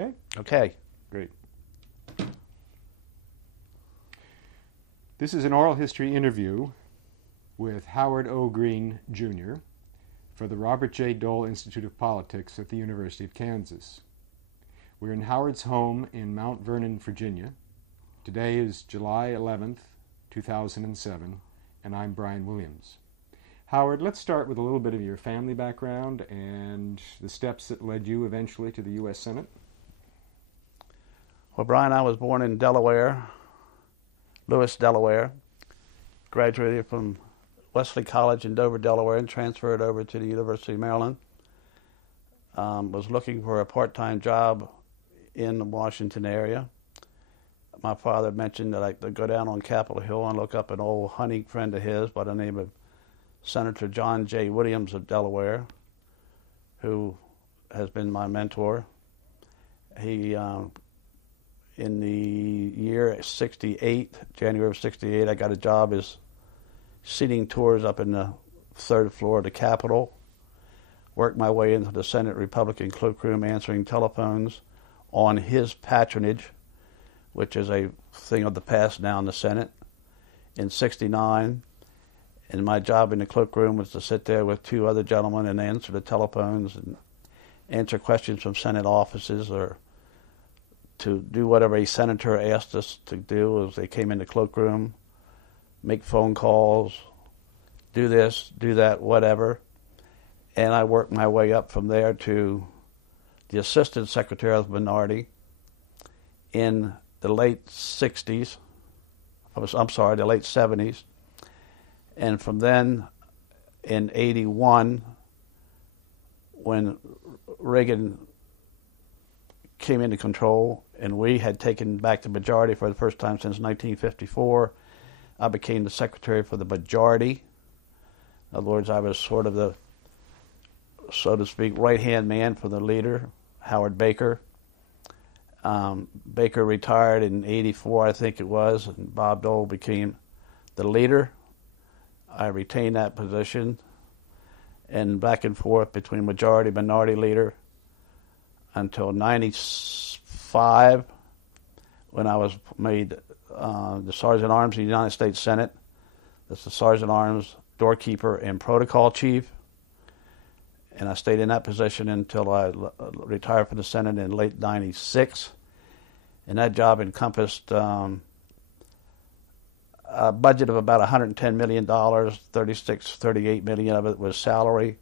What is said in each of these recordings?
Okay? Okay. Great. This is an oral history interview with Howard O. Greene, Jr. for the Robert J. Dole Institute of Politics at the University of Kansas. We're in Howard's home in Mount Vernon, Virginia. Today is July 11th, 2007, and I'm Brian Williams. Howard, let's start with a little bit of your family background and the steps that led you eventually to the U.S. Senate. Well, Brian, I was born in Delaware, Lewis, Delaware. Graduated from Wesley College in Dover, Delaware, and transferred over to the University of Maryland. Was looking for a part-time job in the Washington area. My father mentioned that I could go down on Capitol Hill and look up an old hunting friend of his by the name of Senator John J. Williams of Delaware, who has been my mentor. He, in the year 68, January of 68, I got a job as seating tours up in the third floor of the Capitol. Worked my way into the Senate Republican cloakroom answering telephones on his patronage, which is a thing of the past now in the Senate, in 69. And my job in the cloakroom was to sit there with two other gentlemen and answer the telephones and answer questions from Senate offices, or to do whatever a senator asked us to do as they came in the cloakroom, make phone calls, do this, do that, whatever. And I worked my way up from there to the Assistant Secretary of the Minority in the late 60s. The late 70s. And from then, in 81, when Reagan came into control and we had taken back the majority for the first time since 1954, I became the secretary for the majority. In other words, I was sort of the, so to speak, right-hand man for the leader, Howard Baker. Baker retired in 84, I think it was, and Bob Dole became the leader. I retained that position, and back and forth between majority minority leader until 95, when I was made the Sergeant Arms of the United States Senate. That's the Sergeant Arms, doorkeeper, and protocol chief. And I stayed in that position until I retired from the Senate in late 96. And that job encompassed a budget of about $110 million, 38 million of it was salary.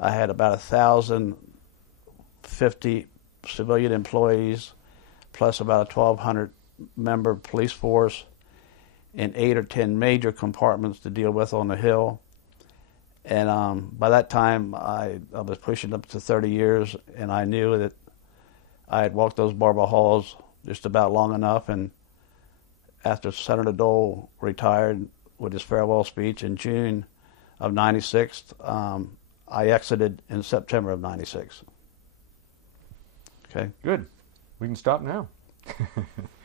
I had about 1,050 civilian employees, plus about a 1,200 member police force, and 8 or 10 major compartments to deal with on the Hill. And by that time, I was pushing up to 30 years, and I knew that I had walked those marble halls just about long enough. And after Senator Dole retired with his farewell speech in June of 96, I exited in September of 96. Okay. Good. We can stop now.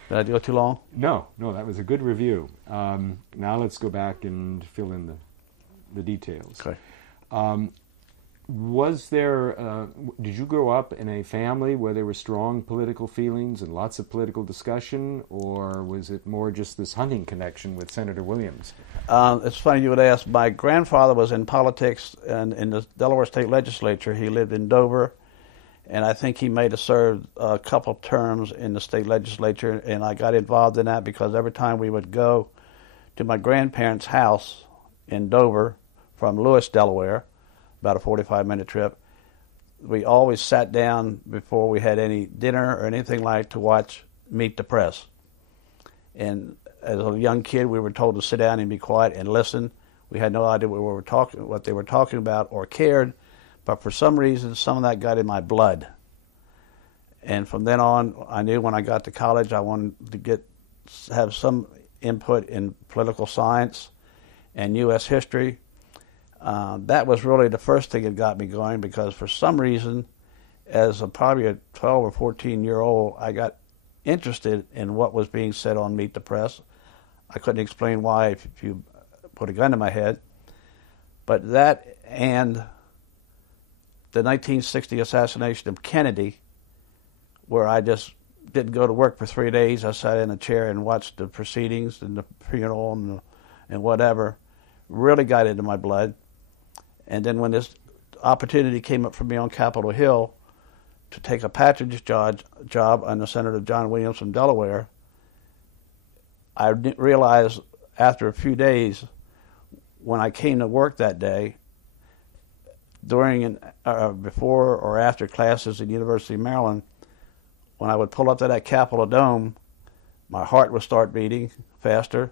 Did I go too long? No, that was a good review. Now let's go back and fill in the details. Okay. Was there, did you grow up in a family where there were strong political feelings and lots of political discussion, or was it more just this hunting connection with Senator Williams? It's funny you would ask. My grandfather was in politics and in the Delaware State Legislature. He lived in Dover, and I think he may have served a couple terms in the state legislature, and I got involved in that because every time we would go to my grandparents' house in Dover from Lewis, Delaware, about a 45-minute trip, we always sat down before we had any dinner or anything like to watch Meet the Press. And as a young kid, we were told to sit down and be quiet and listen. We had no idea what they were talking about or cared, but for some reason, some of that got in my blood. And from then on, I knew when I got to college, I wanted to have some input in political science and U.S. history. That was really the first thing that got me going, because for some reason, as probably a 12 or 14-year-old, I got interested in what was being said on Meet the Press. I couldn't explain why if you put a gun to my head. But that and the 1960 assassination of Kennedy where I just didn't go to work for 3 days. I sat in a chair and watched the proceedings and the funeral and whatever. Really got into my blood. And then when this opportunity came up for me on Capitol Hill to take a patronage job under Senator John Williams from Delaware, I realized after a few days, when I came to work that day, during before or after classes at the University of Maryland, when I would pull up to that Capitol Dome, my heart would start beating faster.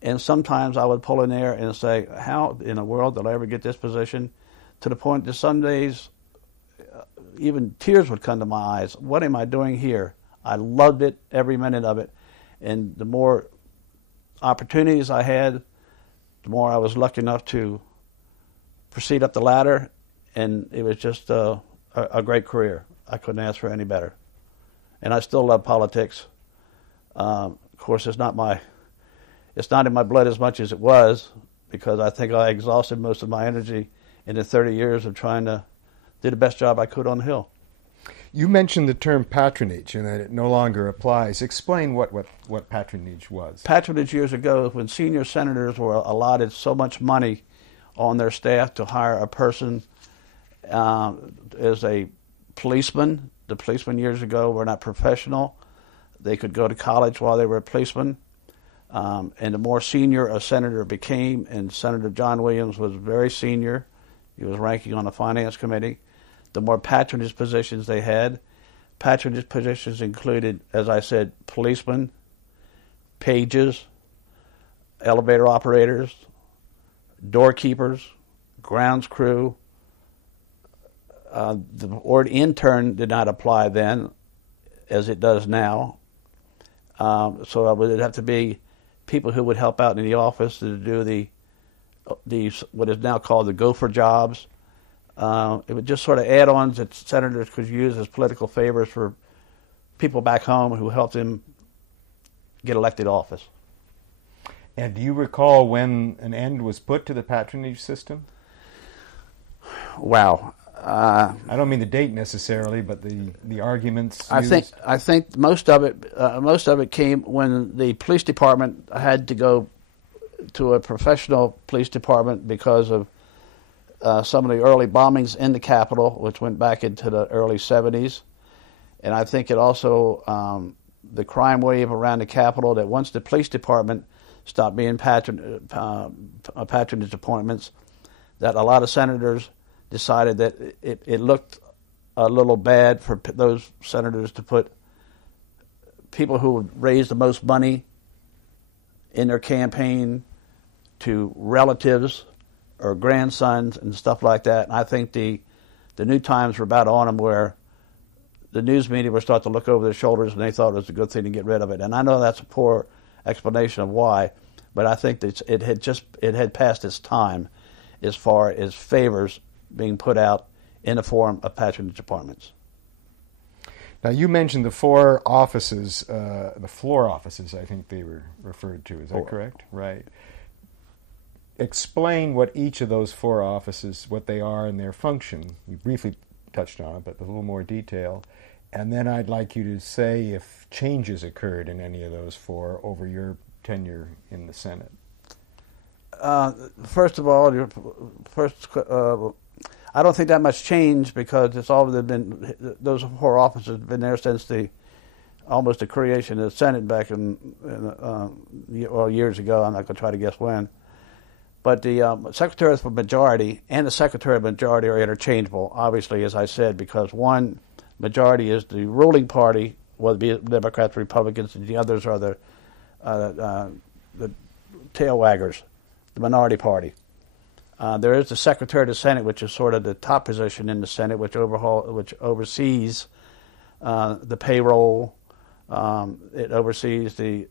And sometimes I would pull in there and say, how in the world did I ever get this position? To the point that some days, even tears would come to my eyes. What am I doing here? I loved it, every minute of it. And the more opportunities I had, the more I was lucky enough to proceed up the ladder. And it was just a great career. I couldn't ask for any better. And I still love politics. Of course, it's not in my blood as much as it was, because I think I exhausted most of my energy in the 30 years of trying to do the best job I could on the Hill. You mentioned the term patronage and that it no longer applies. Explain what patronage was. Patronage years ago, when senior senators were allotted so much money on their staff to hire a person as a policeman. The policemen years ago were not professional. They could go to college while they were a policeman. And the more senior a senator became, and Senator John Williams was very senior, he was ranking on the Finance Committee, the more patronage positions they had. Patronage positions included, as I said, policemen, pages, elevator operators, doorkeepers, grounds crew. The word intern did not apply then, as it does now. So it would have to be people who would help out in the office to do the what is now called the gopher jobs. It was just sort of add-ons that senators could use as political favors for people back home who helped them get elected office. And do you recall when an end was put to the patronage system? Wow. I don't mean the date necessarily, but the arguments used. I think most of it came when the police department had to go to a professional police department because of some of the early bombings in the Capitol, which went back into the early 70s. And I think it also, the crime wave around the Capitol, that once the police department stopped being patronage appointments, that a lot of senators decided that it looked a little bad for those senators to put people who would raise the most money in their campaign to relatives or grandsons and stuff like that. And I think the new times were about on them, where the news media would start to look over their shoulders, and they thought it was a good thing to get rid of it. And I know that's a poor explanation of why, but I think that it had passed its time as far as favors being put out in the form of patronage appointments. Now, you mentioned the four offices, the floor offices, I think they were referred to. Is that correct? Right. Explain what each of those four offices, what they are and their function. You briefly touched on it, but with a little more detail. And then I'd like you to say if changes occurred in any of those four over your tenure in the Senate. First of all, I don't think that much changed, because it's always been, those four offices have been there since almost the creation of the Senate back years ago. I'm not going to try to guess when. But the Secretary of the Majority and the Secretary of the Majority are interchangeable, obviously, as I said, because one, majority is the ruling party, whether it be Democrats or Republicans, and the others are the tail waggers, the minority party. There is the Secretary of the Senate, which is sort of the top position in the Senate, which oversees the payroll. It oversees the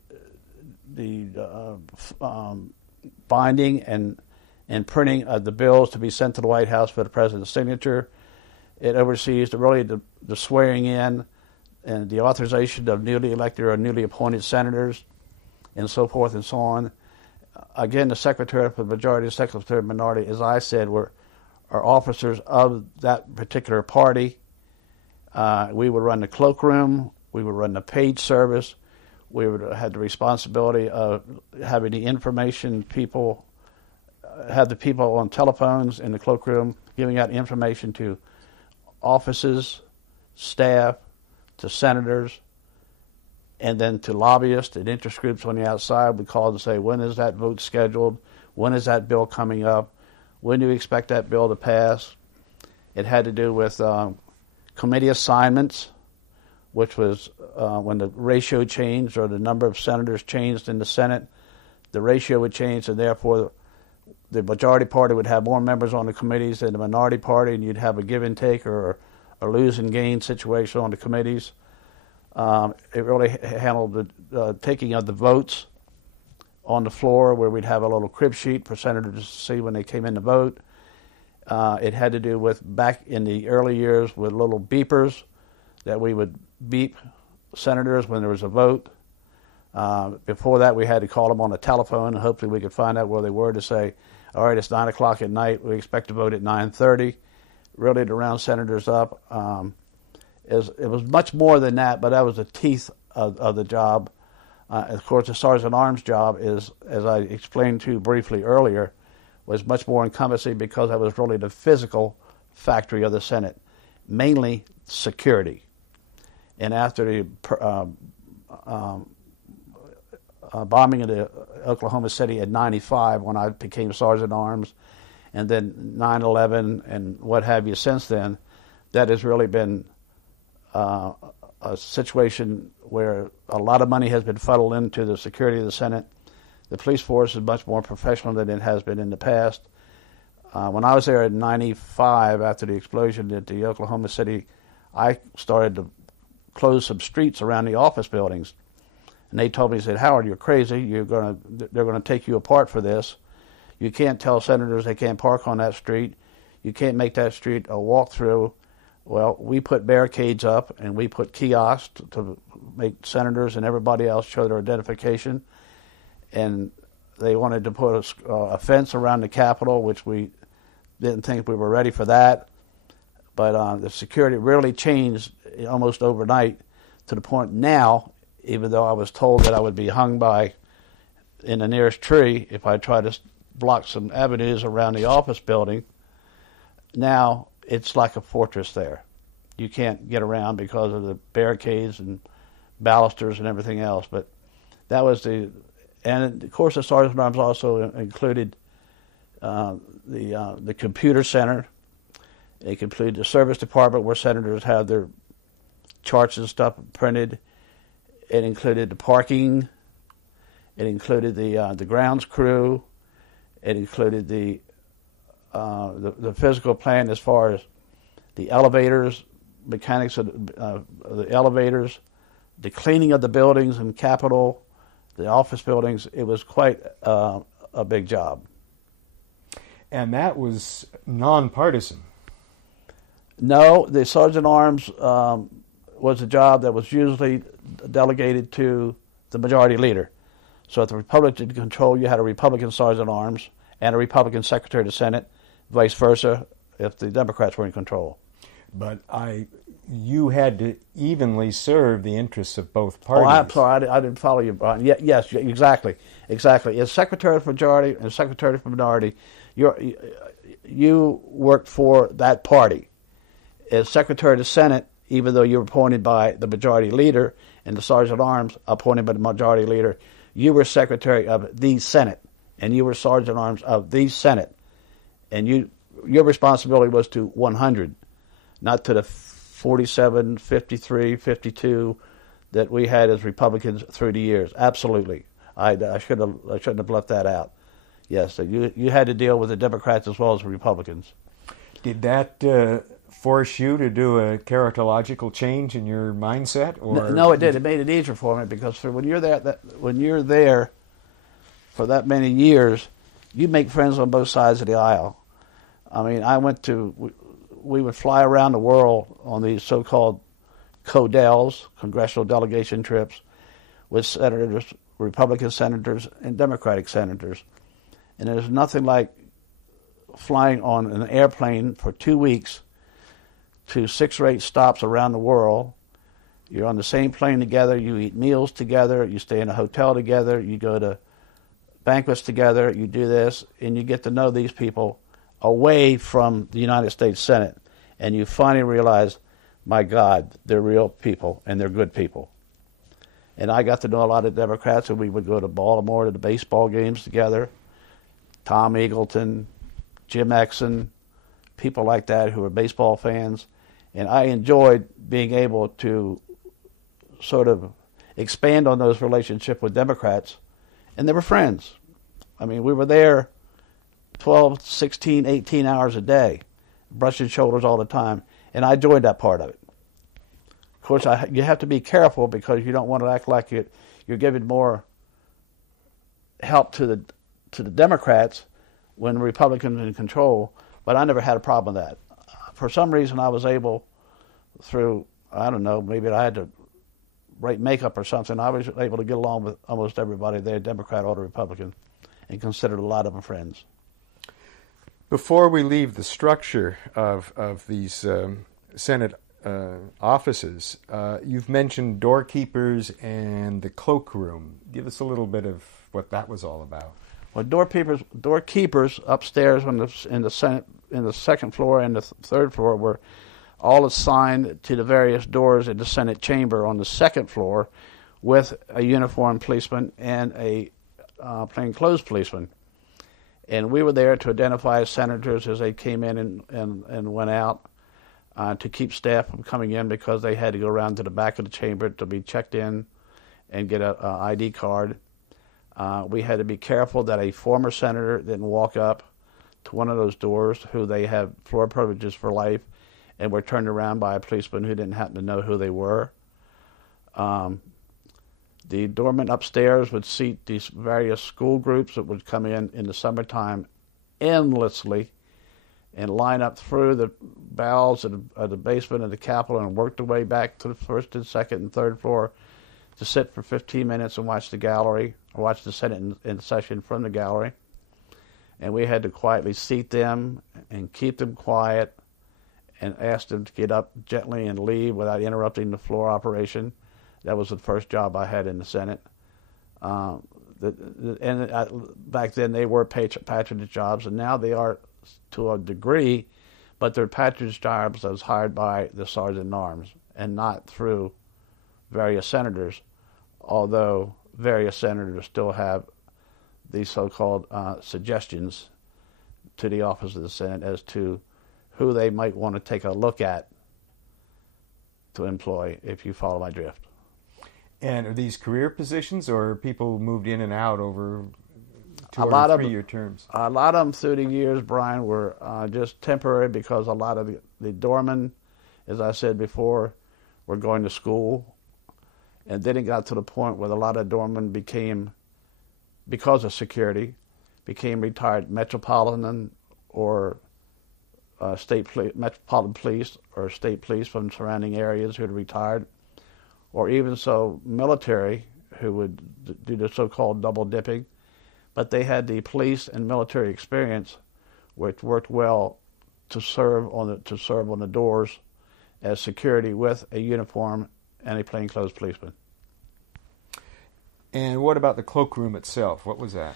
binding and printing of the bills to be sent to the White House for the President's signature. It oversees the swearing in and the authorization of newly elected or newly appointed senators, and so forth and so on. Again, the Secretary of the Majority and Secretary of the Minority, as I said, are officers of that particular party. We would run the cloakroom. We would run the page service. We would had the responsibility of having the information people, have the people on telephones in the cloakroom giving out information to offices, staff, to senators, and then to lobbyists and interest groups on the outside. We called and say, when is that vote scheduled? When is that bill coming up? When do you expect that bill to pass? It had to do with committee assignments, which was when the ratio changed or the number of senators changed in the Senate, the ratio would change, and therefore the majority party would have more members on the committees than the minority party, and you'd have a give and take or a lose and gain situation on the committees. It really handled the taking of the votes on the floor, where we'd have a little crib sheet for senators to see when they came in to vote. It had to do with, back in the early years, with little beepers that we would beep senators when there was a vote. Before that, we had to call them on the telephone, and hopefully we could find out where they were to say, all right, it's 9 o'clock at night, we expect to vote at 9:30, really to round senators up. It was much more than that, but that was the teeth of the job. Of course, the Sergeant at Arms job is, as I explained to you briefly earlier, was much more encompassing because that was really the physical factory of the Senate, mainly security. And after the bombing of the Oklahoma City in '95, when I became Sergeant at Arms, and then 9/11 and what have you since then, that has really been a situation where a lot of money has been funneled into the security of the Senate. The police force is much more professional than it has been in the past. When I was there in '95, after the explosion at the Oklahoma City, I started to close some streets around the office buildings. And they told me, they said, Howard, you're crazy. They're going to take you apart for this. You can't tell senators they can't park on that street. You can't make that street a walk-through. Well, we put barricades up, and we put kiosks to make senators and everybody else show their identification. And they wanted to put a fence around the Capitol, which we didn't think we were ready for that. But the security really changed almost overnight, to the point now, even though I was told that I would be hung in the nearest tree if I tried to block some avenues around the office building, now it's like a fortress there. You can't get around because of the barricades and balusters and everything else. But that was and of course the Sergeant at Arms also included the computer center. It included the service department where senators have their charts and stuff printed. It included the parking. It included the grounds crew. It included the physical plan as far as the elevators, mechanics of the elevators, the cleaning of the buildings in Capitol, the office buildings. It was quite a big job. And that was nonpartisan. No, the Sergeant at Arms was a job that was usually delegated to the majority leader. So if the Republican control, you had a Republican Sergeant at Arms and a Republican Secretary of the Senate, vice versa if the Democrats were in control. But you had to evenly serve the interests of both parties. Oh, I'm sorry, I didn't follow you, Brian. Yes, exactly. As Secretary of the Majority and Secretary of the Minority, you worked for that party. As Secretary of the Senate, even though you were appointed by the majority leader, and the Sergeant at Arms appointed by the majority leader, you were Secretary of the Senate, and you were Sergeant at Arms of the Senate. And your responsibility was to 100, not to the 47, 53, 52 that we had as Republicans through the years. Absolutely. I shouldn't have left that out. Yes, so you had to deal with the Democrats as well as the Republicans. Did that force you to do a characterological change in your mindset? Or no, it did. It made it easier for me because when you're there for that many years, you make friends on both sides of the aisle. I mean, we would fly around the world on these so-called CODELs, congressional delegation trips, with senators, Republican senators, and Democratic senators. And there's nothing like flying on an airplane for 2 weeks to 6 or 8 stops around the world. You're on the same plane together. You eat meals together. You stay in a hotel together. You go to banquets together. You do this, and you get to know these people away from the United States Senate. And you finally realize, my God, they're real people, and they're good people. And I got to know a lot of Democrats, and we would go to Baltimore to the baseball games together. Tom Eagleton, Jim Exon, people like that who were baseball fans. And I enjoyed being able to sort of expand on those relationships with Democrats. And they were friends. I mean, we were there 12, 16, 18 hours a day, brushing shoulders all the time. And I enjoyed that part of it. Of course, you have to be careful because you don't want to act like you're giving more help to the Democrats when the Republicans are in control. But I never had a problem with that. For some reason, I was able, through, I don't know, maybe I had to write makeup or something, I was able to get along with almost everybody there, Democrat or Republican, and considered a lot of them friends. Before we leave the structure of these Senate offices, you've mentioned doorkeepers and the cloakroom. Give us a little bit of what that was all about. Well, doorkeepers upstairs in the Senate, in the second floor and the third floor, were all assigned to the various doors in the Senate chamber on the second floor, with a uniformed policeman and a plainclothes policeman. And we were there to identify senators as they came in and went out, to keep staff from coming in because they had to go around to the back of the chamber to be checked in and get an ID card. We had to be careful that a former senator didn't walk up to one of those doors who they have floor privileges for life and were turned around by a policeman who didn't happen to know who they were. The doorman upstairs would seat these various school groups that would come in the summertime endlessly and line up through the bowels of the basement of the Capitol and work their way back to the first and second and third floor to sit for 15 minutes and watch the gallery, or watch the Senate in session from the gallery. And we had to quietly seat them and keep them quiet and ask them to get up gently and leave without interrupting the floor operation. That was the first job I had in the Senate. Back then they were patronage jobs, and now they are to a degree, but they're patronage jobs that was hired by the Sergeant-at-Arms and not through various senators, although various senators still have these so-called suggestions to the office of the Senate as to who they might want to take a look at to employ, if you follow my drift. And are these career positions, or people moved in and out over 2 or 3-year terms? A lot of them through the years, Brian, were just temporary because a lot of the doormen, as I said before, were going to school. And then it got to the point where a lot of doormen became, because of security, became retired metropolitan or metropolitan police or state police from surrounding areas who had retired, or even so military who would do the so-called double dipping. But they had the police and military experience, which worked well to serve on the doors as security with a uniform and a plainclothes policeman. And what about the cloakroom itself? What was that?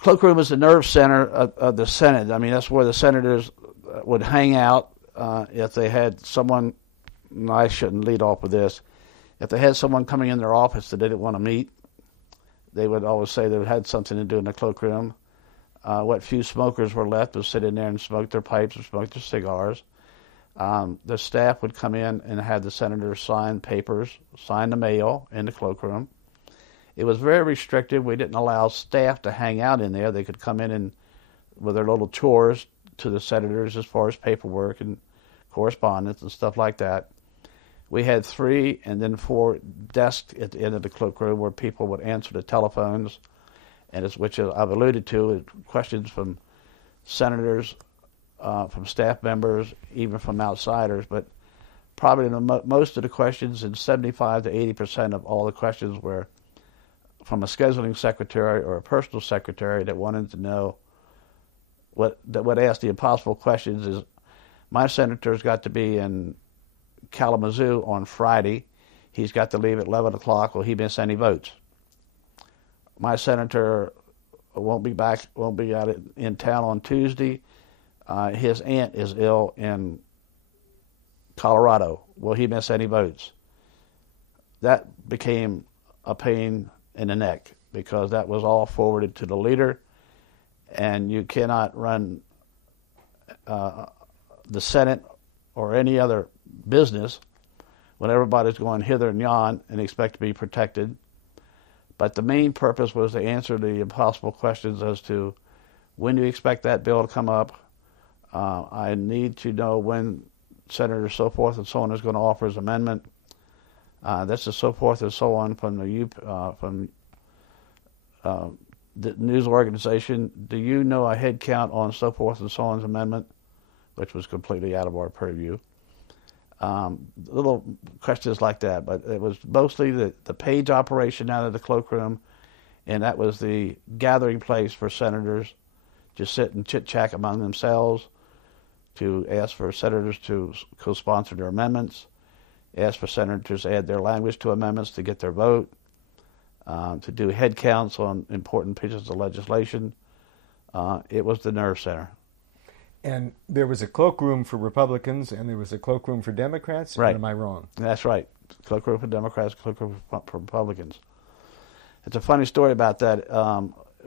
Cloakroom is the nerve center of the Senate. I mean, that's where the senators would hang out if they had someone. No, I shouldn't lead off with this. If they had someone coming in their office that they didn't want to meet, they would always say they had something to do in the cloakroom. What few smokers were left would sit in there and smoke their pipes or smoke their cigars. The staff would come in and have the senators sign papers, sign the mail in the cloakroom. It was very restrictive. We didn't allow staff to hang out in there. They could come in and with their little chores to the senators as far as paperwork and correspondence and stuff like that. We had 3 and then 4 desks at the end of the cloakroom where people would answer the telephones, and which I've alluded to, questions from senators, from staff members, even from outsiders. But probably most of the questions, and 75 to 80% of all the questions, were from a scheduling secretary or a personal secretary that wanted to know that would ask the impossible questions: is My senator's got to be in Kalamazoo on Friday. He's got to leave at 11 o'clock. Will he miss any votes? My senator won't be out in town on Tuesday. His aunt is ill in Colorado. Will he miss any votes? That became a pain in the neck because that was all forwarded to the leader, and you cannot run the Senate or any other business when everybody's going hither and yon and expect to be protected. But the main purpose was to answer the impossible questions as to when do you expect that bill to come up. I need to know when Senator so forth and so on is going to offer his amendment. This is so forth and so on from the news organization. Do you know a head count on so forth and so on's amendment? Which was completely out of our purview. Little questions like that, but it was mostly the page operation out of the cloakroom, and that was the gathering place for senators to sit and chit-chat among themselves, to ask for senators to co-sponsor their amendments, ask for senators to add their language to amendments to get their vote, to do head counts on important pieces of legislation. It was the nerve center. And there was a cloakroom for Republicans and there was a cloakroom for Democrats? Right. Or am I wrong? That's right. Cloakroom for Democrats, cloakroom for Republicans. It's a funny story about that.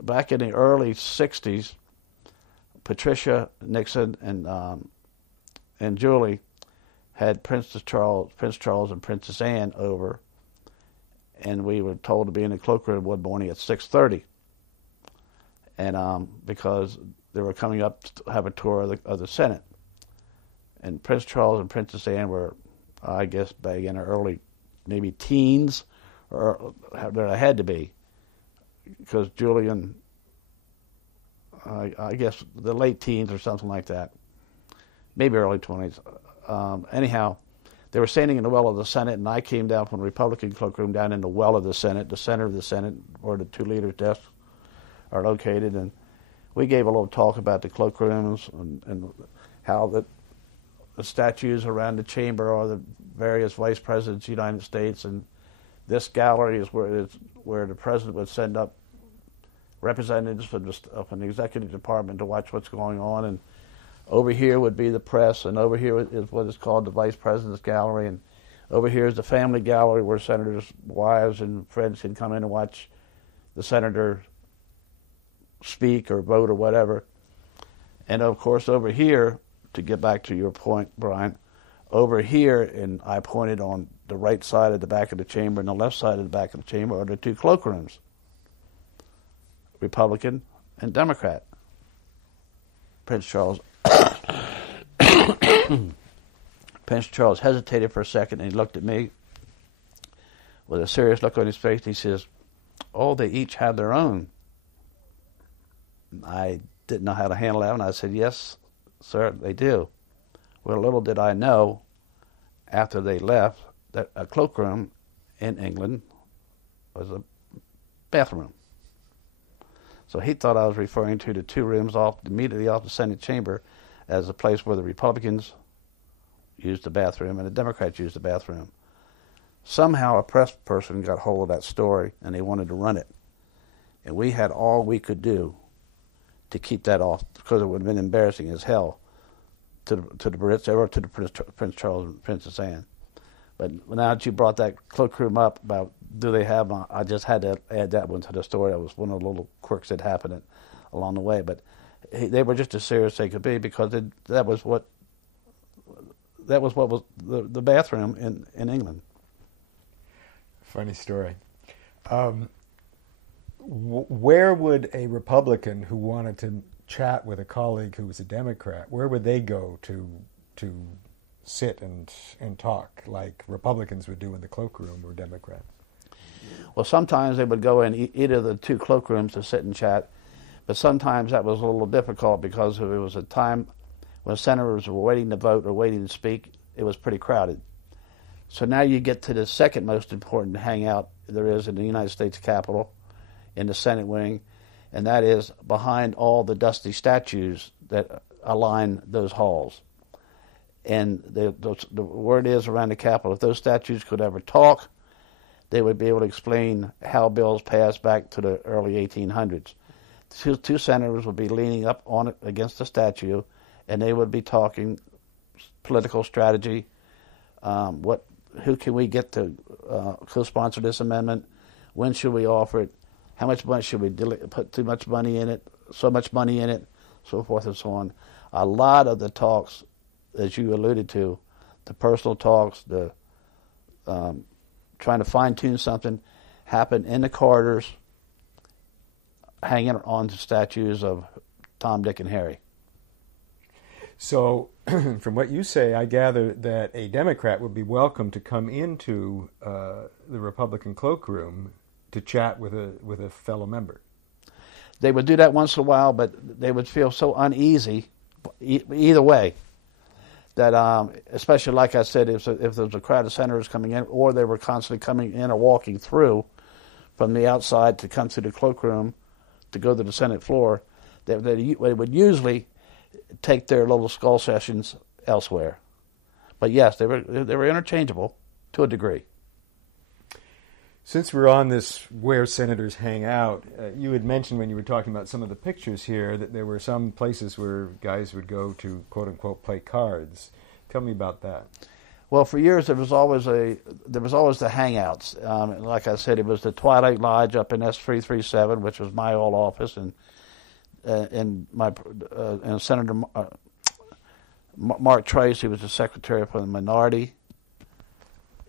Back in the early 60s, Patricia, Nixon, and Julie had Prince Charles and Princess Anne over, and we were told to be in the cloakroom one morning at 6:30, and because they were coming up to have a tour of the Senate, and Prince Charles and Princess Anne were, I guess, back in their early, maybe teens, or they had to be, because Julian, I guess, the late teens or something like that, maybe early 20s. Anyhow, they were standing in the well of the Senate, and I came down from the Republican cloakroom down in the well of the Senate, the center of the Senate, where the two leaders' desks are located, and we gave a little talk about the cloakrooms and how the statues around the chamber are the various vice presidents of the United States, and this gallery is where the president would send up representatives from the executive department to watch what's going on, and over here would be the press, and over here is what is called the vice president's gallery, and over here is the family gallery where senators' wives and friends can come in and watch the senator speak or vote or whatever. And of course over here, to get back to your point, Brian, over here, and I pointed on the right side of the back of the chamber and the left side of the back of the chamber are the two cloakrooms, Republican and Democrat. Prince Charles hesitated for a second, and he looked at me with a serious look on his face, and he says, "Oh, they each have their own." I didn't know how to handle that, and I said, "Yes, sir, they do." Well, little did I know, after they left, that a cloakroom in England was a bathroom. So he thought I was referring to the two rooms immediately off the Senate chamber as a place where the Republicans used the bathroom and the Democrats used the bathroom. Somehow a press person got hold of that story, and they wanted to run it. And we had all we could do to keep that off, because it would have been embarrassing as hell to the Brits or to the Prince Charles and Princess Anne. But now that you brought that cloakroom up about do they have, I just had to add that one to the story. That was one of the little quirks that happened along the way. But they were just as serious as they could be, because that was what was the bathroom in England. Funny story. Where would a Republican who wanted to chat with a colleague who was a Democrat, where would they go to sit and talk like Republicans would do in the cloakroom or Democrats? Well, sometimes they would go in either of the two cloakrooms to sit and chat, but sometimes that was a little difficult because if it was a time when senators were waiting to vote or waiting to speak, it was pretty crowded. So now you get to the second most important hangout there is in the United States Capitol, in the Senate wing, and that is behind all the dusty statues that align those halls. And the word is around the Capitol, if those statues could ever talk, they would be able to explain how bills passed back to the early 1800s. Two senators would be leaning up on it against the statue, and they would be talking political strategy. Who can we get to co-sponsor this amendment? When should we offer it? How much money should we put too much money in it? So much money in it, so forth and so on. A lot of the talks, as you alluded to, the personal talks, the trying to fine-tune something, happen in the corridors, hanging on to statues of Tom, Dick, and Harry. So, from what you say, I gather that a Democrat would be welcome to come into the Republican cloakroom to chat with a fellow member. They would do that once in a while, but they would feel so uneasy either way that, especially like I said, if there was a crowd of senators coming in, or they were constantly coming in or walking through from the outside to come to the cloakroom to go to the Senate floor, they would usually take their little skull sessions elsewhere. But yes, they were interchangeable to a degree. Since we're on this where senators hang out, you had mentioned when you were talking about some of the pictures here that there were some places where guys would go to, quote unquote, play cards. Tell me about that. Well, for years there was always the hangouts. Like I said, it was the Twilight Lodge up in S337, which was my old office, and Senator Mark Trace, who was the Secretary for the Minority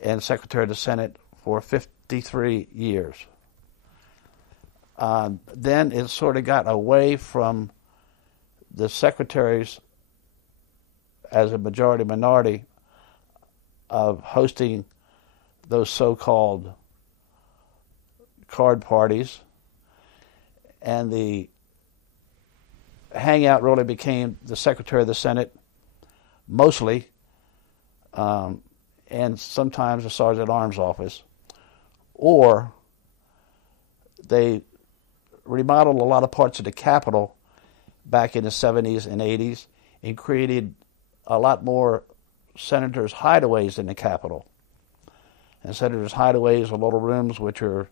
and Secretary of the Senate for 53 years. Then it sort of got away from the secretaries as a majority minority of hosting those so-called card parties, and the hangout really became the Secretary of the Senate mostly, and sometimes the Sergeant at Arms office, or they remodeled a lot of parts of the Capitol back in the 70s and 80s and created a lot more senators' hideaways in the Capitol. And senators' hideaways are little rooms which were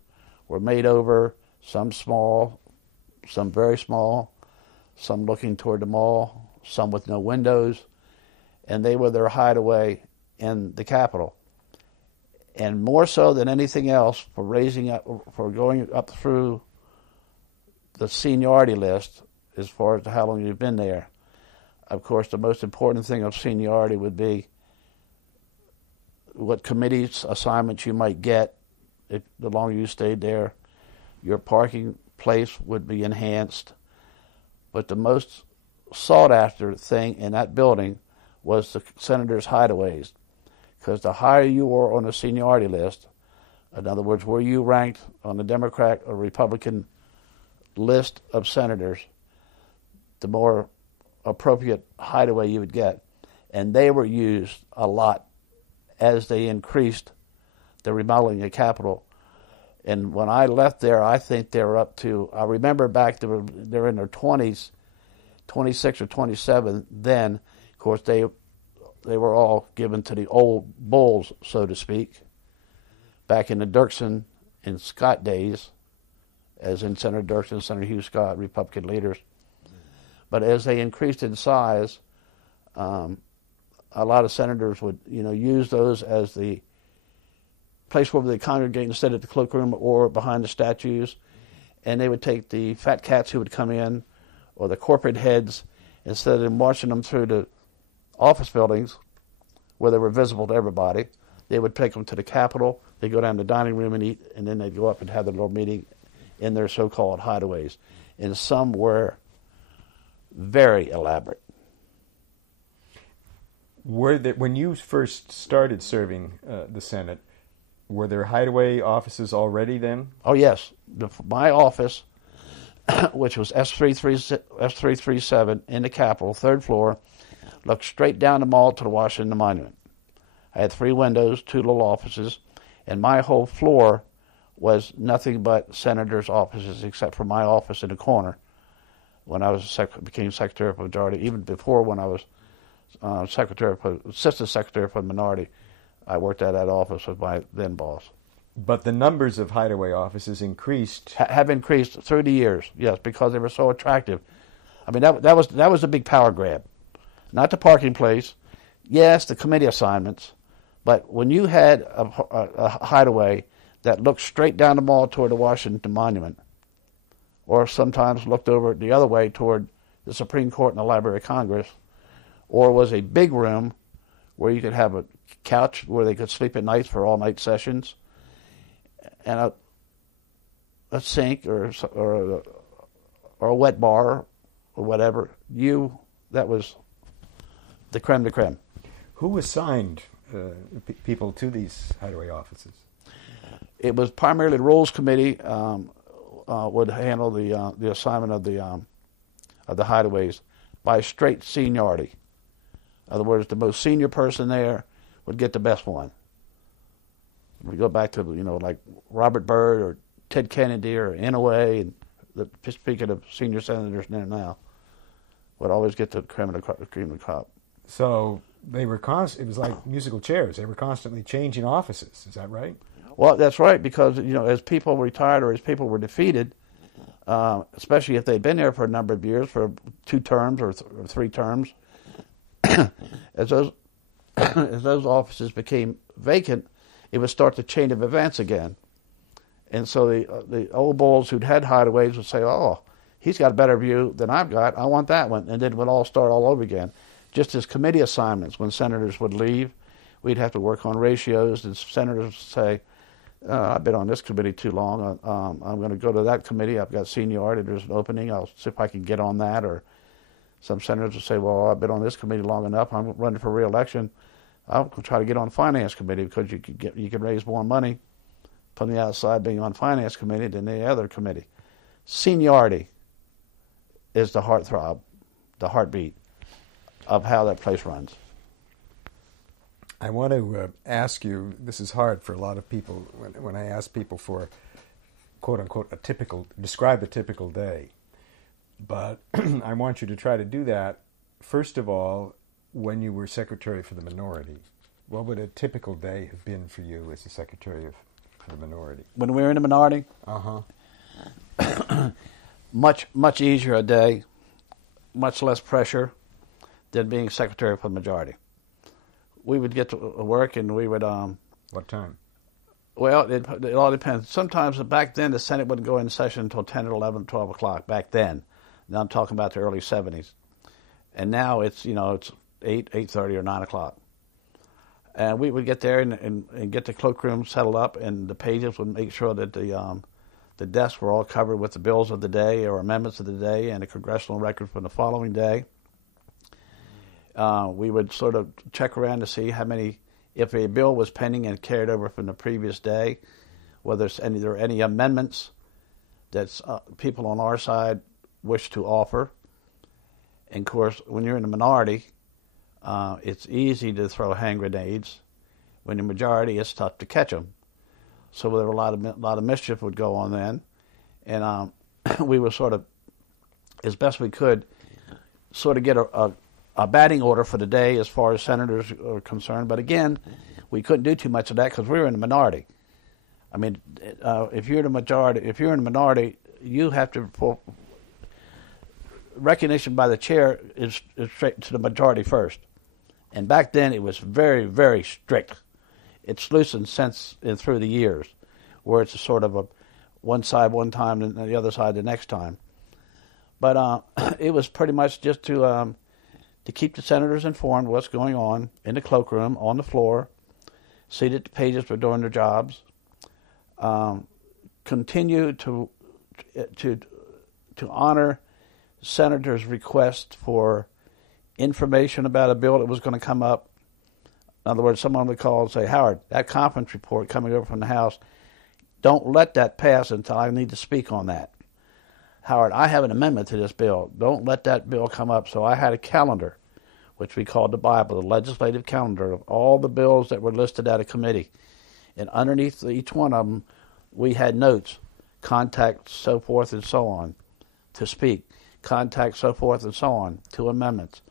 made over, some small, some very small, some looking toward the mall, some with no windows, and they were their hideaway in the Capitol. And more so than anything else, for going up through the seniority list, as far as how long you've been there, of course, the most important thing of seniority would be what committees assignments you might get if the longer you stayed there. Your parking place would be enhanced. But the most sought-after thing in that building was the senators' hideaways, because the higher you were on the seniority list, in other words, where you ranked on the Democrat or Republican list of senators, the more appropriate hideaway you would get. And they were used a lot as they increased the remodeling of the Capitol. And when I left there, I think they were up to, I remember back, they were in their 20s, 26 or 27 then. Of course, they were all given to the old bulls, so to speak, back in the Dirksen and Scott days, as in Senator Dirksen, Senator Hugh Scott, Republican leaders. But as they increased in size, a lot of senators would, use those as the place where they congregate instead of the cloakroom or behind the statues. And they would take the fat cats who would come in, or the corporate heads, instead of marching them through the office buildings where they were visible to everybody, they would take them to the Capitol. They'd go down to the dining room and eat, and then they'd go up and have their little meeting in their so-called hideaways. And some were very elaborate. When you first started serving the Senate, were there hideaway offices already then? Oh, yes. My office, which was S337 in the Capitol, third floor, looked straight down the mall to the Washington Monument. I had 3 windows, 2 little offices, and my whole floor was nothing but senators' offices, except for my office in the corner when I became Secretary of Majority, even before when I was assistant secretary for the minority. I worked at that office with my then boss. But the numbers of hideaway offices increased. Have increased through the years, yes, because they were so attractive. I mean, that was a big power grab. Not the parking place, yes, the committee assignments, but when you had a hideaway that looked straight down the mall toward the Washington Monument, or sometimes looked over the other way toward the Supreme Court and the Library of Congress, or was a big room where you could have a couch where they could sleep at night for all-night sessions, and a sink or a wet bar or whatever, that was the creme de creme. Who assigned people to these hideaway offices? It was primarily the Rules Committee would handle the assignment of the hideaways by straight seniority. In other words, the most senior person there would get the best one. We go back to like Robert Byrd or Ted Kennedy or Inouye, and speaking of senior senators now, would always get the cream of the crop. So they were it was like musical chairs. They were constantly changing offices. Is that right? Well, that's right, because as people retired or as people were defeated, especially if they'd been there for a number of years, for 2 terms or 3 terms, as those offices became vacant, it would start the chain of events again. And so the old bulls who'd had hideaways would say, "Oh, he's got a better view than I've got. I want that one." And then it would all start all over again. Just as committee assignments, when senators would leave, we'd have to work on ratios. And senators would say, "I've been on this committee too long. I'm going to go to that committee. I've got seniority. There's an opening. I'll see if I can get on that." Or some senators would say, "Well, I've been on this committee long enough. I'm running for re-election. I'll try to get on the finance committee because you can raise more money from the outside being on finance committee than the other committee." Seniority is the heartthrob, the heartbeat of how that place runs. I want to ask you, this is hard for a lot of people, when I ask people for, quote unquote, describe a typical day. But I want you to try to do that, first of all, when you were secretary for the minority. What would a typical day have been for you as a secretary for the minority? When we were in the minority? Much easier a day, much less pressure than being secretary for the majority. We would get to work and we would... What time? Well, it all depends. Sometimes back then the Senate wouldn't go in session until 10 or 11, 12 o'clock back then. Now I'm talking about the early 70s. And now it's 8:30 or 9 o'clock. And we would get there and get the cloakroom settled up, and the pages would make sure that the desks were all covered with the bills of the day or amendments of the day and the congressional record from the following day. We would sort of check around to see how many, if a bill was pending and carried over from the previous day, whether there are any amendments that people on our side wish to offer. And of course, when you're in the minority, it's easy to throw hand grenades. When you're majority, it's tough to catch them. So there were a lot of mischief would go on then, and we were sort of, as best we could, sort of get a batting order for the day as far as senators are concerned. But again, we couldn't do too much of that because we were in the minority. I mean, if you're in the minority, you have to. Recognition by the chair is straight to the majority first. And back then it was very, very strict. It's loosened since and through the years, where it's a sort of a one side one time and the other side the next time. But it was pretty much just to keep the senators informed what's going on in the cloakroom, on the floor, see that the pages were doing their jobs, continue to honor senators' request for information about a bill that was going to come up. In other words, someone would call and say, "Howard, that conference report coming over from the House, don't let that pass until I need to speak on that. Howard, I have an amendment to this bill. Don't let that bill come up." So I had a calendar, which we called the Bible, the legislative calendar of all the bills that were listed at a committee. And underneath each one of them, we had notes, contact, so forth and so on, to speak. Contact, so forth and so on, to amendments.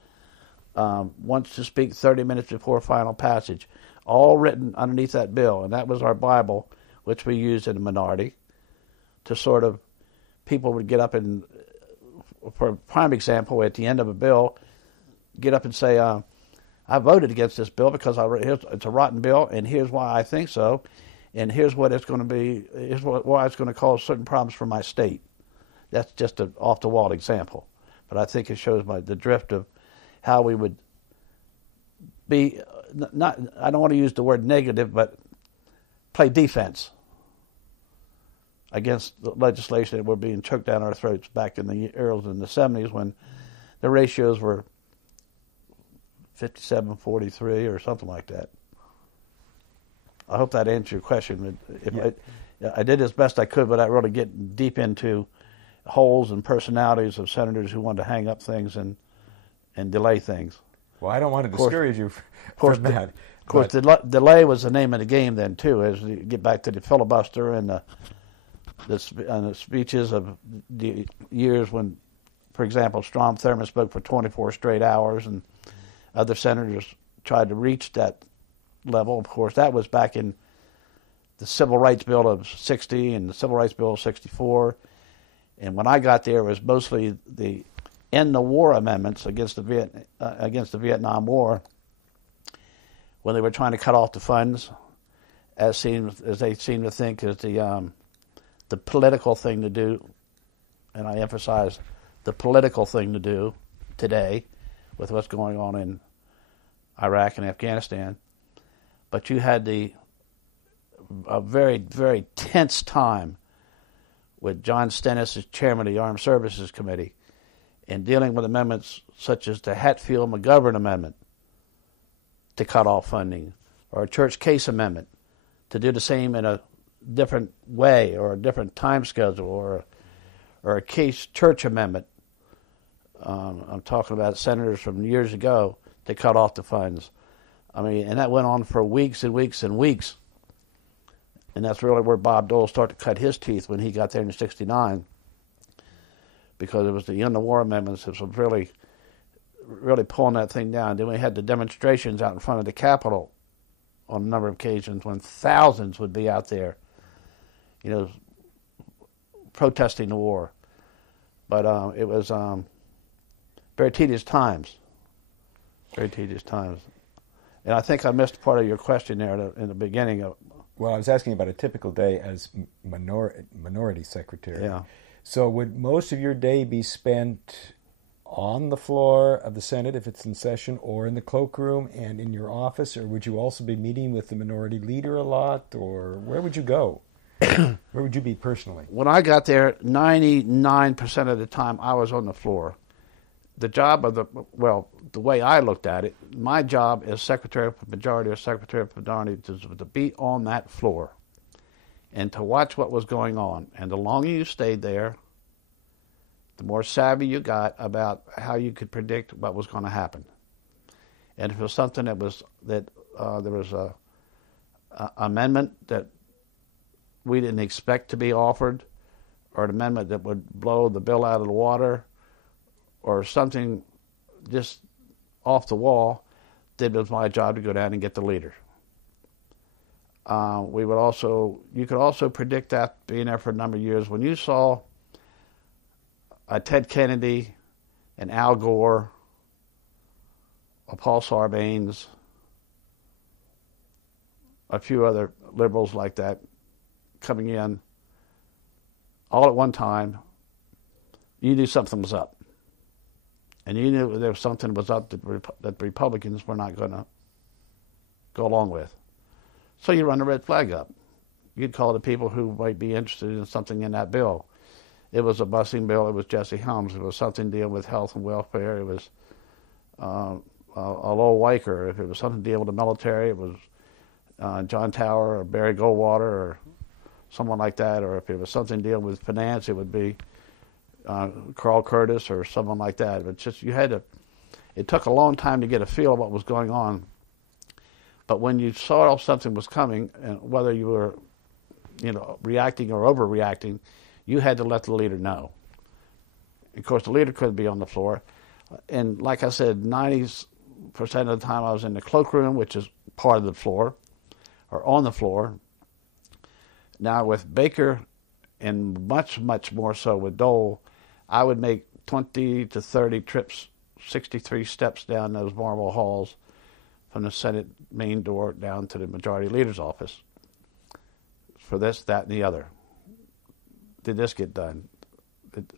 wants to speak 30 minutes before final passage, all written underneath that bill. And that was our Bible, which we used in the minority to sort of, people would get up and, for a prime example, at the end of a bill, get up and say, I voted against this bill because it's a rotten bill, and here's why I think so, and here's what it's going to be, why it's going to cause certain problems for my state. That's just an off-the-wall example. But I think it shows the drift of how we would be, I don't want to use the word negative, but play defense against the legislation that were being choked down our throats back in the early in the 70s when the ratios were 57-43 or something like that. I hope that answered your question. I did as best I could without really getting deep into holes and personalities of senators who wanted to hang up things and delay things. Well, I don't want to discourage you from that. Of course, delay was the name of the game then, too, as you get back to the filibuster and the speeches of the years when, for example, Strom Thurmond spoke for 24 straight hours and other senators tried to reach that level. Of course, that was back in the Civil Rights Bill of 60 and the Civil Rights Bill of 64. And when I got there, it was mostly the end the war amendments against the Vietnam War, when they were trying to cut off the funds, as they seem to think is the political thing to do, and I emphasize the political thing to do today with what's going on in Iraq and Afghanistan. But you had a very, very tense time with John Stennis as chairman of the Armed Services Committee in dealing with amendments such as the Hatfield-McGovern Amendment to cut off funding, or a church case amendment to do the same in a different way or a different time schedule, or a case church amendment. I'm talking about senators from years ago to cut off the funds. I mean, and that went on for weeks and weeks and weeks. And that's really where Bob Dole started to cut his teeth when he got there in '69, because it was the end of war amendments that was really, really pulling that thing down. Then we had the demonstrations out in front of the Capitol on a number of occasions when thousands would be out there, protesting the war. But it was very tedious times. Very tedious times. And I think I missed part of your question there in the beginning. Well, I was asking about a typical day as minority secretary. Yeah. So would most of your day be spent on the floor of the Senate if it's in session, or in the cloakroom and in your office, or would you also be meeting with the minority leader a lot, or where would you go? Where would you be personally? When I got there, 99% of the time I was on the floor. The job of the way I looked at it, my job as Secretary of Majority or Secretary of Minority was to be on that floor and to watch what was going on. And the longer you stayed there, the more savvy you got about how you could predict what was going to happen. And if it was something that there was a amendment that we didn't expect to be offered, or an amendment that would blow the bill out of the water, or something just off the wall, then it was my job to go down and get the leader. You could also predict that, being there for a number of years. When you saw Ted Kennedy and Al Gore, or Paul Sarbanes, a few other liberals like that coming in all at one time, you knew something was up. And you knew there was something was up that the Republicans were not going to go along with. So you run the red flag up. You'd call the people who might be interested in something in that bill. It was a busing bill. It was Jesse Helms. It was something dealing with health and welfare. It was a Lowell Weicker. If it was something dealing with the military, it was John Tower or Barry Goldwater or someone like that. Or if it was something dealing with finance, it would be Carl Curtis or someone like that. But just it took a long time to get a feel of what was going on. But when you saw something was coming, and whether you were, reacting or overreacting, you had to let the leader know. Of course, the leader couldn't be on the floor. And like I said, percent of the time I was in the cloakroom, which is part of the floor, or on the floor. Now with Baker, and much, much more so with Dole, I would make 20 to 30 trips, 63 steps down those marble halls from the Senate main door down to the majority leader's office for this, that, and the other. Did this get done?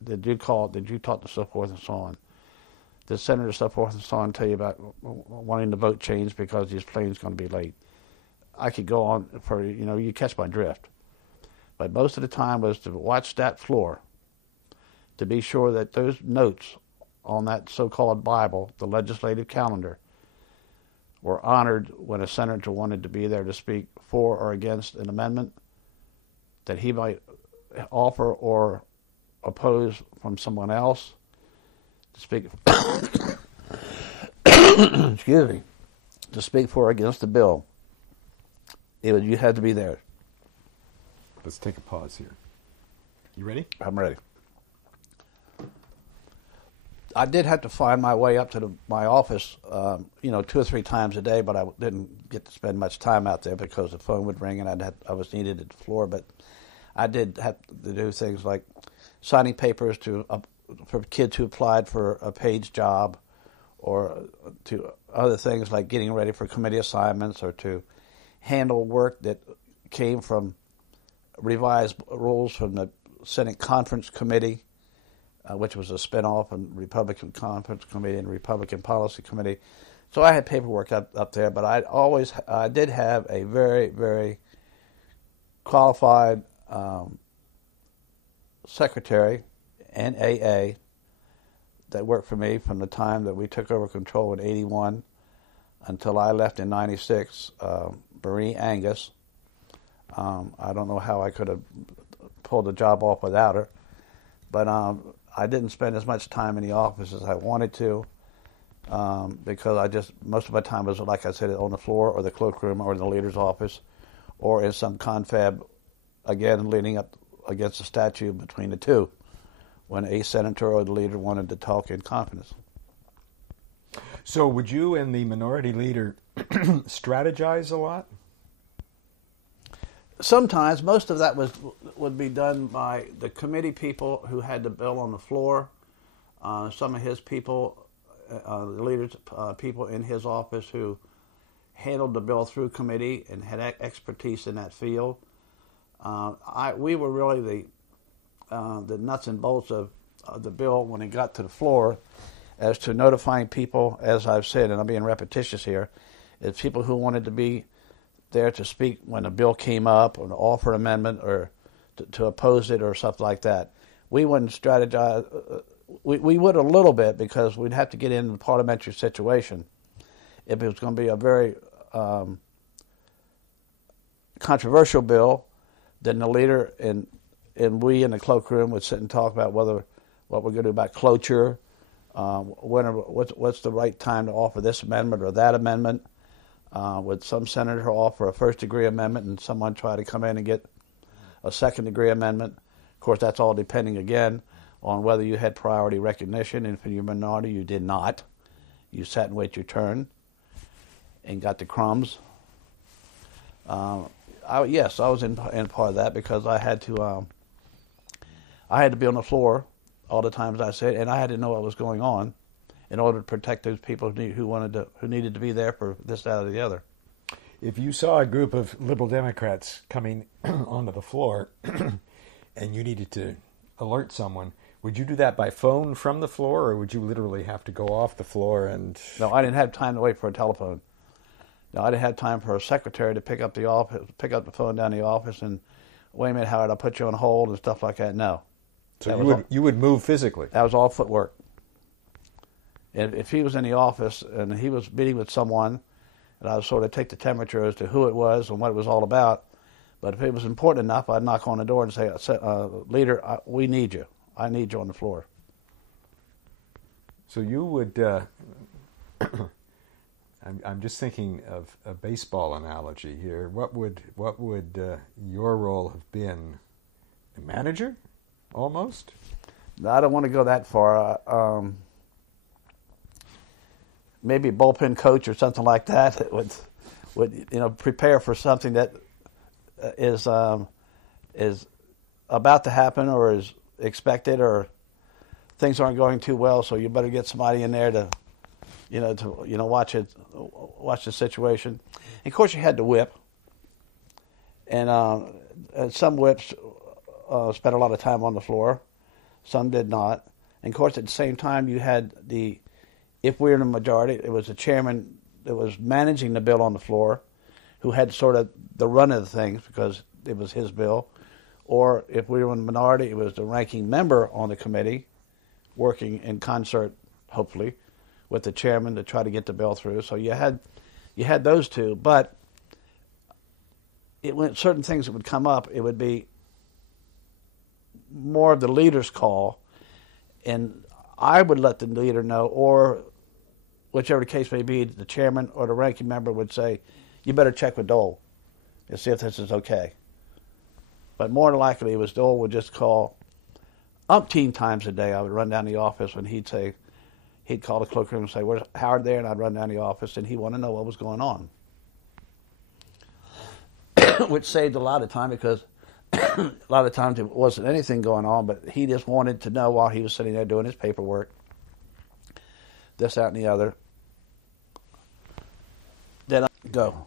Did you call? Did you talk to so forth and so on? Did Senator so forth and so on tell you about wanting the vote changed because his plane's going to be late? I could go on for, you catch my drift. But most of the time was to watch that floor to be sure that those notes on that so-called Bible, the legislative calendar, were honored when a senator wanted to be there to speak for or against an amendment that he might offer or oppose from someone else, to speak excuse me, to speak for or against the bill. You had to be there. Let's take a pause here. You ready? I'm ready. I did have to find my way up to my office, 2 or 3 times a day, but I didn't get to spend much time out there because the phone would ring and I was needed at the floor. But I did have to do things like signing papers for kids who applied for a paid job, or to other things like getting ready for committee assignments, or to handle work that came from revised rules from the Senate Conference Committee, which was a spinoff of Republican Conference Committee and Republican Policy Committee. So I had paperwork up there, but I did have a very, very qualified secretary, NAA, that worked for me from the time that we took over control in 81 until I left in 96, Brien R. I don't know how I could have pulled the job off without her, but I didn't spend as much time in the office as I wanted to, because most of my time was, like I said, on the floor or the cloakroom or in the leader's office or in some confab, again, leaning up against a statue between the two when a senator or the leader wanted to talk in confidence. So would you and the minority leader strategize a lot? Sometimes. Most of that would be done by the committee people who had the bill on the floor. Some of his people, the leaders, people in his office who handled the bill through committee and had expertise in that field. We were really the nuts and bolts of the bill when it got to the floor, as to notifying people, as I've said, and I'm being repetitious here, is people who wanted to be there to speak when a bill came up, or to offer an amendment, or to oppose it, or something like that. We wouldn't strategize. We would a little bit, because we'd have to get in the parliamentary situation. If it was going to be a very controversial bill, then the leader and we in the cloakroom would sit and talk about what we're going to do about cloture, what's the right time to offer this amendment or that amendment. Would some senator offer a first-degree amendment and someone try to come in and get a second-degree amendment? Of course, that's all depending, again, on whether you had priority recognition. And if you're a minority, you did not. You sat and waited your turn and got the crumbs. Yes, I was in part of that, because I had to be on the floor all the times I said, and I had to know what was going on in order to protect those people who needed to be there for this, that, or the other. If you saw a group of liberal Democrats coming onto the floor and you needed to alert someone, would you do that by phone from the floor, or would you literally have to go off the floor and... No, I didn't have time to wait for a telephone. No, I didn't have time for a secretary to pick up the phone down the office and, wait a minute, Howard, I'll put you on hold and stuff like that. No. So you would move physically? That was all footwork. And if he was in the office and he was meeting with someone, and I would sort of take the temperature as to who it was and what it was all about, but if it was important enough, I'd knock on the door and say, leader, we need you. I need you on the floor. So you would... I'm just thinking of a baseball analogy here. What would your role have been? A manager, almost? I don't want to go that far. maybe a bullpen coach or something like that would prepare for something that is about to happen or is expected, or things aren't going too well. So you better get somebody in there to watch the situation. And of course, you had the whip, and some whips spent a lot of time on the floor, some did not. And of course, at the same time, you had if we were in the majority, it was the chairman that was managing the bill on the floor, who had sort of the run of the things because it was his bill. Or if we were in the minority, it was the ranking member on the committee, working in concert, hopefully, with the chairman to try to get the bill through. So you had those two, but when certain things that would come up, it would be more of the leader's call, and I would let the leader know, or whichever the case may be, the chairman or the ranking member would say, you better check with Dole and see if this is okay. But more than likely, it was Dole would just call umpteen times a day. I would run down the office, and he'd call the cloakroom and say, where's Howard there? And I'd run down the office, and he'd want to know what was going on. Which saved a lot of time, because a lot of times it wasn't anything going on, but he just wanted to know while he was sitting there doing his paperwork, this, that, and the other. Then I'd go.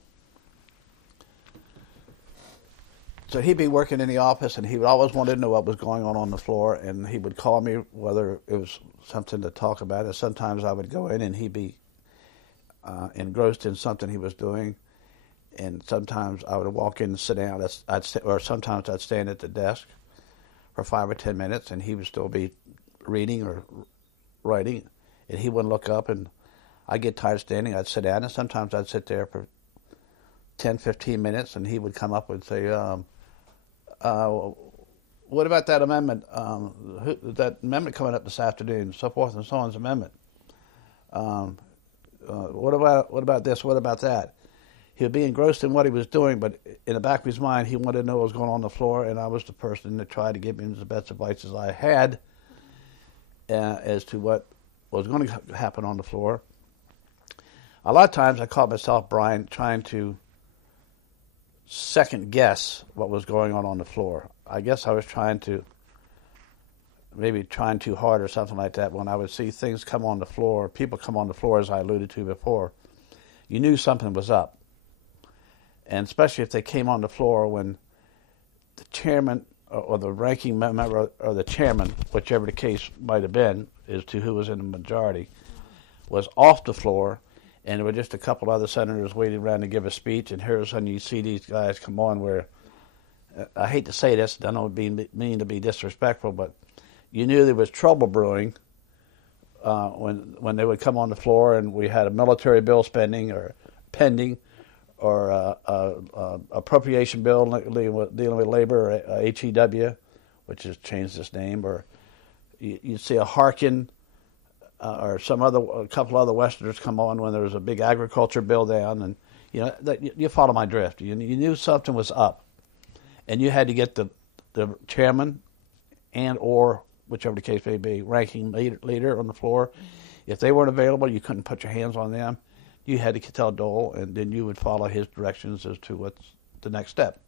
So he'd be working in the office, and he would always want to know what was going on the floor, and he would call me whether it was something to talk about. And sometimes I would go in, and he'd be engrossed in something he was doing, and sometimes I would walk in and sit down, or sometimes I'd stand at the desk for 5 or 10 minutes, and he would still be reading or writing, and he wouldn't look up, and I'd get tired of standing, I'd sit down, and sometimes I'd sit there for 10, 15 minutes, and he would come up and say, what about that amendment? That amendment coming up this afternoon, so forth and so on's amendment. What about this? What about that? He would be engrossed in what he was doing, but in the back of his mind, he wanted to know what was going on the floor, and I was the person that tried to give him the best advice as I had as to what was going to happen on the floor. A lot of times I caught myself, Brien, trying to second guess what was going on the floor. I guess I was trying too hard or something like that. When I would see things come on the floor, people come on the floor, as I alluded to before, you knew something was up. And especially if they came on the floor when the chairman or the ranking member or the chairman, whichever the case might have been, as to who was in the majority, was off the floor, and there were just a couple other senators waiting around to give a speech, and here all of a sudden you see these guys come on where, I hate to say this, I don't mean to be disrespectful, but you knew there was trouble brewing when they would come on the floor, and we had a military bill pending, or appropriation bill dealing with labor, or HEW, which has changed its name, or you'd see a Harkin or a couple other Westerners come on when there was a big agriculture bill down, and you follow my drift. You knew something was up, and you had to get the chairman and or whichever the case may be, ranking leader on the floor. If they weren't available, you couldn't put your hands on them. You had to tell Dole, and then you would follow his directions as to what's the next step.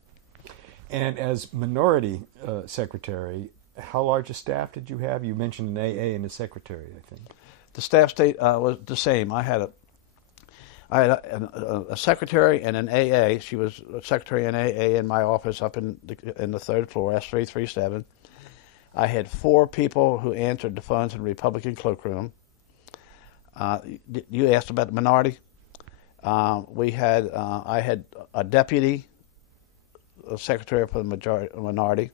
And as minority secretary, how large a staff did you have? You mentioned an AA and a secretary, I think. The staff was the same. I had a secretary and an AA. She was a secretary and AA in my office up in the third floor, S337. I had 4 people who answered the phones in the Republican cloakroom. You asked about the minority. I had a deputy, a secretary for the minority,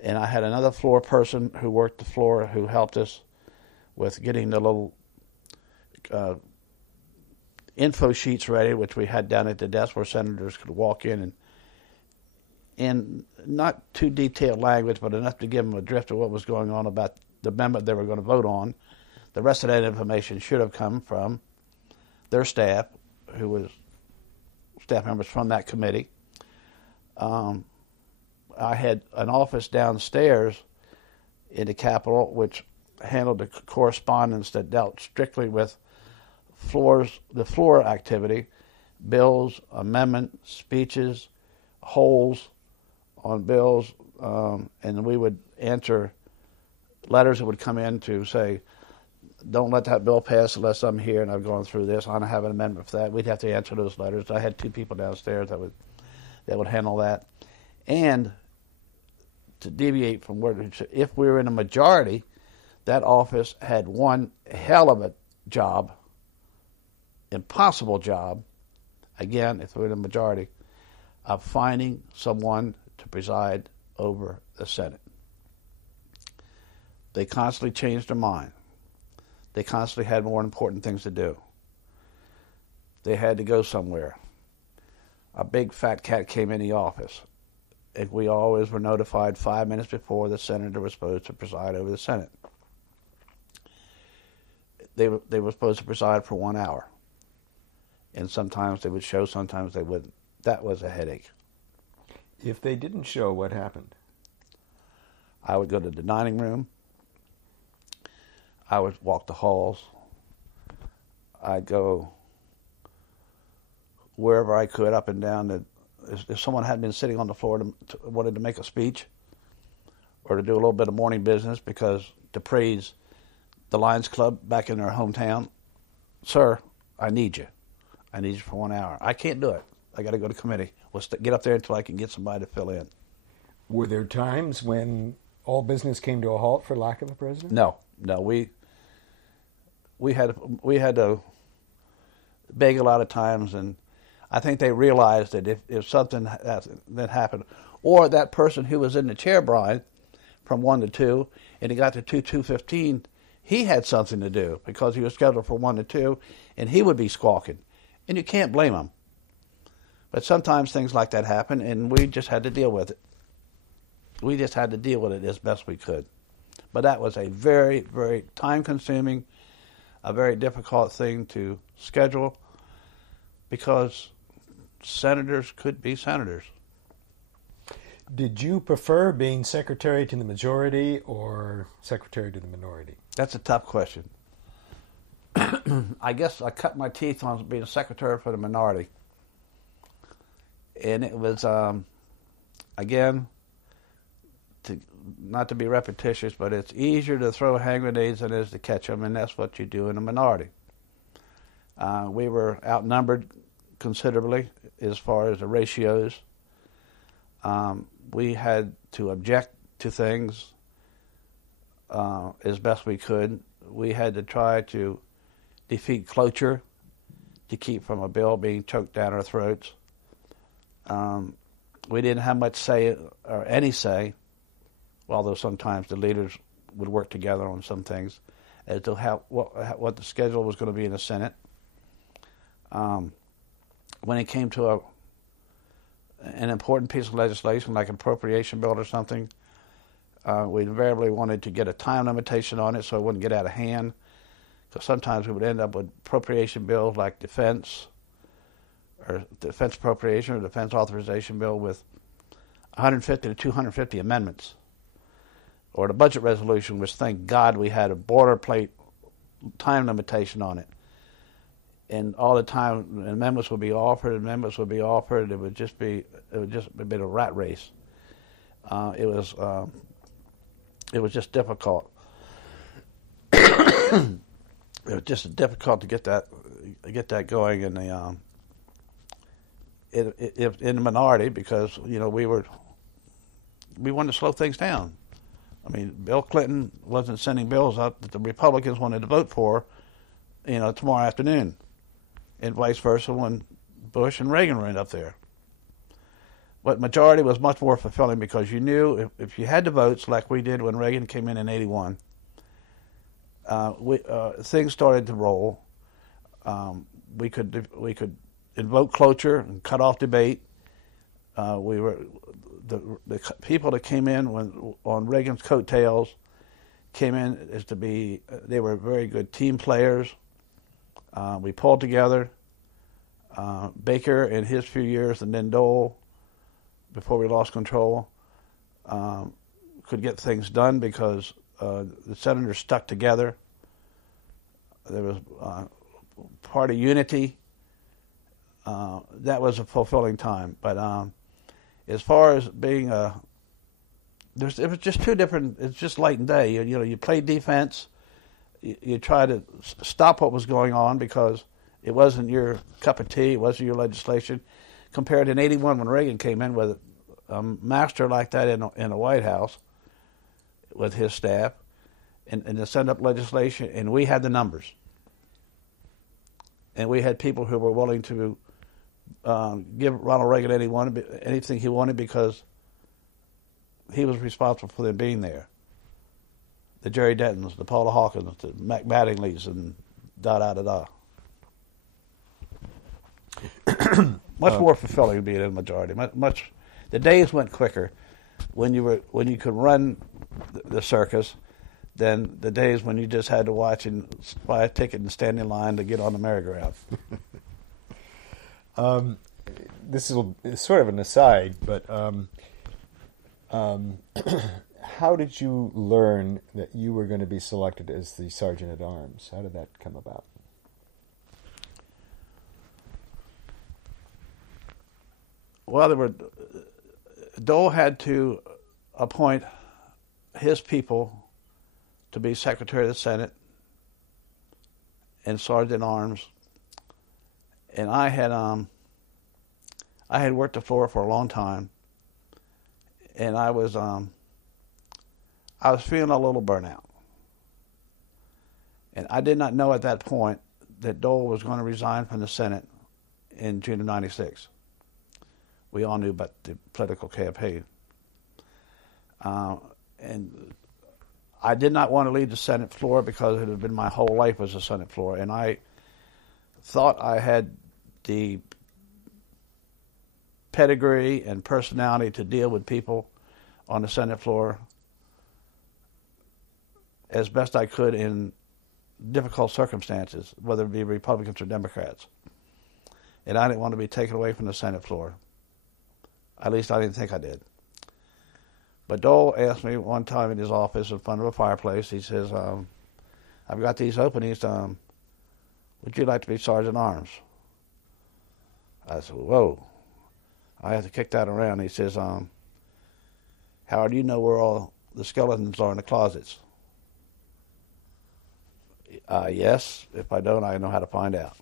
and I had another floor person who worked the floor who helped us with getting the little info sheets ready, which we had down at the desk where senators could walk in and not too detailed language, but enough to give them a drift of what was going on about the amendment they were going to vote on. The rest of that information should have come from their staff, who was staff members from that committee. I had an office downstairs in the Capitol which handled the correspondence that dealt strictly with the floor activity, bills, amendment, speeches, holds on bills, and we would answer letters that would come in to say, don't let that bill pass unless I'm here and I've gone through this. I don't have an amendment for that. We'd have to answer those letters. I had 2 people downstairs that would handle that. And to deviate from where, if we were in a majority, that office had one hell of a job, impossible job, again, if we were in a majority, of finding someone to preside over the Senate. They constantly changed their mind. They constantly had more important things to do. They had to go somewhere. A big fat cat came in the office. And we always were notified 5 minutes before the senator was supposed to preside over the Senate. They were supposed to preside for 1 hour. And sometimes they would show, sometimes they wouldn't. That was a headache. If they didn't show, what happened? I would go to the dining room. I would walk the halls. I'd go wherever I could, up and down. If someone had been sitting on the floor wanted to make a speech or to do a little bit of morning business because to praise the Lions Club back in their hometown, sir, I need you. I need you for 1 hour. I can't do it. I got to go to committee. We'll get up there until I can get somebody to fill in. Were there times when all business came to a halt for lack of a president? No. We had to beg a lot of times, and I think they realized that if something that happened, or that person who was in the chair, Brien, from 1 to 2, and he got to 2:15, he had something to do because he was scheduled for 1 to 2, and he would be squawking, and you can't blame him. But sometimes things like that happen, and we just had to deal with it. We just had to deal with it as best we could. But that was a very, very time-consuming, a very difficult thing to schedule because senators could be senators. Did you prefer being secretary to the majority or secretary to the minority? That's a tough question. I guess I cut my teeth on being a secretary for the minority. And it was, again, not to be repetitious, but it's easier to throw hand grenades than it is to catch them, and that's what you do in a minority. We were outnumbered considerably as far as the ratios. We had to object to things as best we could. We had to try to defeat cloture to keep from a bill being choked down our throats. We didn't have much say or any say, although sometimes the leaders would work together on some things, as to what the schedule was going to be in the Senate. When it came to an important piece of legislation like an appropriation bill or something, we invariably wanted to get a time limitation on it so it wouldn't get out of hand, because sometimes we would end up with appropriation bills like defense appropriation or defense authorization bill with 150 to 250 amendments, or the budget resolution, which thank God we had a boilerplate time limitation on it. And all the time, amendments would be offered. It would just be a bit of a rat race. It was just difficult. It was just difficult to get that going in the minority, because we wanted to slow things down. I mean, Bill Clinton wasn't sending bills out that the Republicans wanted to vote for, tomorrow afternoon, and vice versa when Bush and Reagan were up there. But majority was much more fulfilling, because you knew if you had the votes like we did when Reagan came in '81, things started to roll. We could invoke cloture and cut off debate. The people that came in on Reagan's coattails came in they were very good team players. We pulled together. Baker in his few years, and then Dole, before we lost control, could get things done because the senators stuck together. There was party unity. That was a fulfilling time. But as far as being it was just two different. It's just night and day. You play defense. You try to stop what was going on because it wasn't your cup of tea. It wasn't your legislation. Compared in '81 when Reagan came in with a master like that in the White House with his staff, and to send up legislation, and we had the numbers, and we had people who were willing to give Ronald Reagan anything he wanted because he was responsible for them being there. The Jerry Dentons, the Paula Hawkins, the Mac Mattingleys, and da-da-da-da. Much more fulfilling being in the majority. Much, the days went quicker when you could run the circus than the days when you just had to watch and buy a ticket and stand in line to get on the merry-go-round. This is sort of an aside, but how did you learn that you were going to be selected as the Sergeant-at-Arms? How did that come about? Well, Dole had to appoint his people to be Secretary of the Senate and Sergeant-at-Arms, and I had worked the floor for a long time, and I was feeling a little burnout, and I did not know at that point that Dole was going to resign from the Senate in June of '96. We all knew about the political campaign. And I did not want to leave the Senate floor because it had been my whole life was a Senate floor. And I thought I had the pedigree and personality to deal with people on the Senate floor as best I could in difficult circumstances, whether it be Republicans or Democrats. And I didn't want to be taken away from the Senate floor. At least I didn't think I did. But Dole asked me one time in his office in front of a fireplace, he says, I've got these openings, would you like to be Sergeant-at-Arms? I said, whoa. I had to kick that around. He says, Howard, you know where all the skeletons are in the closets? Yes. If I don't, I know how to find out.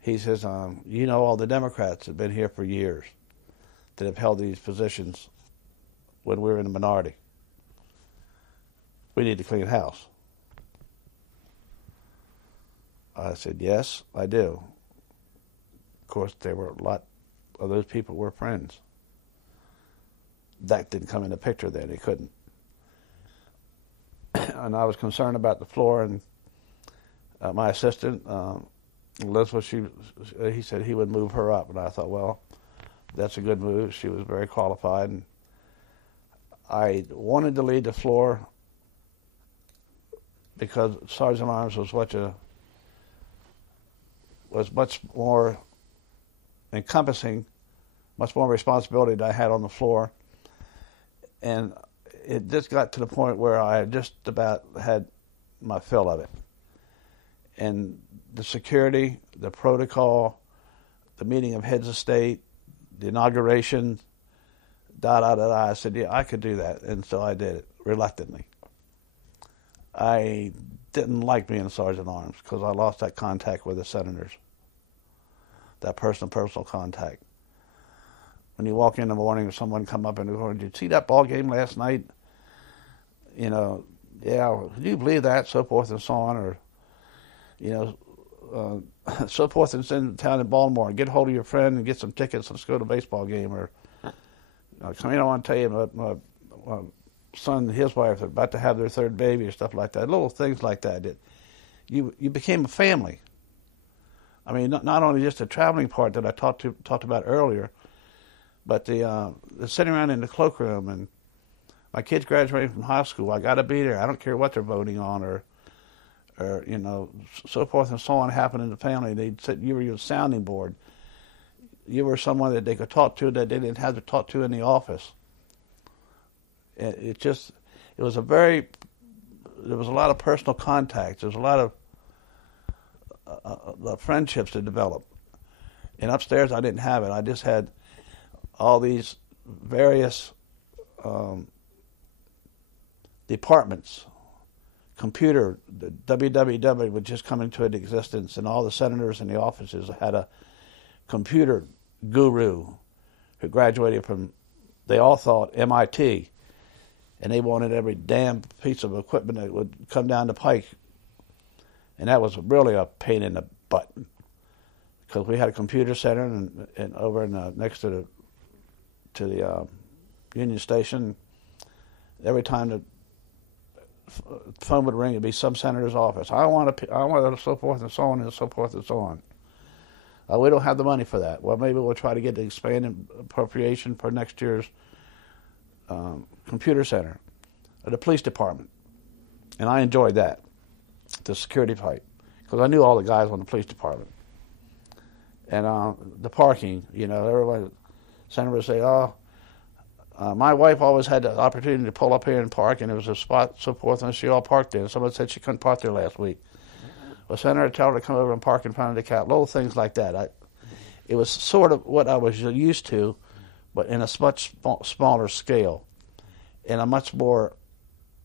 He says, you know all the Democrats have been here for years that have held these positions when we were in the minority. We need to clean house. I said, yes, I do. Of course, there were a lot of those people were friends. That didn't come in the picture then. He couldn't. And I was concerned about the floor, and my assistant, Elizabeth, he said he would move her up. And I thought, well, that's a good move. She was very qualified. And I wanted to lead the floor because Sergeant-at-Arms was much more encompassing, much more responsibility that I had on the floor. And it just got to the point where I just about had my fill of it. And the security, the protocol, the meeting of heads of state, the inauguration, I said, yeah, I could do that. And so I did it, reluctantly. I didn't like being Sergeant-at-Arms because I lost that contact with the senators, that personal contact. When you walk in the morning and someone come up and go, did you see that ball game last night? You know, yeah, do you believe that? So forth and so on. Or, you know, so forth and send town in Baltimore and get hold of your friend and get some tickets. Let's go to a baseball game. Or, come in, I want to tell you about my son and his wife are about to have their third baby or stuff like that. Little things like that. You became a family. I mean, not only just the traveling part that I talked about earlier, but the sitting around in the cloakroom and my kids graduating from high school. I got to be there. I don't care what they're voting on or you know, so forth and so on happened in the family. They said you were your sounding board. You were someone that they could talk to that they didn't have to talk to in the office. There was a lot of personal contacts. There was a lot the friendships to develop. And upstairs, I didn't have it. I just had all these various departments. Computer, the WWW would just come into existence, and all the senators in the offices had a computer guru who graduated from, they all thought, MIT, and they wanted every damn piece of equipment that would come down the pike. And that was really a pain in the butt, because we had a computer center and over in next to the Union Station. Every time the phone would ring, it'd be some senator's office. I want so forth and so on and so forth and so on. We don't have the money for that. Well, maybe we'll try to get the expanded appropriation for next year's computer center, or the police department. And I enjoyed that, the security fight, because I knew all the guys on the police department. And the parking, everybody, senator would say, my wife always had the opportunity to pull up here and park, and there was a spot, so forth, and she all parked there. Somebody said she couldn't park there last week. Well, Senator tell her to come over and park in front of the Capitol, little things like that. It was sort of what I was used to, but in a much smaller scale, in a much more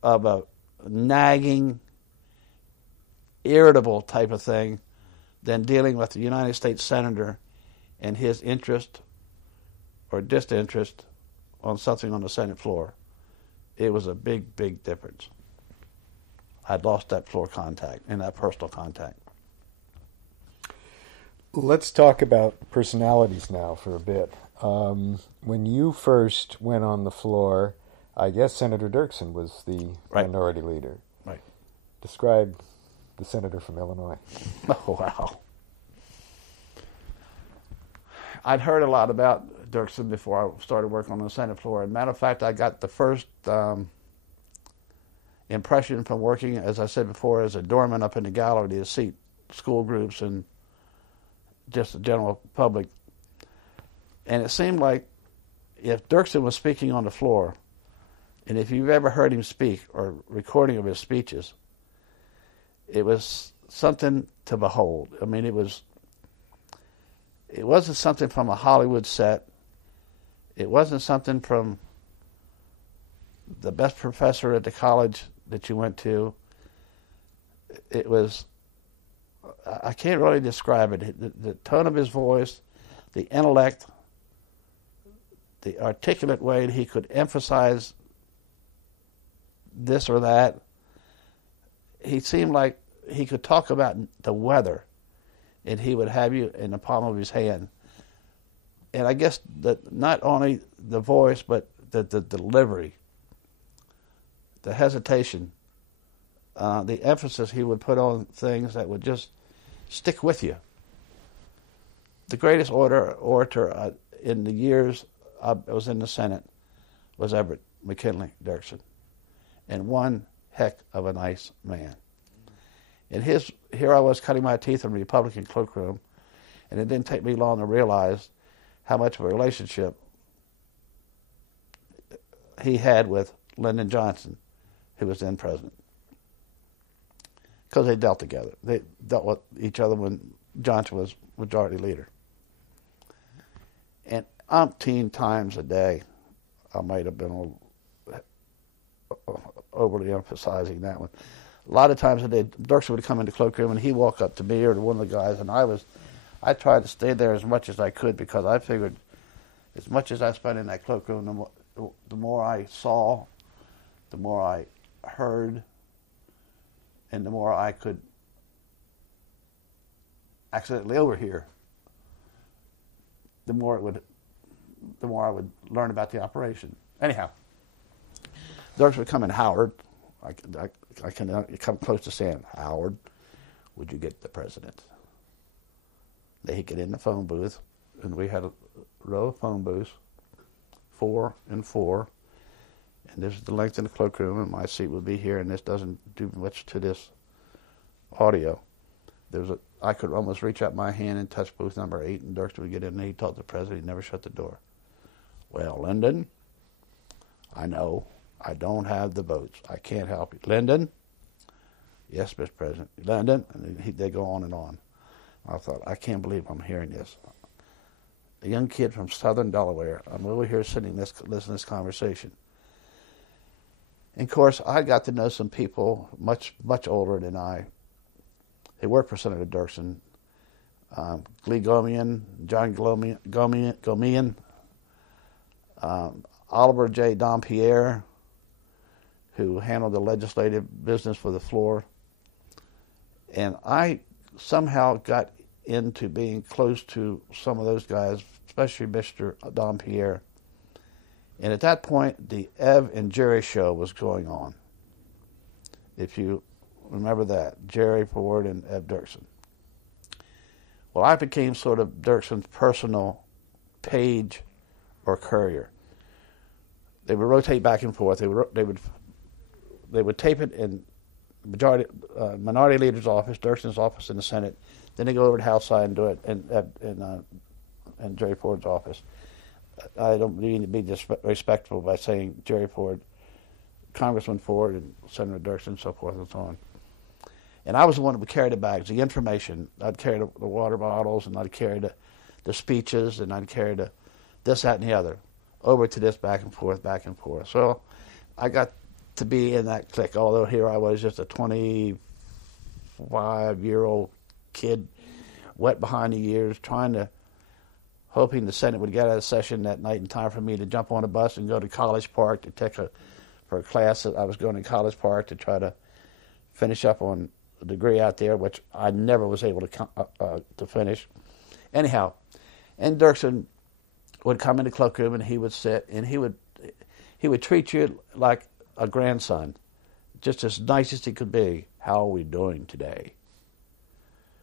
of a nagging, irritable type of thing than dealing with the United States Senator and his interest or disinterest on something on the Senate floor. It was a big, big difference. I'd lost that floor contact and that personal contact. Let's talk about personalities now for a bit. When you first went on the floor, I guess Senator Dirksen was the minority leader. Right. Describe the senator from Illinois. Oh, wow. I'd heard a lot about Dirksen before I started working on the Senate floor. As a matter of fact, I got the first impression from working, as I said before, as a doorman up in the gallery to seat school groups and just the general public. And it seemed like if Dirksen was speaking on the floor, and if you've ever heard him speak or recording of his speeches, it was something to behold. I mean, it wasn't something from a Hollywood set. It wasn't something from the best professor at the college that you went to. It was, I can't really describe it. The tone of his voice, the intellect, the articulate way that he could emphasize this or that. He seemed like he could talk about the weather, and he would have you in the palm of his hand. And I guess that not only the voice, but the delivery, the hesitation, the emphasis he would put on things that would just stick with you. The greatest orator in the years I was in the Senate was Everett McKinley Dirksen, and one heck of a nice man. And here I was cutting my teeth in the Republican cloakroom, and it didn't take me long to realize how much of a relationship he had with Lyndon Johnson, who was then president. Because they dealt together. They dealt with each other when Johnson was majority leader. And umpteen times a day, I might have been a little overly emphasizing that one. A lot of times a day, Dirksen would come into the cloakroom and he'd walk up to me or to one of the guys, and I tried to stay there as much as I could, because I figured as much as I spent in that cloakroom, the more I saw, the more I heard, and the more I could accidentally overhear, the more I would learn about the operation. Anyhow, Dirksen would come in, Howard. I can come close to saying, Howard, would you get the president? Then he'd get in the phone booth, and we had a row of phone booths, 4 and 4, and this is the length in the cloakroom, and my seat would be here, and this doesn't do much to this audio. I could almost reach out my hand and touch booth number 8, and Dirksen would get in, and he'd talk to the president. He'd never shut the door. Well, Lyndon, I know I don't have the votes. I can't help you. Lyndon? Yes, Mr. President. Lyndon? And they'd go on and on. I thought, I can't believe I'm hearing this. A young kid from southern Delaware. I'm over here sitting listening to this conversation. And of course, I got to know some people much, much older than I. They worked for Senator Dirksen. Lee Gomian, John Gomian, Oliver J. Dompierre, who handled the legislative business for the floor. And I somehow got into being close to some of those guys, especially Mr. Dompierre. And at that point, the Ev and Jerry show was going on. If you remember that, Jerry Ford and Ev Dirksen. Well, I became sort of Dirksen's personal page or courier. They would rotate back and forth. They would tape it in minority leader's office, Dirksen's office in the Senate. Then they go over to House side and do it in Jerry Ford's office. I don't mean to be disrespectful by saying Jerry Ford, Congressman Ford, and Senator Dirksen, and so forth and so on. And I was the one that would carry the bags, the information. I'd carry the water bottles, and I'd carry the speeches, and I'd carry the this, that, and the other, over to this, back and forth, back and forth. So I got to be in that clique, although here I was just a 25-year-old kid, wet behind the ears, hoping the Senate would get out of session that night in time for me to jump on a bus and go to College Park to take for a class that I was going to College Park to try to finish up on a degree out there, which I never was able to finish. Anyhow, and Dirksen would come in the cloakroom and he would sit and he would treat you like a grandson, just as nice as he could be. How are we doing today?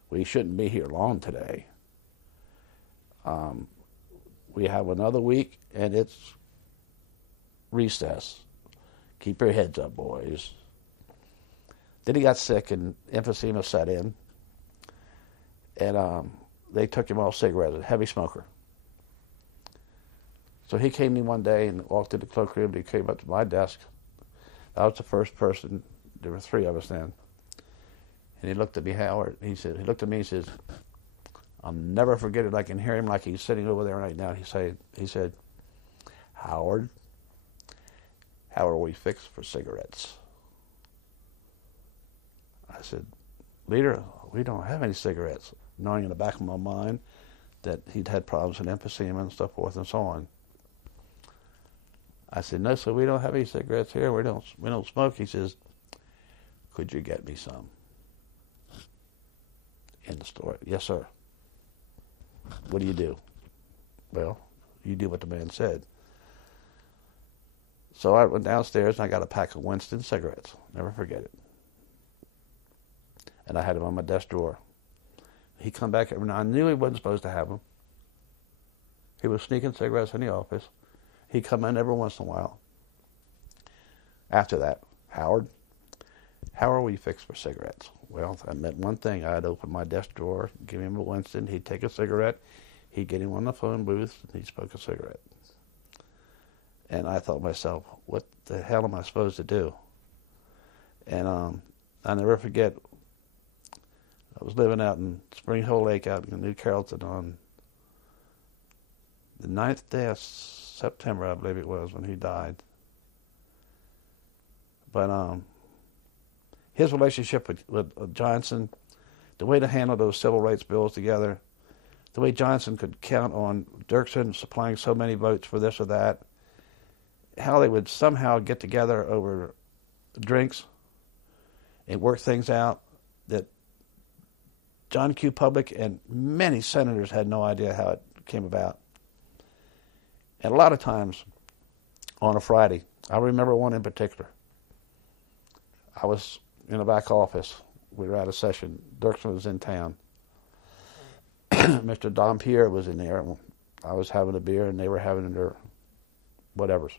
We shouldn't be here long today. We have another week and it's recess. Keep your heads up, boys. Then he got sick and emphysema set in, and they took him off cigarettes, a heavy smoker. So he came to me one day and walked in the cloakroom. He came up to my desk. I was the first person. There were three of us then. And he looked at me, Howard. He looked at me and says, I'll never forget it. I can hear him like he's sitting over there right now. He said, Howard, how are we fixed for cigarettes? I said, Leader, we don't have any cigarettes. Knowing in the back of my mind that he'd had problems with emphysema and so forth and so on. I said, no, sir, we don't have any cigarettes here. We don't smoke. He says, could you get me some in the store? Yes, sir. What do you do? Well, you do what the man said. So I went downstairs and I got a pack of Winston cigarettes. Never forget it. And I had them on my desk drawer. He come back every now. I knew he wasn't supposed to have them. He was sneaking cigarettes in the office. He'd come in every once in a while. After that, Howard, how are we fixed for cigarettes? Well, that meant one thing. I'd open my desk drawer, give him a Winston. He'd take a cigarette. He'd get him on the phone booth, and he'd smoke a cigarette. And I thought to myself, what the hell am I supposed to do? And I'll never forget, I was living out in Spring Hole Lake out in New Carrollton on the 9th day of September, I believe it was, when he died. But his relationship with Johnson, the way to handle those civil rights bills together, the way Johnson could count on Dirksen supplying so many votes for this or that, how they would somehow get together over drinks and work things out that John Q. Public and many senators had no idea how it came about. And a lot of times on a Friday, I remember one in particular. I was in the back office. We were out of session. Dirksen was in town. Mr. Dompierre was in there. I was having a beer, and they were having their whatevers.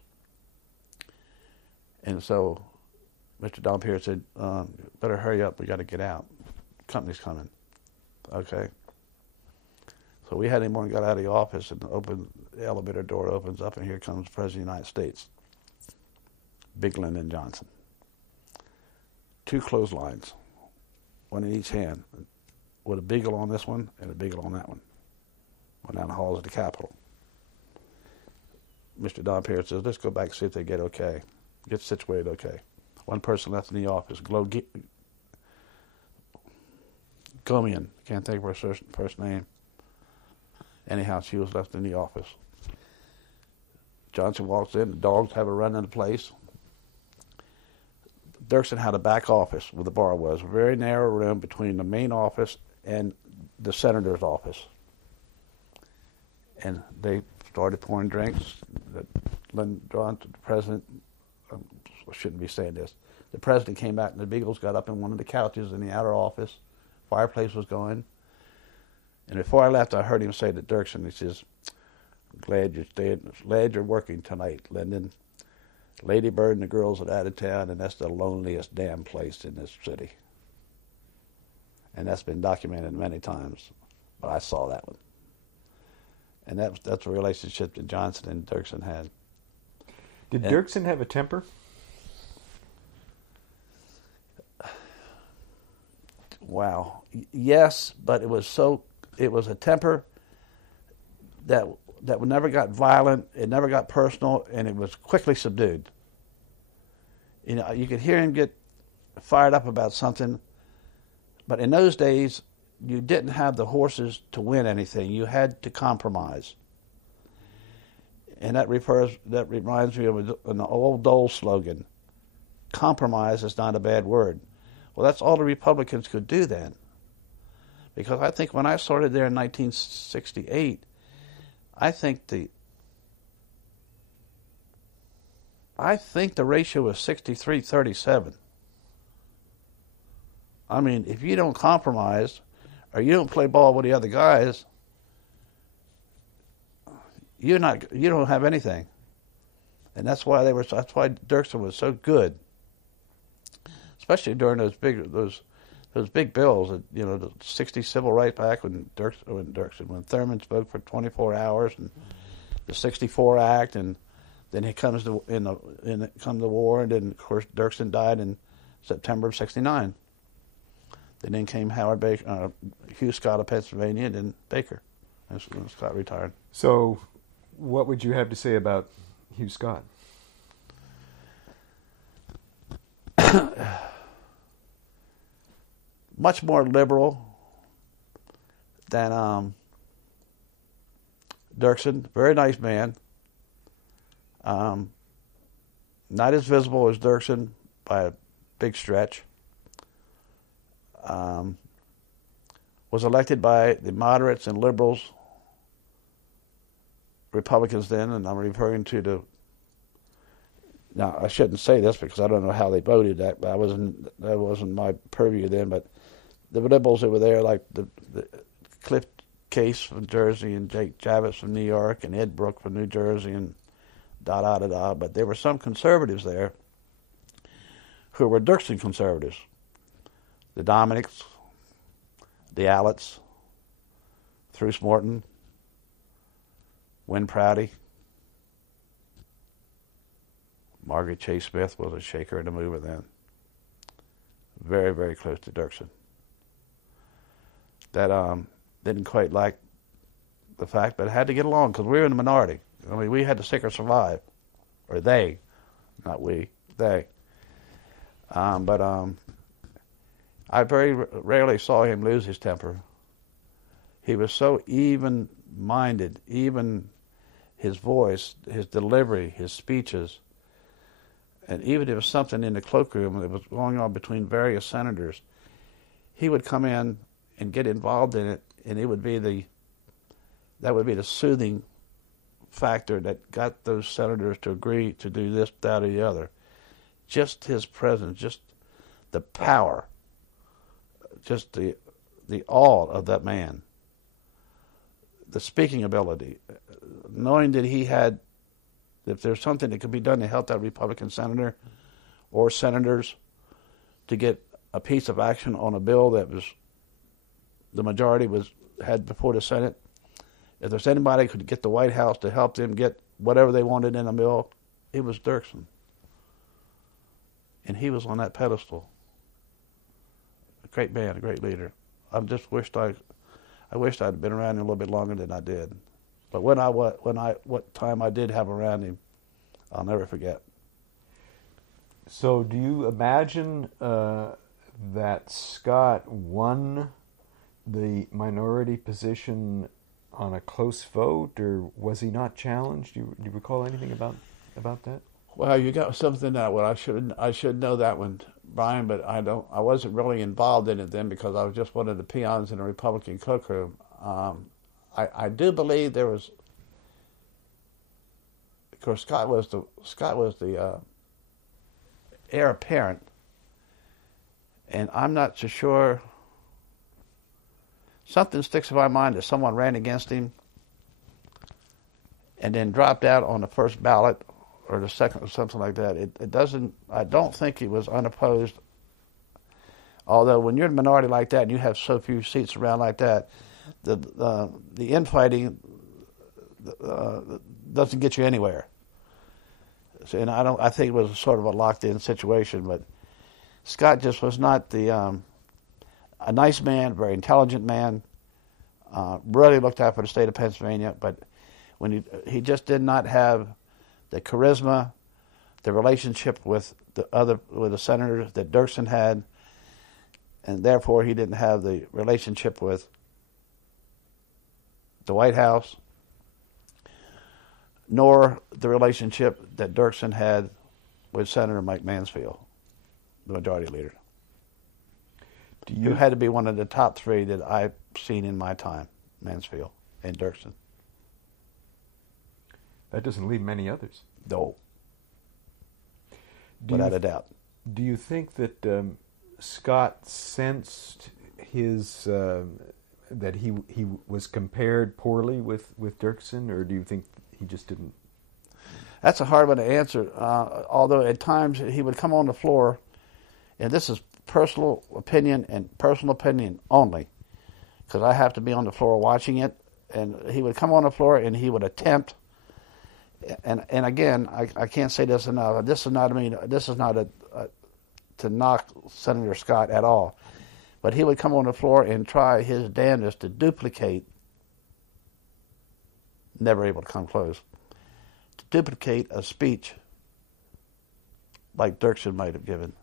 And so Mr. Dompierre said, better hurry up. We got to get out. Company's coming. Okay. So we had him on, got out of the office, and the elevator door opens up, and here comes the President of the United States, Big Lyndon Johnson. 2 clotheslines, one in each hand. with a beagle on this one and a beagle on that one. Went down the halls of the Capitol. Mr. Don Pierce says, let's go back and see if they get okay. Get situated okay. One person left in the office, Gomian, can't think of her first name. Anyhow, she was left in the office. Johnson walks in, the dogs have a run in the place. Dirksen had a back office where the bar was, a very narrow room between the main office and the senator's office. And they started pouring drinks. The president, I shouldn't be saying this, the president came back and the Beagles got up in one of the couches in the outer office. Fireplace was going. And before I left, I heard him say to Dirksen, he says, glad you're working tonight, Lyndon. Lady Bird and the girls are out of town, and that's the loneliest damn place in this city. And that's been documented many times, but I saw that one. And that's a relationship that Johnson and Dirksen had. Did Dirksen have a temper? Wow. Yes, but it was a temper that never got violent, it never got personal, and it was quickly subdued. You know, you could hear him get fired up about something, but in those days, you didn't have the horses to win anything. You had to compromise. And that reminds me of an old Dole slogan, compromise is not a bad word. Well, that's all the Republicans could do then. Because I think when I started there in 1968, I think the ratio was 63-37. I mean, if you don't compromise or you don't play ball with the other guys, you don't have anything. And that's why Dirksen was so good. Especially during those big bills, you know, the 60 Civil Rights Act when Thurman spoke for 24 hours, and the 64 Act, and then it comes to the war, and then of course Dirksen died in September of '69. Then came Hugh Scott of Pennsylvania, and then Baker, and Scott retired. So, what would you have to say about Hugh Scott? Much more liberal than Dirksen. Very nice man. Not as visible as Dirksen by a big stretch. Was elected by the moderates and liberals, Republicans then, and I'm referring to the. Now I shouldn't say this because I don't know how they voted that, but that wasn't my purview then. But the liberals that were there, like the Cliff Case from Jersey and Jake Javits from New York and Ed Brooke from New Jersey and da-da-da-da. But there were some conservatives there who were Dirksen conservatives. The Dominics, the Allets, Bruce Morton, Win Prouty. Margaret Chase Smith was a shaker and a mover then. Very, very close to Dirksen. That didn't quite like the fact, but had to get along because we were in the minority. I mean, we had to sink or survive. Or they, not we, they. But I very rarely saw him lose his temper. He was so even-minded, even his voice, his delivery, his speeches. And even if it was something in the cloakroom that was going on between various senators, he would come in and get involved in it, and it would be that would be the soothing factor that got those senators to agree to do this, that, or the other. Just his presence, just the power, just the awe of that man, the speaking ability, knowing that he had, if there's something that could be done to help that Republican senator or senators to get a piece of action on a bill that was the majority had before the Senate, if there's anybody who could get the White House to help them get whatever they wanted in a bill, it was Dirksen. And he was on that pedestal. A great man, a great leader. just wished I wished I'd been around him a little bit longer than I did. But what time I did have around him, I'll never forget. So do you imagine that Scott won the minority position on a close vote, or was he not challenged? Do you recall anything about that? Well, you got something that I should know that one, Brian, but I wasn't really involved in it then because I was just one of the peons in the Republican cookroom. I do believe there was. Of course, Scott was the heir apparent, and I'm not so sure. Something sticks in my mind that someone ran against him and then dropped out on the first ballot or the second or something like that. It doesn't. I don't think he was unopposed. Although when you're in a minority like that and you have so few seats around like that, the infighting doesn't get you anywhere. So, and I think it was sort of a locked-in situation. But Scott just was not a nice man, very intelligent man. Really looked out for the state of Pennsylvania, but when he just did not have the charisma, the relationship with the senators that Dirksen had, and therefore he didn't have the relationship with the White House, nor the relationship that Dirksen had with Senator Mike Mansfield, the majority leader, who had to be one of the top three that I've seen in my time, Mansfield and Dirksen. That doesn't leave many others. Dole. Without a doubt. Do you think that Scott sensed his that he was compared poorly with Dirksen, or do you think he just didn't? That's a hard one to answer. Although at times he would come on the floor, and this is personal opinion and personal opinion only, because I have to be on the floor watching it, and he would come on the floor and he would attempt. And again, I can't say this enough. This is not to knock Senator Scott at all, but he would come on the floor and try his damnedest to duplicate. Never able to come close. To duplicate a speech like Dirksen might have given.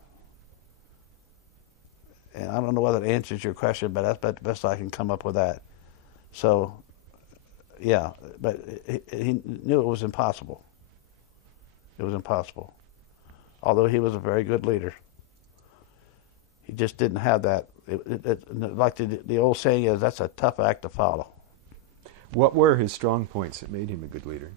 And I don't know whether it answers your question, but that's the best I can come up with that. So, yeah, but he knew it was impossible. It was impossible. Although he was a very good leader. He just didn't have that. Like the old saying is, that's a tough act to follow. What were his strong points that made him a good leader?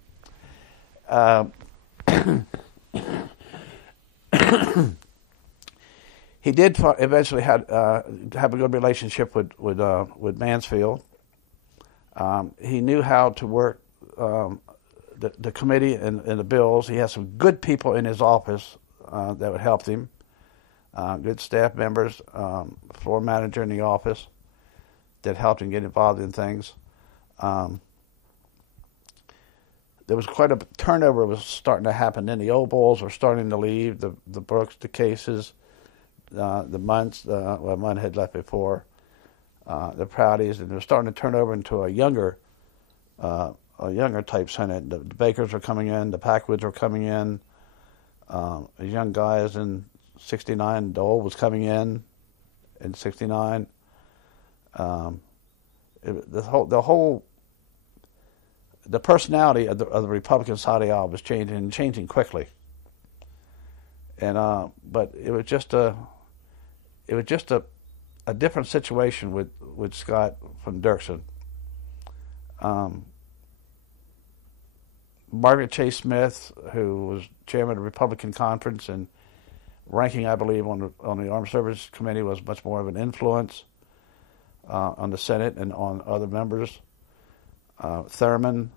He did eventually have a good relationship with Mansfield. He knew how to work the committee and the bills. He had some good people in his office that would help him. Good staff members, floor manager in the office that helped him get involved in things. There was quite a turnover was starting to happen. Then the old bulls were starting to leave. The Brooks, the Cases, the Munts. Munn had left before. The Proudies, and they were starting to turn over into a younger type Senate. The Bakers were coming in. The Packwoods were coming in. Young guys in '69. Dole was coming in '69. The personality of the Republican side of the aisle was changing quickly. And but it was just a different situation with Scott from Dirksen. Margaret Chase Smith, who was chairman of the Republican Conference and ranking, I believe, on the Armed Services Committee, was much more of an influence on the Senate and on other members. Thurman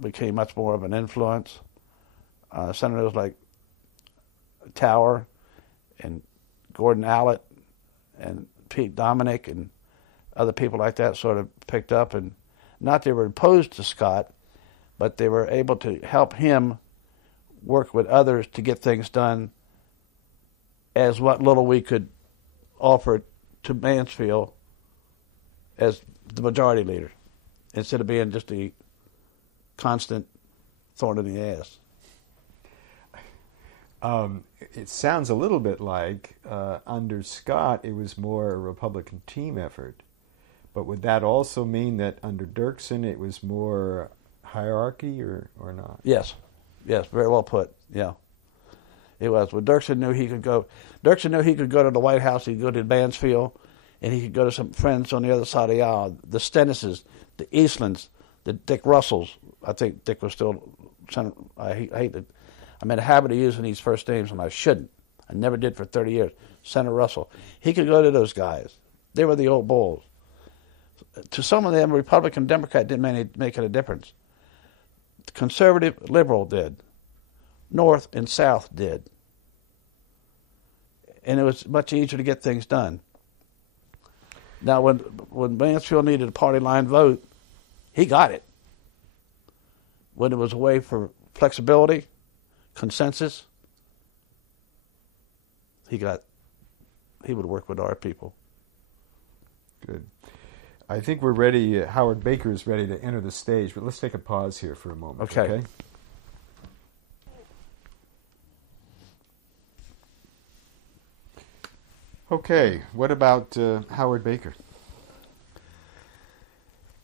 became much more of an influence. Senators like Tower and Gordon Allett and Pete Dominic and other people like that sort of picked up, and not they were opposed to Scott, but they were able to help him work with others to get things done as what little we could offer to Mansfield as the majority leader instead of being just a constant thorn in the ass. It sounds a little bit like under Scott it was more a Republican team effort. But would that also mean that under Dirksen it was more hierarchy or not? Yes, very well put. Yeah, it was. Well, Dirksen knew he could go. Dirksen knew he could go to the White House. He could go to Mansfield, and he could go to some friends on the other side of the aisle. The Stennises, the Eastlands, the Dick Russells. I think Dick was still. I hate it. I'm in a habit of using these first names, and I shouldn't. I never did for 30 years. Senator Russell. He could go to those guys. They were the old bulls. To some of them, Republican, Democrat didn't make it a difference. Conservative, liberal did. North and South did. And it was much easier to get things done. Now, when Mansfield needed a party line vote, he got it. When it was a way for flexibility, consensus, he would work with our people. Good. I think we're ready. Howard Baker is ready to enter the stage, but let's take a pause here for a moment. Okay. Okay, what about Howard Baker?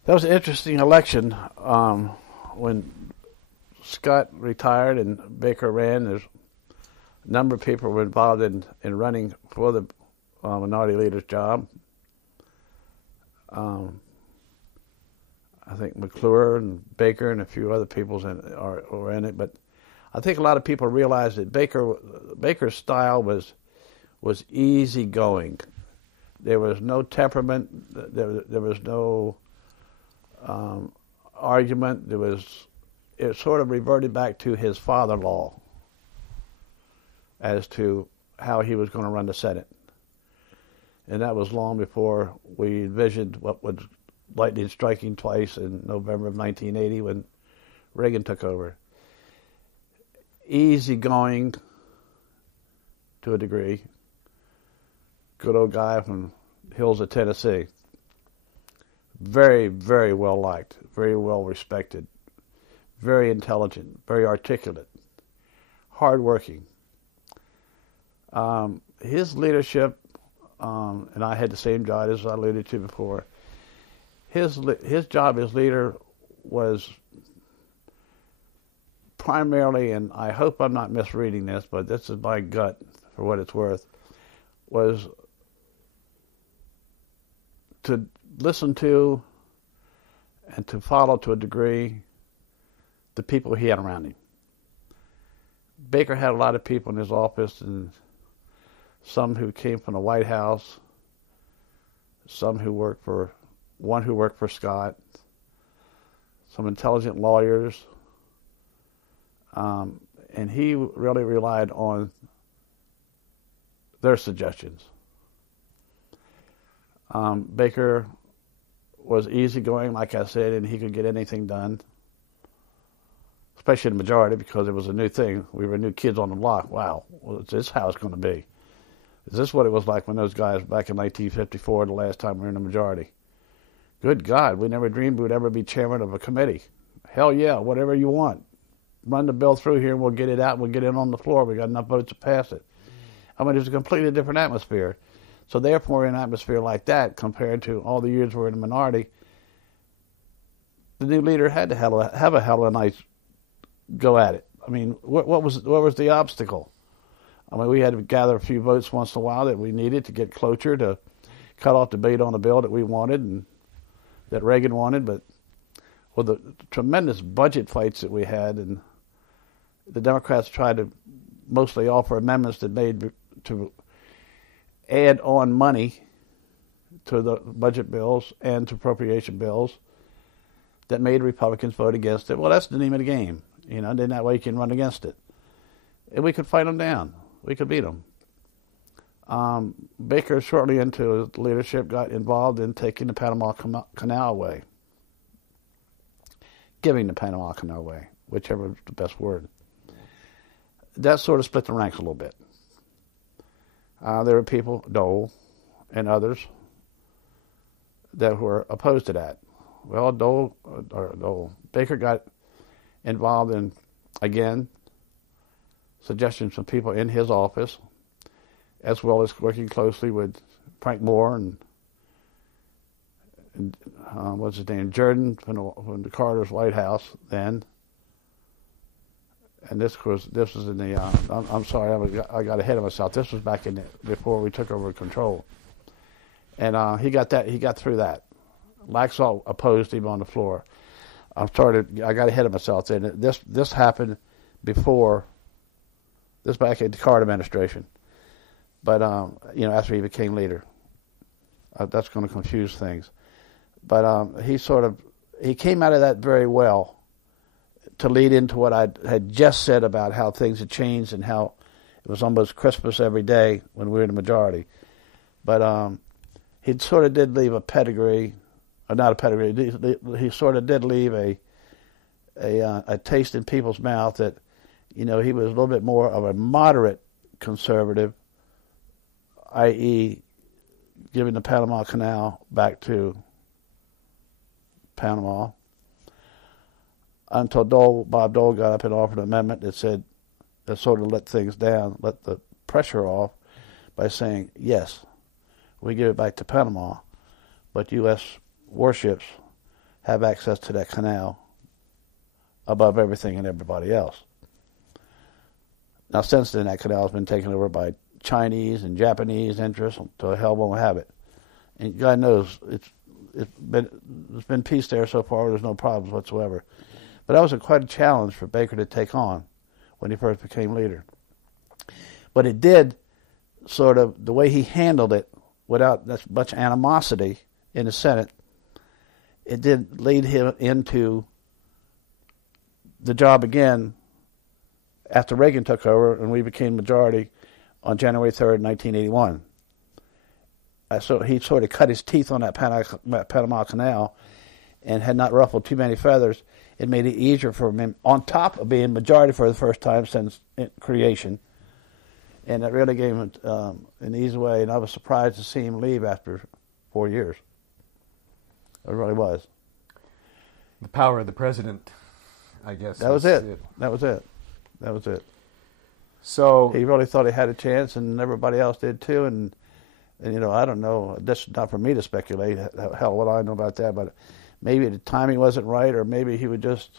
That was an interesting election. When Scott retired and Baker ran, there's a number of people were involved in running for the minority leader's job. I think McClure and Baker and a few other people were in it, but I think a lot of people realized that Baker's style was easygoing. There was no temperament. There was no argument. It sort of reverted back to his father-in-law as to how he was going to run the Senate. And that was long before we envisioned what was lightning striking twice in November of 1980 when Reagan took over. Easygoing to a degree. Good old guy from hills of Tennessee. Very, very well liked, very well respected, very intelligent, very articulate, hardworking. His leadership, and I had the same job as I alluded to before. His job as leader was primarily, and I hope I'm not misreading this, but this is my gut for what it's worth, was to listen to and to follow to a degree the people he had around him. Baker had a lot of people in his office, and some who came from the White House, one who worked for Scott, some intelligent lawyers, and he really relied on their suggestions. Baker was easygoing, like I said, and he could get anything done, especially the majority, because it was a new thing. We were new kids on the block. Wow, well, is this how it's going to be? Is this what it was like when those guys back in 1954, the last time we were in the majority? Good God, we never dreamed we would ever be chairman of a committee. Hell yeah, whatever you want. Run the bill through here and we'll get it out and we'll get it on the floor. We got enough votes to pass it. I mean, it was a completely different atmosphere. So therefore, in an atmosphere like that, compared to all the years we were in the minority, the new leader had to have a hell of a nice go at it. I mean, what was the obstacle? I mean, we had to gather a few votes once in a while that we needed to get cloture to cut off debate on a bill that we wanted and that Reagan wanted. But with the tremendous budget fights that we had, and the Democrats tried to mostly offer amendments that made to add on money to the budget bills and to appropriation bills that made Republicans vote against it. Well, that's the name of the game, you know. Then that way you can run against it, and we could fight them down. We could beat them. Baker, shortly into his leadership, got involved in taking the Panama Canal away, giving the Panama Canal away, whichever was the best word. That sort of split the ranks a little bit. There were people, Dole, and others that were opposed to that. Well, Baker got involved in, again, suggestions from people in his office, as well as working closely with Frank Moore and what's his name, Jordan from the Carter's White House then. And this was in the. I'm sorry, I got ahead of myself. This was back before we took over control, and he got through that. Laxalt opposed him on the floor. I got ahead of myself. Then this happened before. This back in the Carter administration, but after he became leader, that's going to confuse things. But he came out of that very well to lead into what I had just said about how things had changed and how it was almost Christmas every day when we were in the majority. But he sort of did leave a pedigree, or not a pedigree. He sort of did leave a taste in people's mouth that, he was a little bit more of a moderate conservative, i.e., giving the Panama Canal back to Panama, until Bob Dole got up and offered an amendment that said, that sort of let things down, let the pressure off by saying, yes, we give it back to Panama, but U.S. warships have access to that canal above everything and everybody else. Now, since then, that canal has been taken over by Chinese and Japanese interests until hell won't have it. And God knows there's been peace there so far. There's no problems whatsoever. But that was quite a challenge for Baker to take on when he first became leader. But it did sort of, the way he handled it without that much animosity in the Senate, it did lead him into the job again after Reagan took over and we became majority on January 3rd, 1981. So he sort of cut his teeth on that Panama Canal and had not ruffled too many feathers. It made it easier for him, on top of being majority for the first time since creation. And it really gave him an easy way, and I was surprised to see him leave after 4 years. I really was. The power of the president, I guess. That was it. That was it. So he really thought he had a chance, and everybody else did too. And I don't know. That's not for me to speculate. Hell, what I know about that, but maybe the timing wasn't right, or maybe he would just,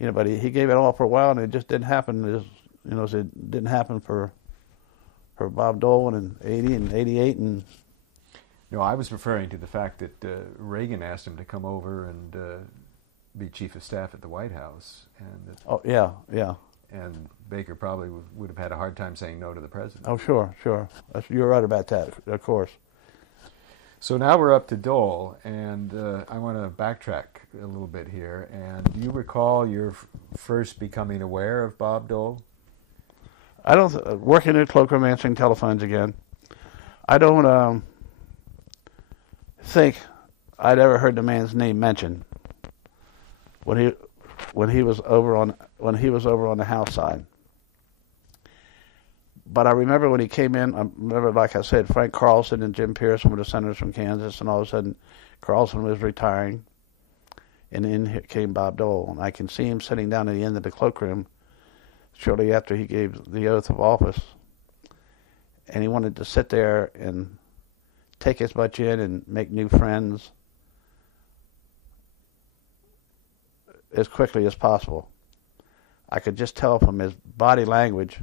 but he gave it all for a while, and it just didn't happen. It didn't happen for Bob Dole in 80 and 88 and. No, I was referring to the fact that Reagan asked him to come over and be chief of staff at the White House, and yeah. And Baker probably would have had a hard time saying no to the president. Oh, sure. You're right about that, of course. So now we're up to Dole, and I want to backtrack a little bit here. And do you recall your first becoming aware of Bob Dole? I don't. Working at Cloakroom answering telephones again. I don't think I'd ever heard the man's name mentioned when he was over on the House side. But I remember when he came in, I remember, like I said, Frank Carlson and Jim Pearson were the senators from Kansas, and all of a sudden Carlson was retiring, and in came Bob Dole. And I can see him sitting down at the end of the cloakroom shortly after he gave the oath of office. And he wanted to sit there and take as much in and make new friends as quickly as possible. I could just tell from his body language,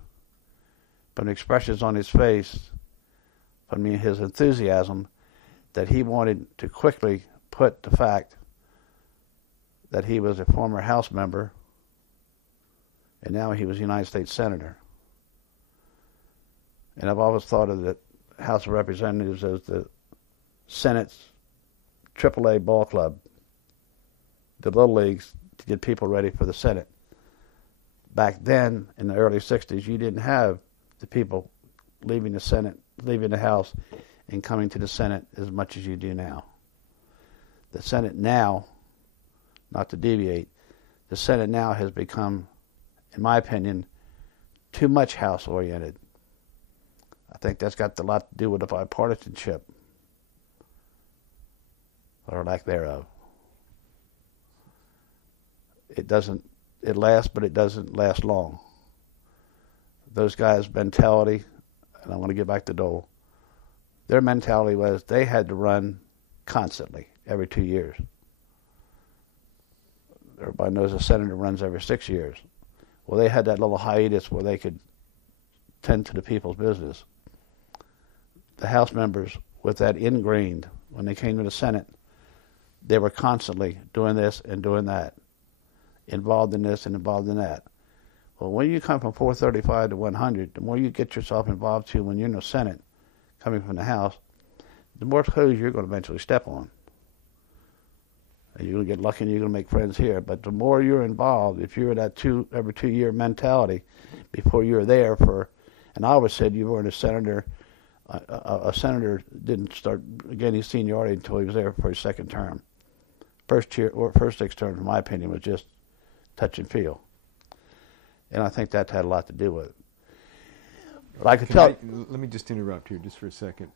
from the expressions on his face, from his enthusiasm, that he wanted to quickly put the fact that he was a former House member and now he was a United States Senator. And I've always thought of the House of Representatives as the Senate's AAA ball club, the little leagues, to get people ready for the Senate. Back then, in the early 60s, you didn't have the people leaving the Senate, leaving the House, and coming to the Senate as much as you do now. The Senate now, not to deviate, the Senate now has become, in my opinion, too much House-oriented. I think that's got a lot to do with the bipartisanship, or lack thereof. It lasts, but it doesn't last long. Those guys' mentality, and I want to get back to Dole, their mentality was they had to run constantly, every 2 years. Everybody knows a senator runs every 6 years. Well, they had that little hiatus where they could tend to the people's business. The House members, with that ingrained, when they came to the Senate, they were constantly doing this and doing that, involved in this and involved in that. Well, when you come from 435 to 100, the more you get yourself involved to when you're in the Senate, coming from the House, the more toes you're going to eventually step on. And you're going to get lucky and you're going to make friends here. But the more you're involved, if you're that every 2 year mentality, before you're there for, and I always said you weren't a senator. A senator didn't start gaining seniority until he was there for his second term. First 6 terms, in my opinion, was just touch and feel. And I think that had a lot to do with it. But I could tell. Let me just interrupt here just for a second.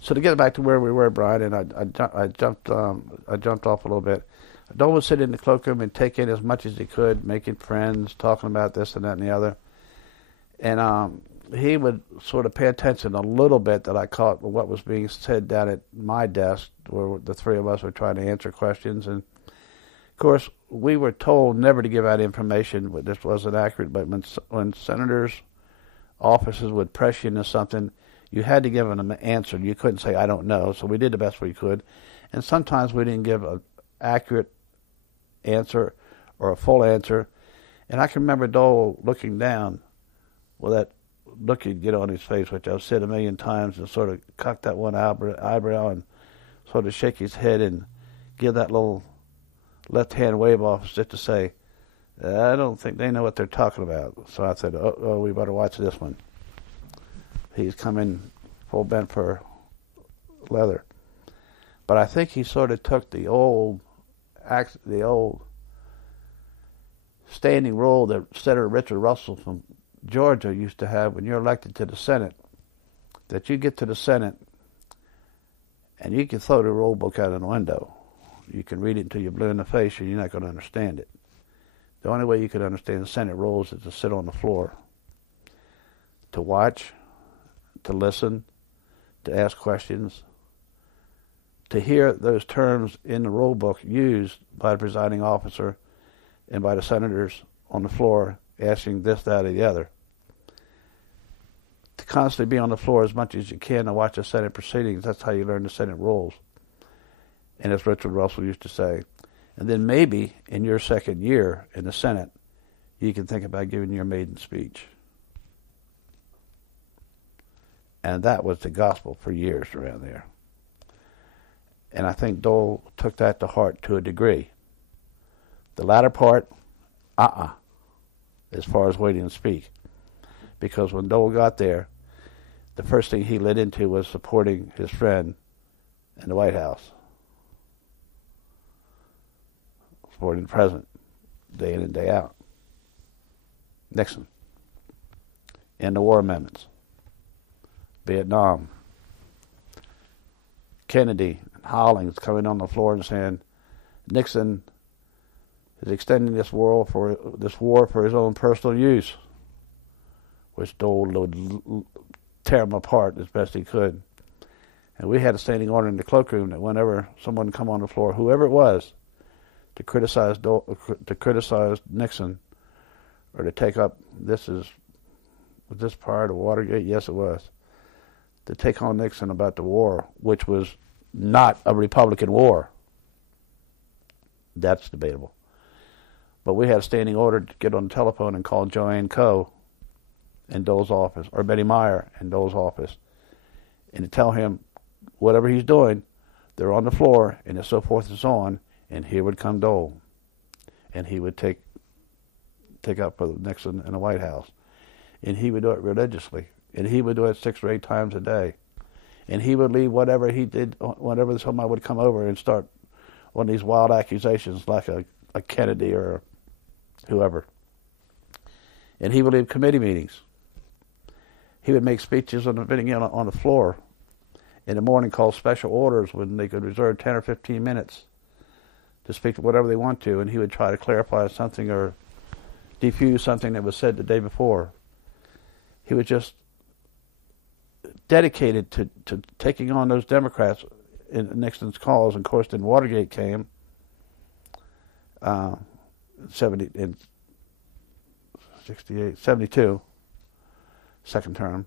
So to get back to where we were, Brian, and I jumped off a little bit. Dole would sit in the cloakroom and take in as much as he could, making friends, talking about this and that and the other. And he would sort of pay attention a little bit that I caught what was being said down at my desk, where the three of us were trying to answer questions. And of course, we were told never to give out information, but this wasn't accurate. But when senators' offices would press you into something, you had to give them an answer. You couldn't say, I don't know. So we did the best we could. And sometimes we didn't give an accurate answer or a full answer. And I can remember Dole looking down with that look he'd get on his face, which I've said a million times, and sort of cock that one eyebrow and sort of shake his head and give that little left-hand wave off just to say, I don't think they know what they're talking about. So I said, oh, we better watch this one. He's coming full bent for leather. But I think he sort of took the old standing role that Senator Richard Russell from Georgia used to have when you're elected to the Senate, that you get to the Senate and you can throw the roll book out of the window. You can read it until you're blue in the face and you're not going to understand it. The only way you could understand the Senate rules is to sit on the floor, to watch, to listen, to ask questions, to hear those terms in the roll book used by the presiding officer and by the senators on the floor asking this, that, or the other. To constantly be on the floor as much as you can to watch the Senate proceedings, that's how you learn the Senate rules. And as Richard Russell used to say, and then maybe in your second year in the Senate, you can think about giving your maiden speech. And that was the gospel for years around there. And I think Dole took that to heart to a degree. The latter part, as far as waiting to speak. Because when Dole got there, the first thing he lit into was supporting his friend in the White House. Supporting the president, day in and day out. Nixon. And the war amendments. Vietnam. Kennedy and Hollings coming on the floor and saying, Nixon is extending this war for his own personal use, which Dole would tear him apart as best he could. And we had a standing order in the cloakroom that whenever someone come on the floor, whoever it was, to criticize Nixon, or to take up was this prior to Watergate? Yes, it was. To take on Nixon about the war, which was not a Republican war. That's debatable. But we had a standing order to get on the telephone and call Joanne Coe in Dole's office, or Betty Meyer in Dole's office, and to tell him whatever he's doing, they're on the floor, and so forth and so on, and here would come Dole. And he would take up for Nixon in the White House. And he would do it religiously. And he would do it 6 or 8 times a day. And he would leave whatever he did, whenever somebody would come over and start one of these wild accusations like a Kennedy or whoever. and he would leave committee meetings. He would make speeches on the floor in the morning called special orders, when they could reserve 10 or 15 minutes to speak to whatever they want to, and he would try to clarify something or defuse something that was said the day before. He was just dedicated to taking on those Democrats in Nixon's cause. And of course, then Watergate came in 72, second term.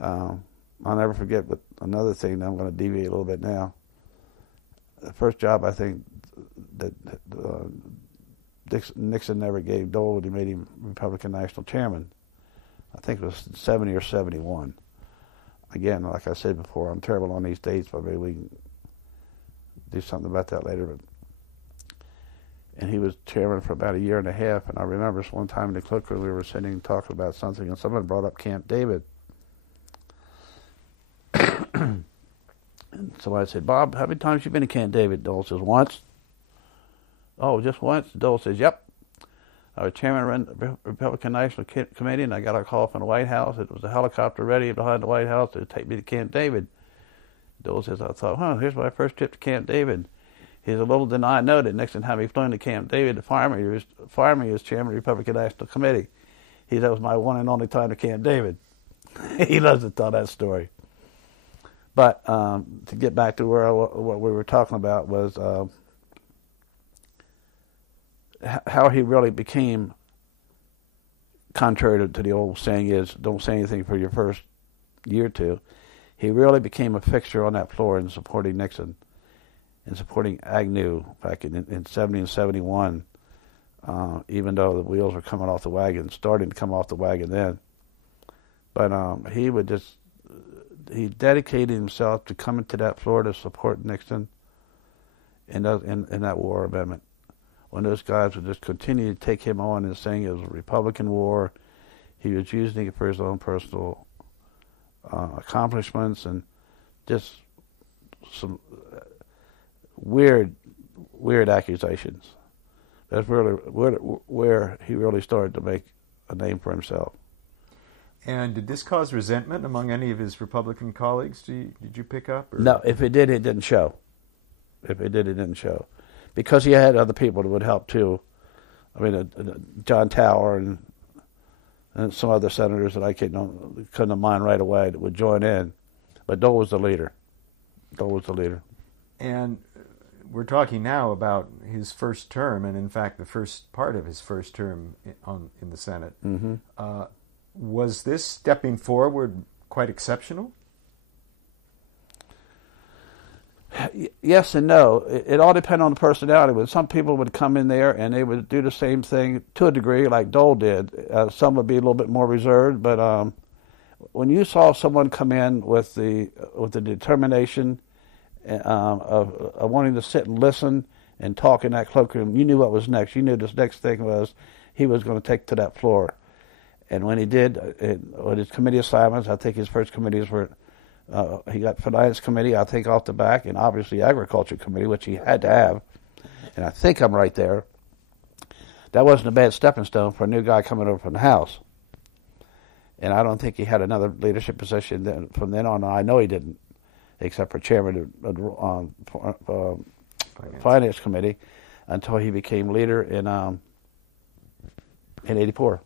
I'll never forget, but another thing that I'm going to deviate a little bit now. The first job I think that Nixon never gave Dole when he made him Republican National Chairman. I think it was 70 or 71. Again, like I said before, I'm terrible on these dates, but maybe we can do something about that later. And he was chairman for about a year and a half, and I remember one time in the cloakroom we were sitting and talking about something, and someone brought up Camp David. And so I said, Bob, how many times have you been to Camp David? Dole says, once. Oh, just once? Dole says, yep. I was chairman of the Republican National Committee, and I got a call from the White House. It was a helicopter ready behind the White House to take me to Camp David. Dole says, I thought, here's my first trip to Camp David. He said, little did I know that Nixon had me flown to Camp David to fire me as chairman of the Republican National Committee. He said, that was my one and only time to Camp David. He loves to tell that story. But to get back to what we were talking about was how he really became, contrary to the old saying is, don't say anything for your first year or two. He really became a fixture on that floor in supporting Nixon and supporting Agnew back in 70 and 71, even though the wheels were coming off the wagon, starting to come off the wagon then. But he dedicated himself to coming to that floor to support Nixon in that war amendment. When those guys would just continue to take him on and saying it was a Republican war, he was using it for his own personal accomplishments, and just some weird accusations. That's really where he really started to make a name for himself. And did this cause resentment among any of his Republican colleagues? Did you pick up? Or? No, if it did, it didn't show. If it did, it didn't show. Because he had other people that would help too. I mean, John Tower and some other senators that I couldn't mind right away that would join in. But Dole was the leader. And we're talking now about his first term, and in fact the first part of his first term in the Senate. Mm-hmm. Was this stepping forward quite exceptional? Yes and no. It all depended on the personality. When some people would come in there and they would do the same thing to a degree, like Dole did. Some would be a little bit more reserved, but when you saw someone come in with the determination of wanting to sit and listen and talk in that cloakroom, you knew what was next. You knew this next thing was he was going to take to that floor. And when he did, with his committee assignments, I think his first committees were, he got Finance Committee, I think, off the back, and obviously Agriculture Committee, which he had to have. And I think I'm right there. That wasn't a bad stepping stone for a new guy coming over from the House. And I don't think he had another leadership position from then on. I know he didn't, except for chairman of Finance Committee, until he became leader in '84.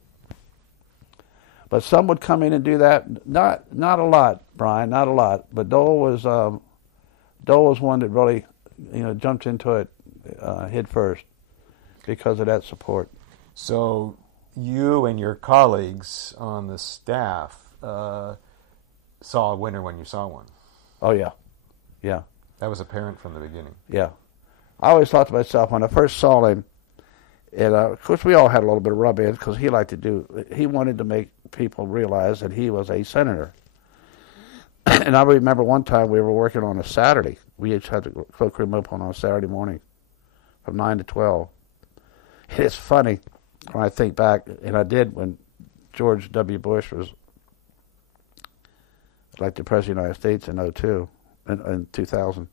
But some would come in and do that. Not a lot, Brian, not a lot. But Dole was one that really, jumped into it head first because of that support. So you and your colleagues on the staff saw a winner when you saw one. Oh yeah. That was apparent from the beginning. Yeah, I always thought to myself when I first saw him, and of course we all had a little bit of rub-ins because he wanted to make people realize that he was a senator. And I remember one time we were working on a Saturday. We each had the cloakroom open on a Saturday morning from 9 to 12. And it's funny when I think back, and I did when George W. Bush was elected President of the United States in 2000,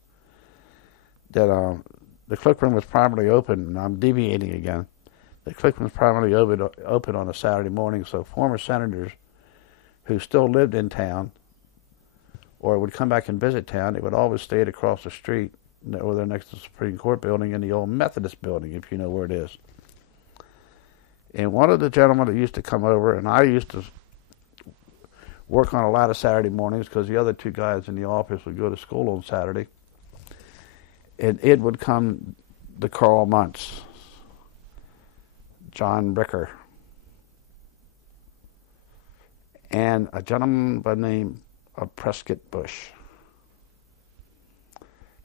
that the cloakroom was primarily open, and I'm deviating again, The cloakroom was primarily open on a Saturday morning, so former senators who still lived in town or would come back and visit town, they would always stay across the street over there next to the Supreme Court building in the old Methodist building, if you know where it is. And one of the gentlemen that used to come over, and I used to work on a lot of Saturday mornings because the other two guys in the office would go to school on Saturday, and it would come to Carl Muntz, John Bricker, and a gentleman by the name of Prescott Bush.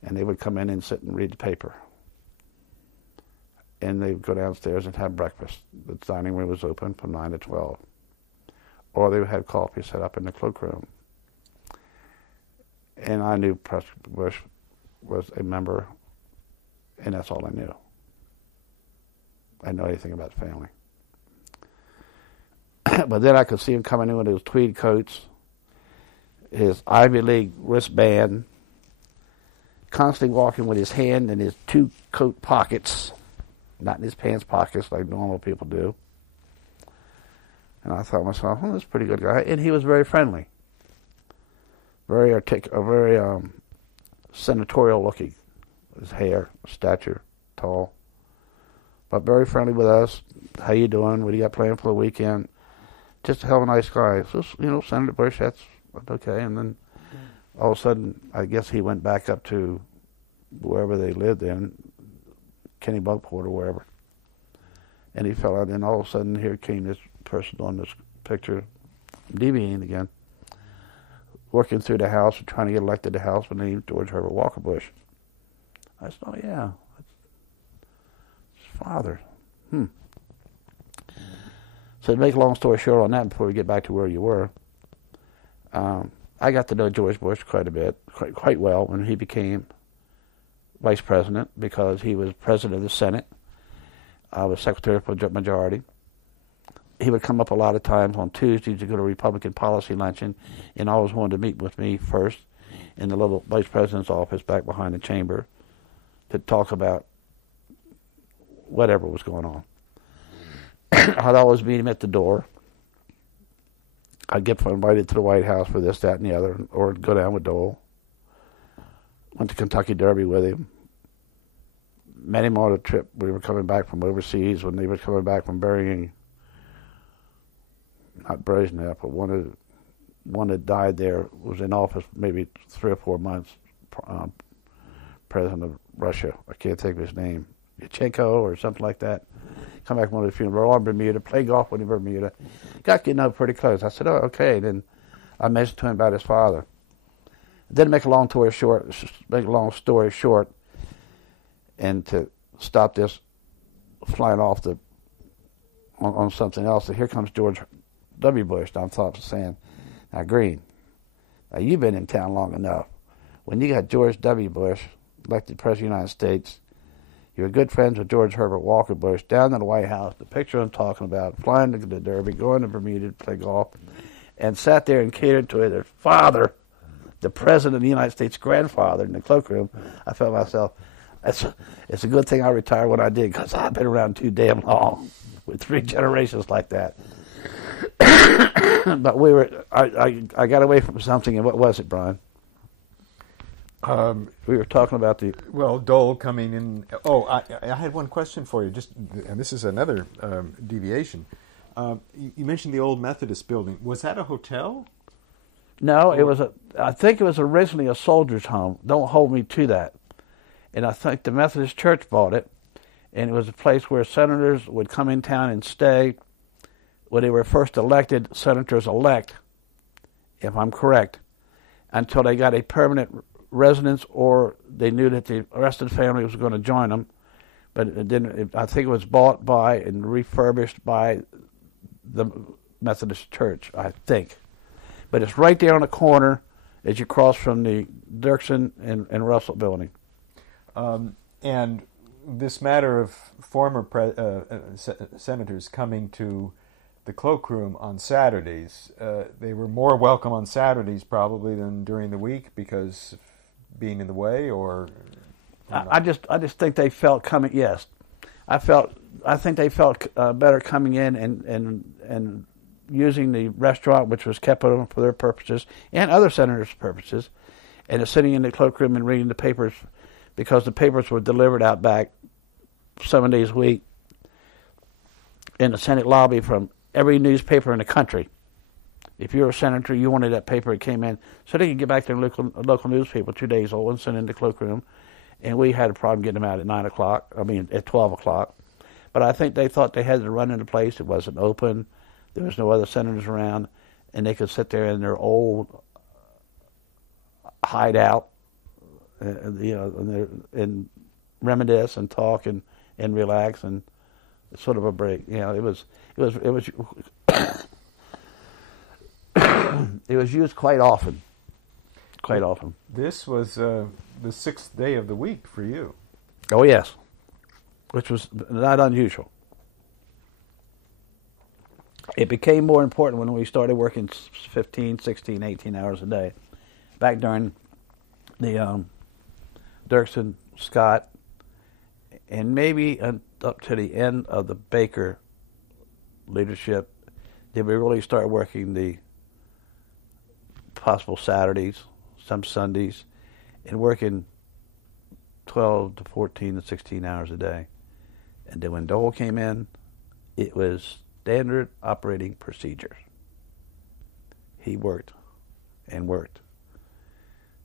And they would come in and sit and read the paper. And they would go downstairs and have breakfast. The dining room was open from 9 to 12. Or they would have coffee set up in the cloakroom. And I knew Prescott Bush was a member, and that's all I knew. I didn't know anything about the family. But then I could see him coming in with his tweed coats, his Ivy League wristband, constantly walking with his hand in his two coat pockets, not in his pants pockets like normal people do. And I thought to myself, that's a pretty good guy. And he was very friendly, very senatorial looking. His hair, stature, tall, but very friendly with us. How you doing? What do you got planned for the weekend? Just a hell of a nice guy. So, Senator Bush, that's okay. And then all of a sudden, I guess he went back up to wherever they lived in, Kennebunkport or wherever. And he fell out, and all of a sudden, here came this person on this picture, deviating again, working through the House and trying to get elected to the House with the name George Herbert Walker Bush. I said, oh, yeah, that's his father. So to make a long story short on that, before we get back to where you were, I got to know George Bush quite a bit, quite well, when he became vice president, because he was president of the Senate. I was secretary for the majority. He would come up a lot of times on Tuesdays to go to Republican policy luncheon, and always wanted to meet with me first in the little vice president's office back behind the chamber to talk about whatever was going on. I'd always meet him at the door. I'd get invited to the White House for this, that, and the other, or go down with Dole. Went to Kentucky Derby with him. Met him on a trip. We were coming back from overseas when they were coming back from burying, not Brezhnev, but one that died there, was in office maybe 3 or 4 months, president of Russia. I can't think of his name. Yachenko or something like that. Come back from one of the funerals, on Bermuda, play golf with him in Bermuda. Got getting up pretty close. I said, oh, okay. Then I mentioned to him about his father. Then make a long story short, and to stop this flying off on something else, so here comes George W. Bush. And I thought, saying, now, Greene, now you've been in town long enough. When you got George W. Bush, elected President of the United States, you were good friends with George Herbert Walker Bush, down in the White House, the picture I'm talking about, flying to the Derby, going to Bermuda to play golf, and sat there and catered to their father, the President of the United States' grandfather, in the cloakroom. I felt myself, it's a good thing I retired when I did, because I've been around too damn long with 3 generations like that. But I got away from something, and what was it, Brian? We were talking about Dole coming in. Oh, I had one question for you. And this is another deviation. You mentioned the old Methodist building. Was that a hotel? No, I think it was originally a soldier's home. Don't hold me to that. And I think the Methodist Church bought it, and it was a place where senators would come in town and stay when they were first elected, senators-elect, if I'm correct, until they got a permanent residence or they knew that the rest of the family was going to join them. But it didn't. I think it was bought by and refurbished by the Methodist Church, I think. But it's right there on the corner as you cross from the Dirksen and Russell building. And this matter of former senators coming to the cloakroom on Saturdays, they were more welcome on Saturdays probably than during the week because of being in the way, or... I just think they felt coming, yes. I think they felt better coming in and using the restaurant, which was kept open for their purposes and other senators' purposes, and sitting in the cloakroom and reading the papers, because the papers were delivered out back 7 days a week in the Senate lobby from every newspaper in the country. If you were a senator, you wanted that paper, it came in, so they could get back to their local newspaper 2 days old and send it in the cloakroom. And we had a problem getting them out at 12 o'clock. But I think they thought they had to run into place. It wasn't open. There was no other senators around. And they could sit there in their old hideout, and reminisce and talk and relax and sort of a break. It was it was used quite often. Quite often. This was the sixth day of the week for you. Oh, yes. Which was not unusual. It became more important when we started working 15, 16, 18 hours a day. Back during the Dirksen, Scott, and maybe up to the end of the Baker leadership, did we really start working the possible Saturdays, some Sundays, and working 12 to 14 to 16 hours a day. And then when Dole came in, it was standard operating procedures. He worked and worked,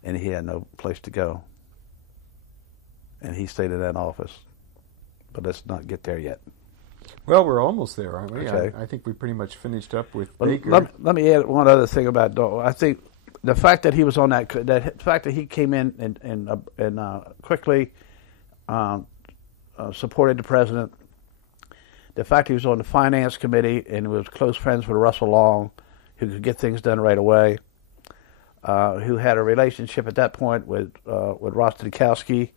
and he had no place to go. And he stayed in that office. But let's not get there yet. Well, we're almost there, aren't we? Okay. I think we pretty much finished up with But Baker. let me add one other thing about Dole. I think the fact that he was on the fact that he came in and quickly supported the president, the fact he was on the finance committee and was close friends with Russell Long, who could get things done right away, who had a relationship at that point with Ross Dukowski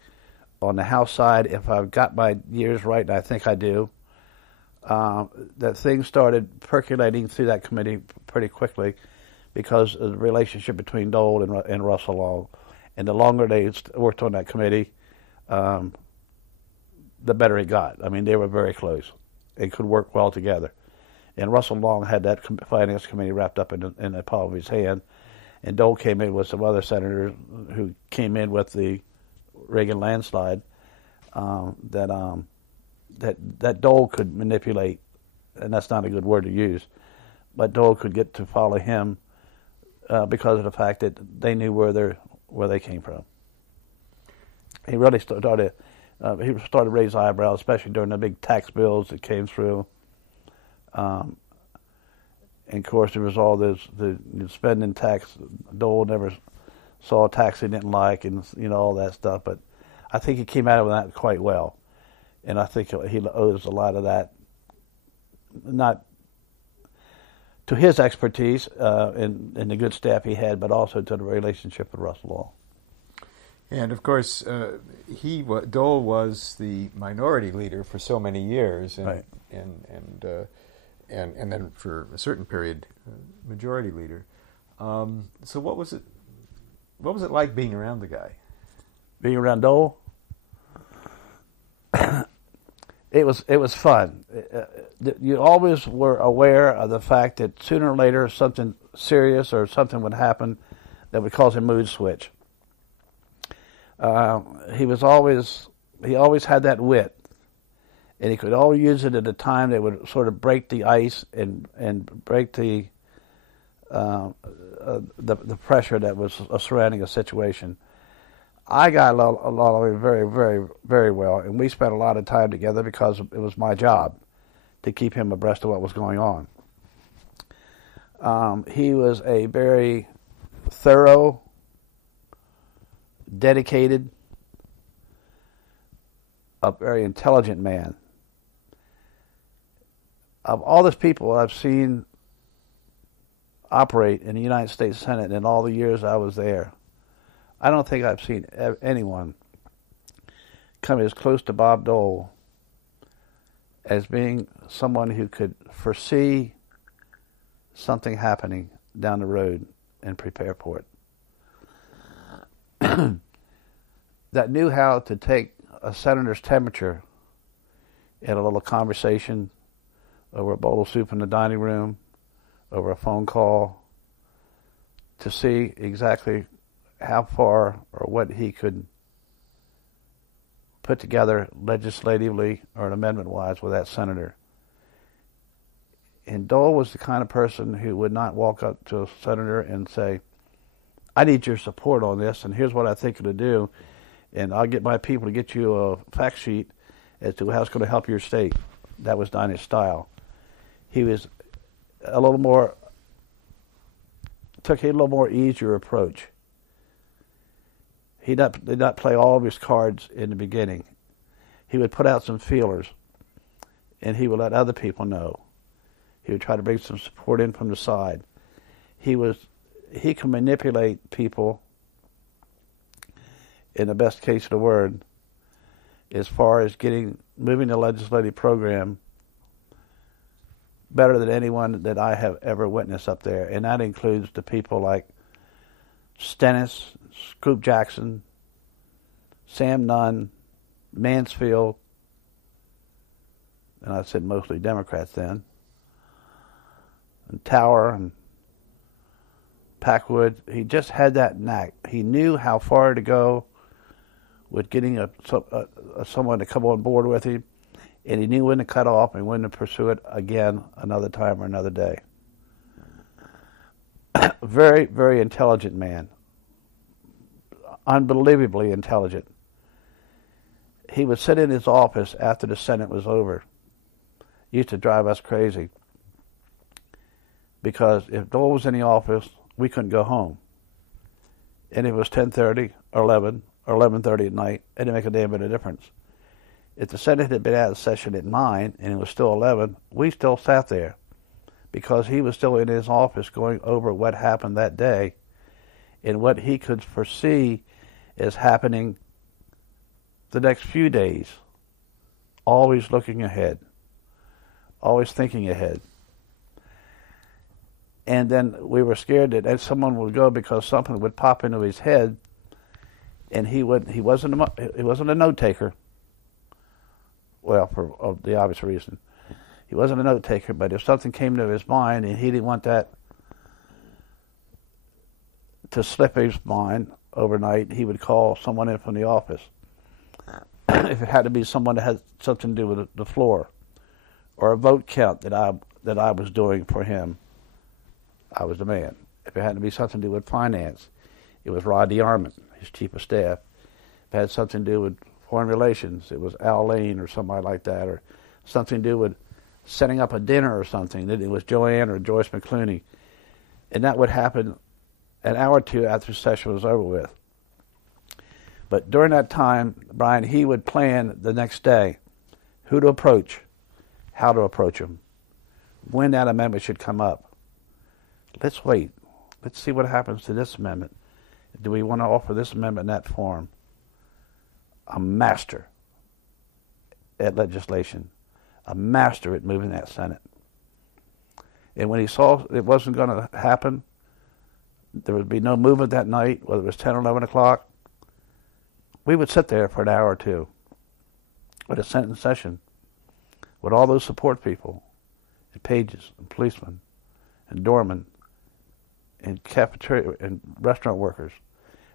on the House side, if I've got my years right, and I think I do, that things started percolating through that committee pretty quickly because of the relationship between Dole and Russell Long. And the longer they worked on that committee, the better it got. I mean, they were very close. They could work well together. And Russell Long had that finance committee wrapped up in the palm of his hand. And Dole came in with some other senators who came in with the Reagan landslide that Dole could manipulate, and that's not a good word to use, but Dole could get to follow him because of the fact that they knew where they came from. He really started to raise eyebrows, especially during the big tax bills that came through. And of course, there was all this the spending tax. Dole never saw a tax he didn't like, and all that stuff. But I think he came out of that quite well, and I think he owes a lot of that, not to his expertise and the good staff he had, but also to the relationship with Russell Long. And of course, Dole was the minority leader for so many years, and right. and then for a certain period, majority leader. So what was it like being around the guy? Being around Dole, it was fun. You always were aware of the fact that sooner or later something serious or something would happen that would cause a mood switch. He always had that wit, and he could always use it at a time that would sort of break the ice and break the pressure that was surrounding a situation. I got a lot of it very, very, very well, and we spent a lot of time together because it was my job to keep him abreast of what was going on. He was a very thorough, dedicated, a very intelligent man. Of all the people I've seen operate in the United States Senate in all the years I was there, I don't think I've seen anyone come as close to Bob Dole as being someone who could foresee something happening down the road and prepare for it. That knew how to take a senator's temperature in a little conversation over a bowl of soup in the dining room, over a phone call, to see exactly how far or what he could put together legislatively or amendment-wise with that senator. And Dole was the kind of person who would not walk up to a senator and say, I need your support on this, and here's what I think it'll do, and I'll get my people to get you a fact sheet as to how it's going to help your state. That was not his style. He was a little more, took a little more easier approach. He did not play all of his cards in the beginning. He would put out some feelers, and he would let other people know. He would try to bring some support in from the side. He can manipulate people, in the best case of the word, as far as moving the legislative program better than anyone that I have ever witnessed up there. And that includes the people like Stennis, Scoop Jackson, Sam Nunn, Mansfield, and I said mostly Democrats then, and Tower and Packwood. He just had that knack. He knew how far to go with getting someone to come on board with him, and he knew when to cut off and when to pursue it again another time or another day. Very, very intelligent man. Unbelievably intelligent. He would sit in his office after the Senate was over. Used to drive us crazy. Because if Dole was in the office, we couldn't go home. And if it was 10:30 or 11 or 11:30 at night, it didn't make a damn bit of difference. If the Senate had been out of session at 9 and it was still 11, we still sat there because he was still in his office going over what happened that day and what he could foresee as happening the next few days. Always looking ahead. Always thinking ahead. And then we were scared that someone would go because something would pop into his head, and he wasn't a note taker. Well, for the obvious reason, he wasn't a note taker. But if something came to his mind and he didn't want that to slip his mind overnight, he would call someone in from the office. If it had to be someone that had something to do with the floor, or a vote count that I was doing for him, I was the man. If it had to be something to do with finance, it was Rod DeArmond, his chief of staff. If it had something to do with foreign relations, it was Al Lane or somebody like that, or something to do with setting up a dinner or something, then it was Joanne or Joyce McClooney. And that would happen an hour or two after the session was over with. But during that time, Brien, he would plan the next day who to approach, how to approach him, when that amendment should come up. Let's wait. Let's see what happens to this amendment. Do we want to offer this amendment in that form? A master at legislation, a master at moving that Senate. And when he saw it wasn't going to happen, there would be no movement that night, whether it was 10 or 11 o'clock, we would sit there for an hour or two with a Senate in session with all those support people, and pages, and policemen, and doormen, and cafeteria and restaurant workers.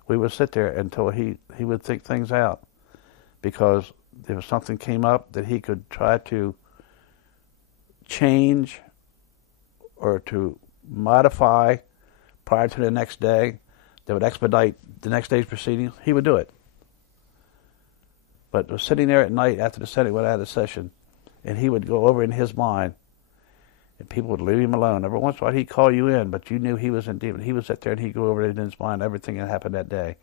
We would sit there until he would think things out, because if something came up that he could try to change or to modify prior to the next day that would expedite the next day's proceedings, he would do it. But was sitting there at night after the Senate went out of session, and he would go over in his mind, and people would leave him alone. Every once in a while he'd call you in, but you knew he was in deep. He would sit there and he'd go over in his mind everything that happened that day,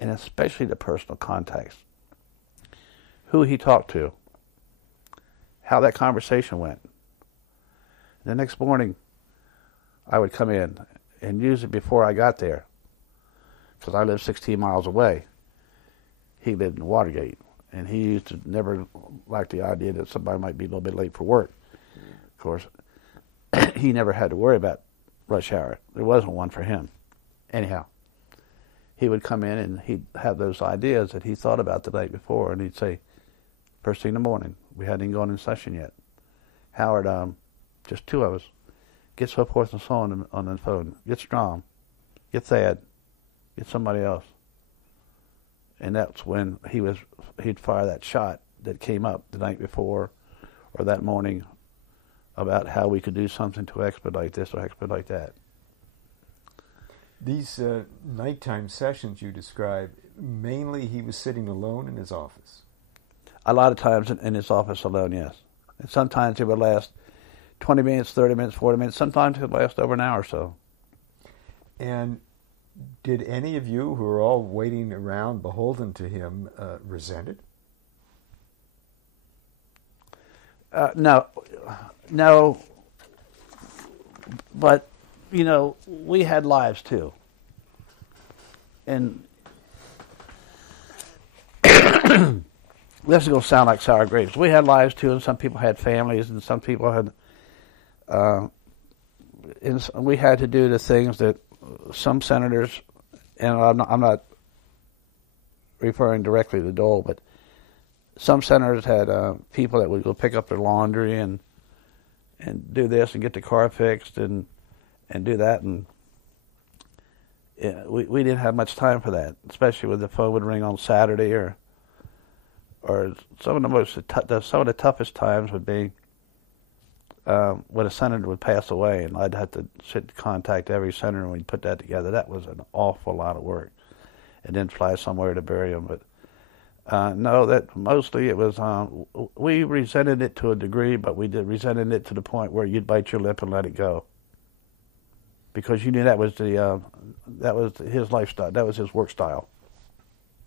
and especially the personal contacts, who he talked to, how that conversation went. The next morning, I would come in, and usually before I got there, because I lived 16 miles away, he lived in Watergate, and he used to never like the idea that somebody might be a little bit late for work. Of course, he never had to worry about rush hour. There wasn't one for him. Anyhow, he would come in and he'd have those ideas that he thought about the night before, and he'd say, first thing in the morning, We hadn't even gone in session yet. Howard, just two of us, get so forth and so on the phone. Get Strom, get Thad, get somebody else. And that's when he'd fire that shot that came up the night before or that morning about how we could do something to expedite this or expedite that. These nighttime sessions you describe, mainly he was sitting alone in his office. A lot of times in his office alone, yes. And sometimes it would last 20 minutes, 30 minutes, 40 minutes. Sometimes it would last over an hour or so. And did any of you who were all waiting around beholden to him resent it? No. But, we had lives too. And this is going to sound like sour grapes. We had lives too, and some people had families, and some people had. And we had to do the things that some senators, and I'm not referring directly to Dole, but some senators had people that would go pick up their laundry and do this and get the car fixed and do that, and we didn't have much time for that, especially when the phone would ring on Saturday or some of the toughest times would be when a senator would pass away, and I'd have to sit and contact every senator and we'd put that together. That was an awful lot of work, and then fly somewhere to bury him. But no, that mostly it was. We resented it to a degree, but we resented it to the point where you'd bite your lip and let it go, because you knew that was his lifestyle, that was his work style.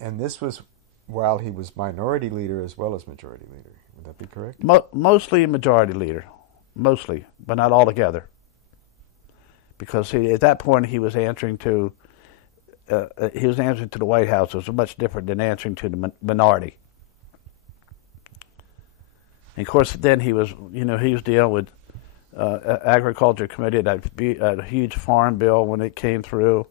And this was while he was minority leader as well as majority leader. Would that be correct? Mostly majority leader, mostly, but not altogether. Because at that point he was answering to the White House. It was much different than answering to the minority. And of course, then he was dealing with Agriculture Committee, that huge farm bill when it came through.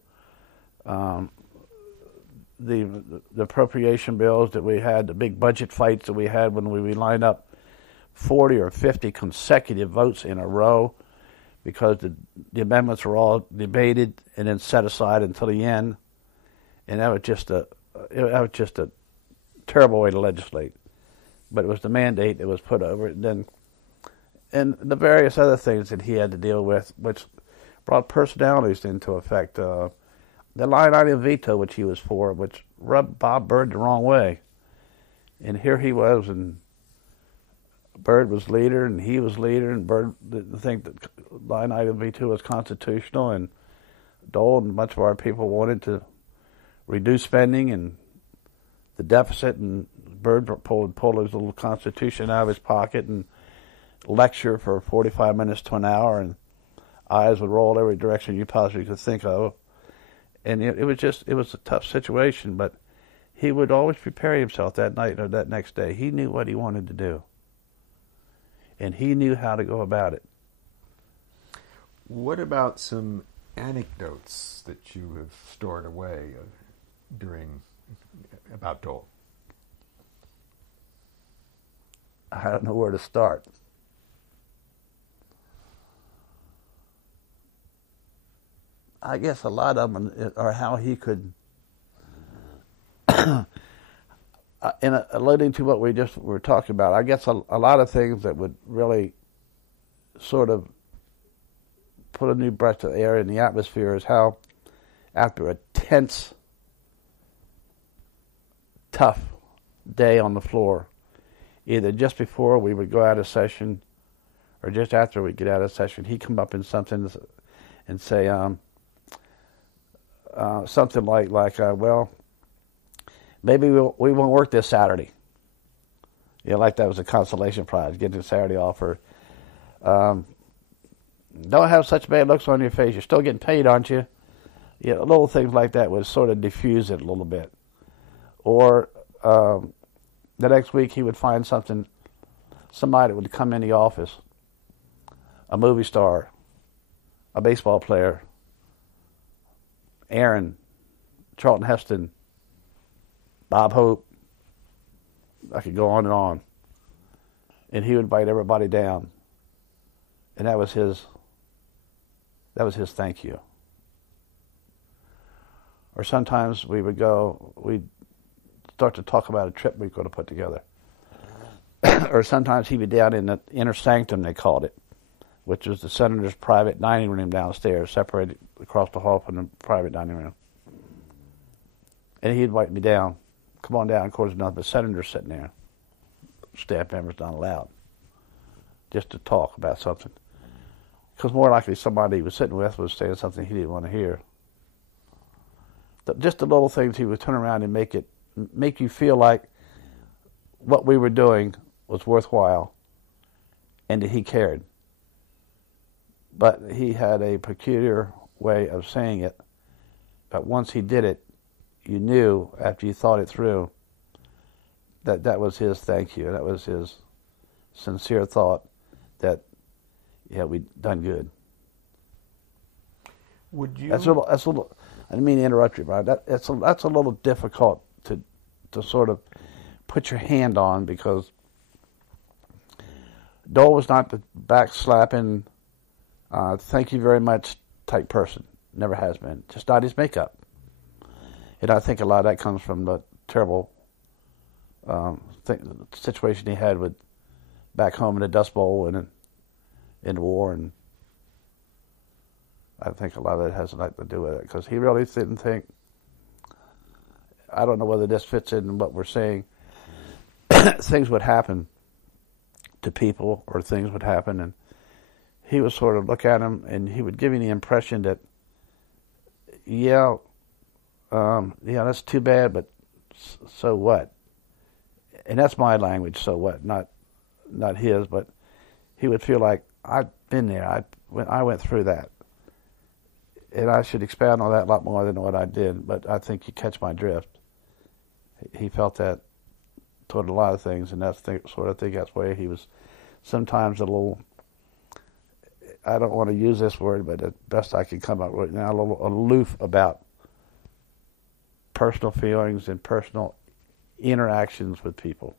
The appropriation bills that we had, the big budget fights that we had when we lined up 40 or 50 consecutive votes in a row, because the amendments were all debated and then set aside until the end, and that was just a terrible way to legislate. But it was the mandate that was put over it, and the various other things that he had to deal with, which brought personalities into effect. The line item veto, which he was for, which rubbed Bob Byrd the wrong way. And here he was, and Byrd was leader, and he was leader, and Byrd didn't think that line item veto was constitutional, and Dole and a bunch of our people wanted to reduce spending and the deficit, and Byrd pulled his little constitution out of his pocket and lecture for 45 minutes to an hour, and eyes would roll every direction you possibly could think of. And it was a tough situation, but he would always prepare himself that night or that next day. He knew what he wanted to do, and he knew how to go about it. What about some anecdotes that you have stored away about Dole? I don't know where to start. I guess a lot of them are how he could, and alluding to what we just were talking about, I guess a lot of things that would really sort of put a new breath of air in the atmosphere is how, after a tense, tough day on the floor, either just before we would go out of session or just after we get out of session, he'd come up in something and say, something like, well, maybe we won't work this Saturday. Like that was a consolation prize, getting Saturday off. Or don't have such bad looks on your face. You're still getting paid, aren't you? Little things like that would sort of diffuse it a little bit. Or the next week he would find somebody that would come in the office, a movie star, a baseball player, Aaron, Charlton Heston, Bob Hope. I could go on and on. and he would invite everybody down, and that was his thank you. Or sometimes we'd start to talk about a trip we were going to put together. Or sometimes he'd be down in the inner sanctum, they called it, which was the senator's private dining room downstairs, separated across the hall from the private dining room. And he'd invite me down. Come on down. Of course, nothing but senators sitting there. Staff members not allowed. Just to talk about something. Because more likely somebody he was sitting with was saying something he didn't want to hear. Just the little things he would turn around and make you feel like what we were doing was worthwhile and that he cared. But he had a peculiar way of saying it. But once he did it, you knew after you thought it through that was his thank you. That was his sincere thought that, yeah, we'd done good. Would you? That's a little. I didn't mean to interrupt you, Brian. That's a little difficult to sort of put your hand on, because Dole was not the backslapping, thank you very much type person. Never has been. Just not his makeup. And I think a lot of that comes from the terrible situation he had with back home in the Dust Bowl and in the war, and I think a lot of it has a lot to do with it, because he really didn't think, I don't know whether this fits in what we're saying, things would happen to people, or things would happen, and he would sort of look at him, and he would give you the impression that, yeah, that's too bad, but so what? And that's my language, so what? Not his, but he would feel like, I've been there, I went through that. And I should expound on that a lot more than what I did, but I think you catch my drift. He felt that toward a lot of things, and that's sort of think that's why he was sometimes a little, I don't want to use this word, but the best I can come up with now, a little aloof about personal feelings and personal interactions with people.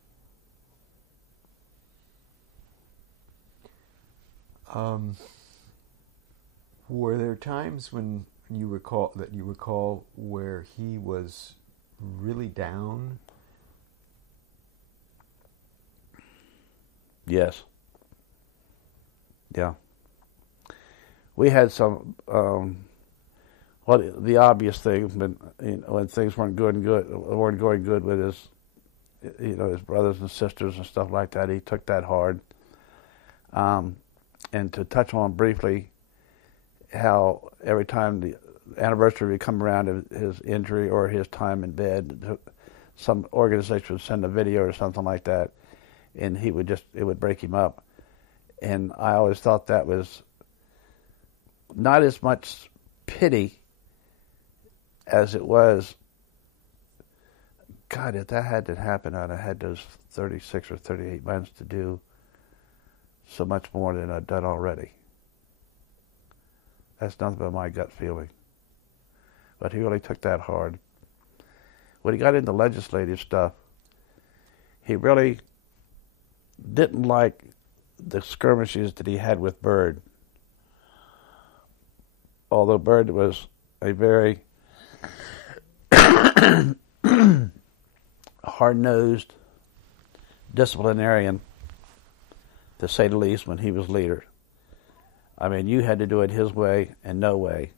Were there times when you recall where he was really down? Yes. Yeah. We had some, the obvious things, when things weren't going good with his, his brothers and sisters and stuff like that. He took that hard. And to touch on briefly, how every time the anniversary would come around of his injury or his time in bed, some organization would send a video or something like that, and it would break him up. And I always thought that was not as much pity as it was, God, if that hadn't happened, I'd have had those 36 or 38 months to do so much more than I've done already. That's nothing but my gut feeling. But he really took that hard. When he got into legislative stuff, he really didn't like the skirmishes that he had with Byrd. Although Byrd was a very hard-nosed disciplinarian, to say the least, when he was leader. I mean, you had to do it his way and no way.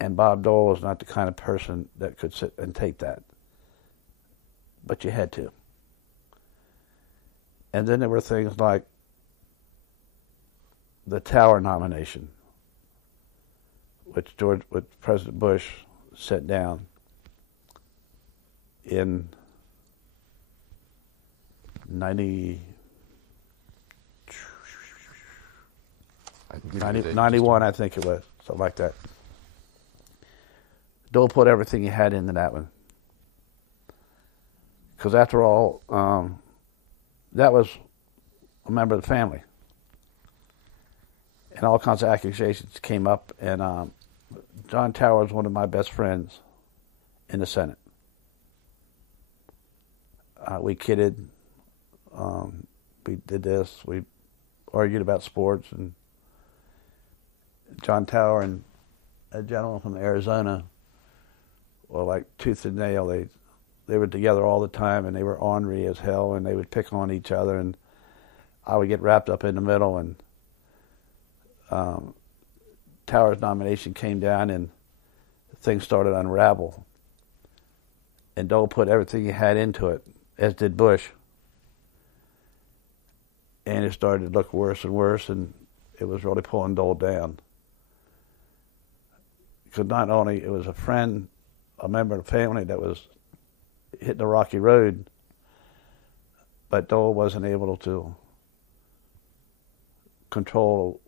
And Bob Dole was not the kind of person that could sit and take that. But you had to. And then there were things like the Tower nomination, which President Bush set down in 91, I think it was, something like that. Dole put everything he had into that one. Because after all, that was a member of the family. And all kinds of accusations came up, and John Tower was one of my best friends in the Senate. We kidded, we did this. We argued about sports, and John Tower and a gentleman from Arizona were like tooth and nail. They were together all the time, and they were ornery as hell, and they would pick on each other, and I would get wrapped up in the middle, and Tower's nomination came down, and things started to unravel. And Dole put everything he had into it, as did Bush. And it started to look worse and worse, and it was really pulling Dole down. Because not only it was a friend, a member of the family that was hitting the rocky road, but Dole wasn't able to control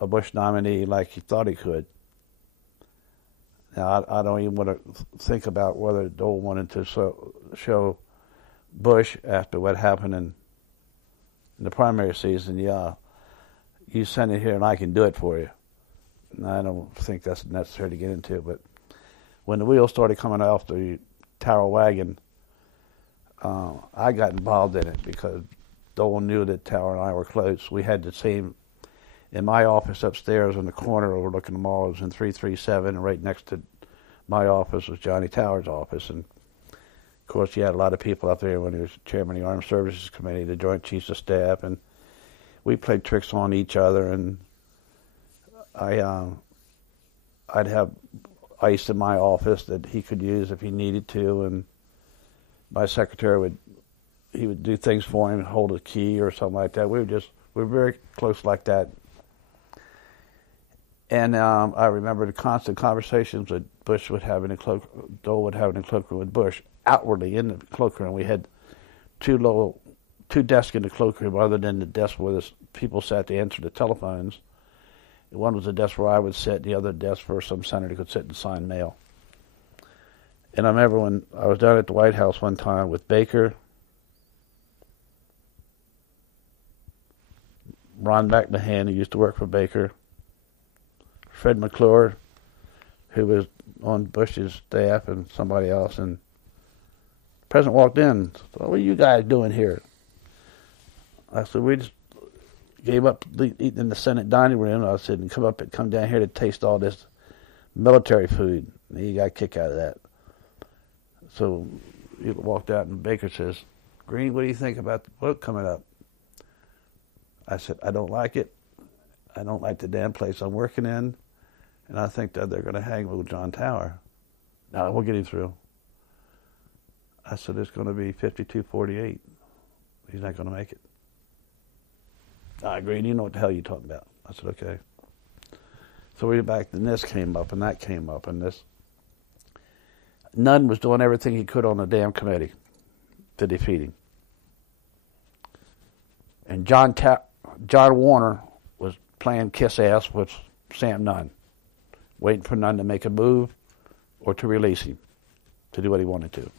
a Bush nominee like he thought he could. Now, I don't even want to think about whether Dole wanted to show Bush after what happened in the primary season, yeah, you send it here and I can do it for you. And I don't think that's necessary to get into, but when the wheels started coming off the Tower wagon, I got involved in it because Dole knew that Tower and I were close. We had the same, in my office upstairs in the corner overlooking the mall, it was in 337, and right next to my office was Johnny Tower's office. And of course, he had a lot of people up there when he was chairman of the Armed Services Committee, the Joint Chiefs of Staff, and we played tricks on each other. And I'd have ice in my office that he could use if he needed to, and my secretary would do things for him, hold a key or something like that. We were very close like that. And I remember the constant conversations that Bush would have in the Dole would have in the cloakroom with Bush. Outwardly in the cloakroom, we had two desks in the cloakroom, other than the desk where the people sat to answer the telephones. One was a desk where I would sit, the other desk where some senator could sit and sign mail. And I remember when I was down at the White House one time with Baker, Ron McMahon, who used to work for Baker, Fred McClure, who was on Bush's staff, and somebody else, and the president walked in. So, what are you guys doing here? I said, we just gave up eating in the Senate dining room. I said, and come down here to taste all this military food. And he got a kick out of that. So he walked out, and Baker says, Greene, what do you think about the vote coming up? I said, I don't like it. I don't like the damn place I'm working in, and I think that they're going to hang with John Tower. No, we'll get him through. I said, it's going to be 52-48. He's not going to make it. I agree. You know what the hell you're talking about. I said, okay. So we went back, and this came up, and that came up, and this. Nunn was doing everything he could on the damn committee to defeat him. And John Warner was playing kiss ass with Sam Nunn, waiting for Nunn to make a move or to release him to do what he wanted to.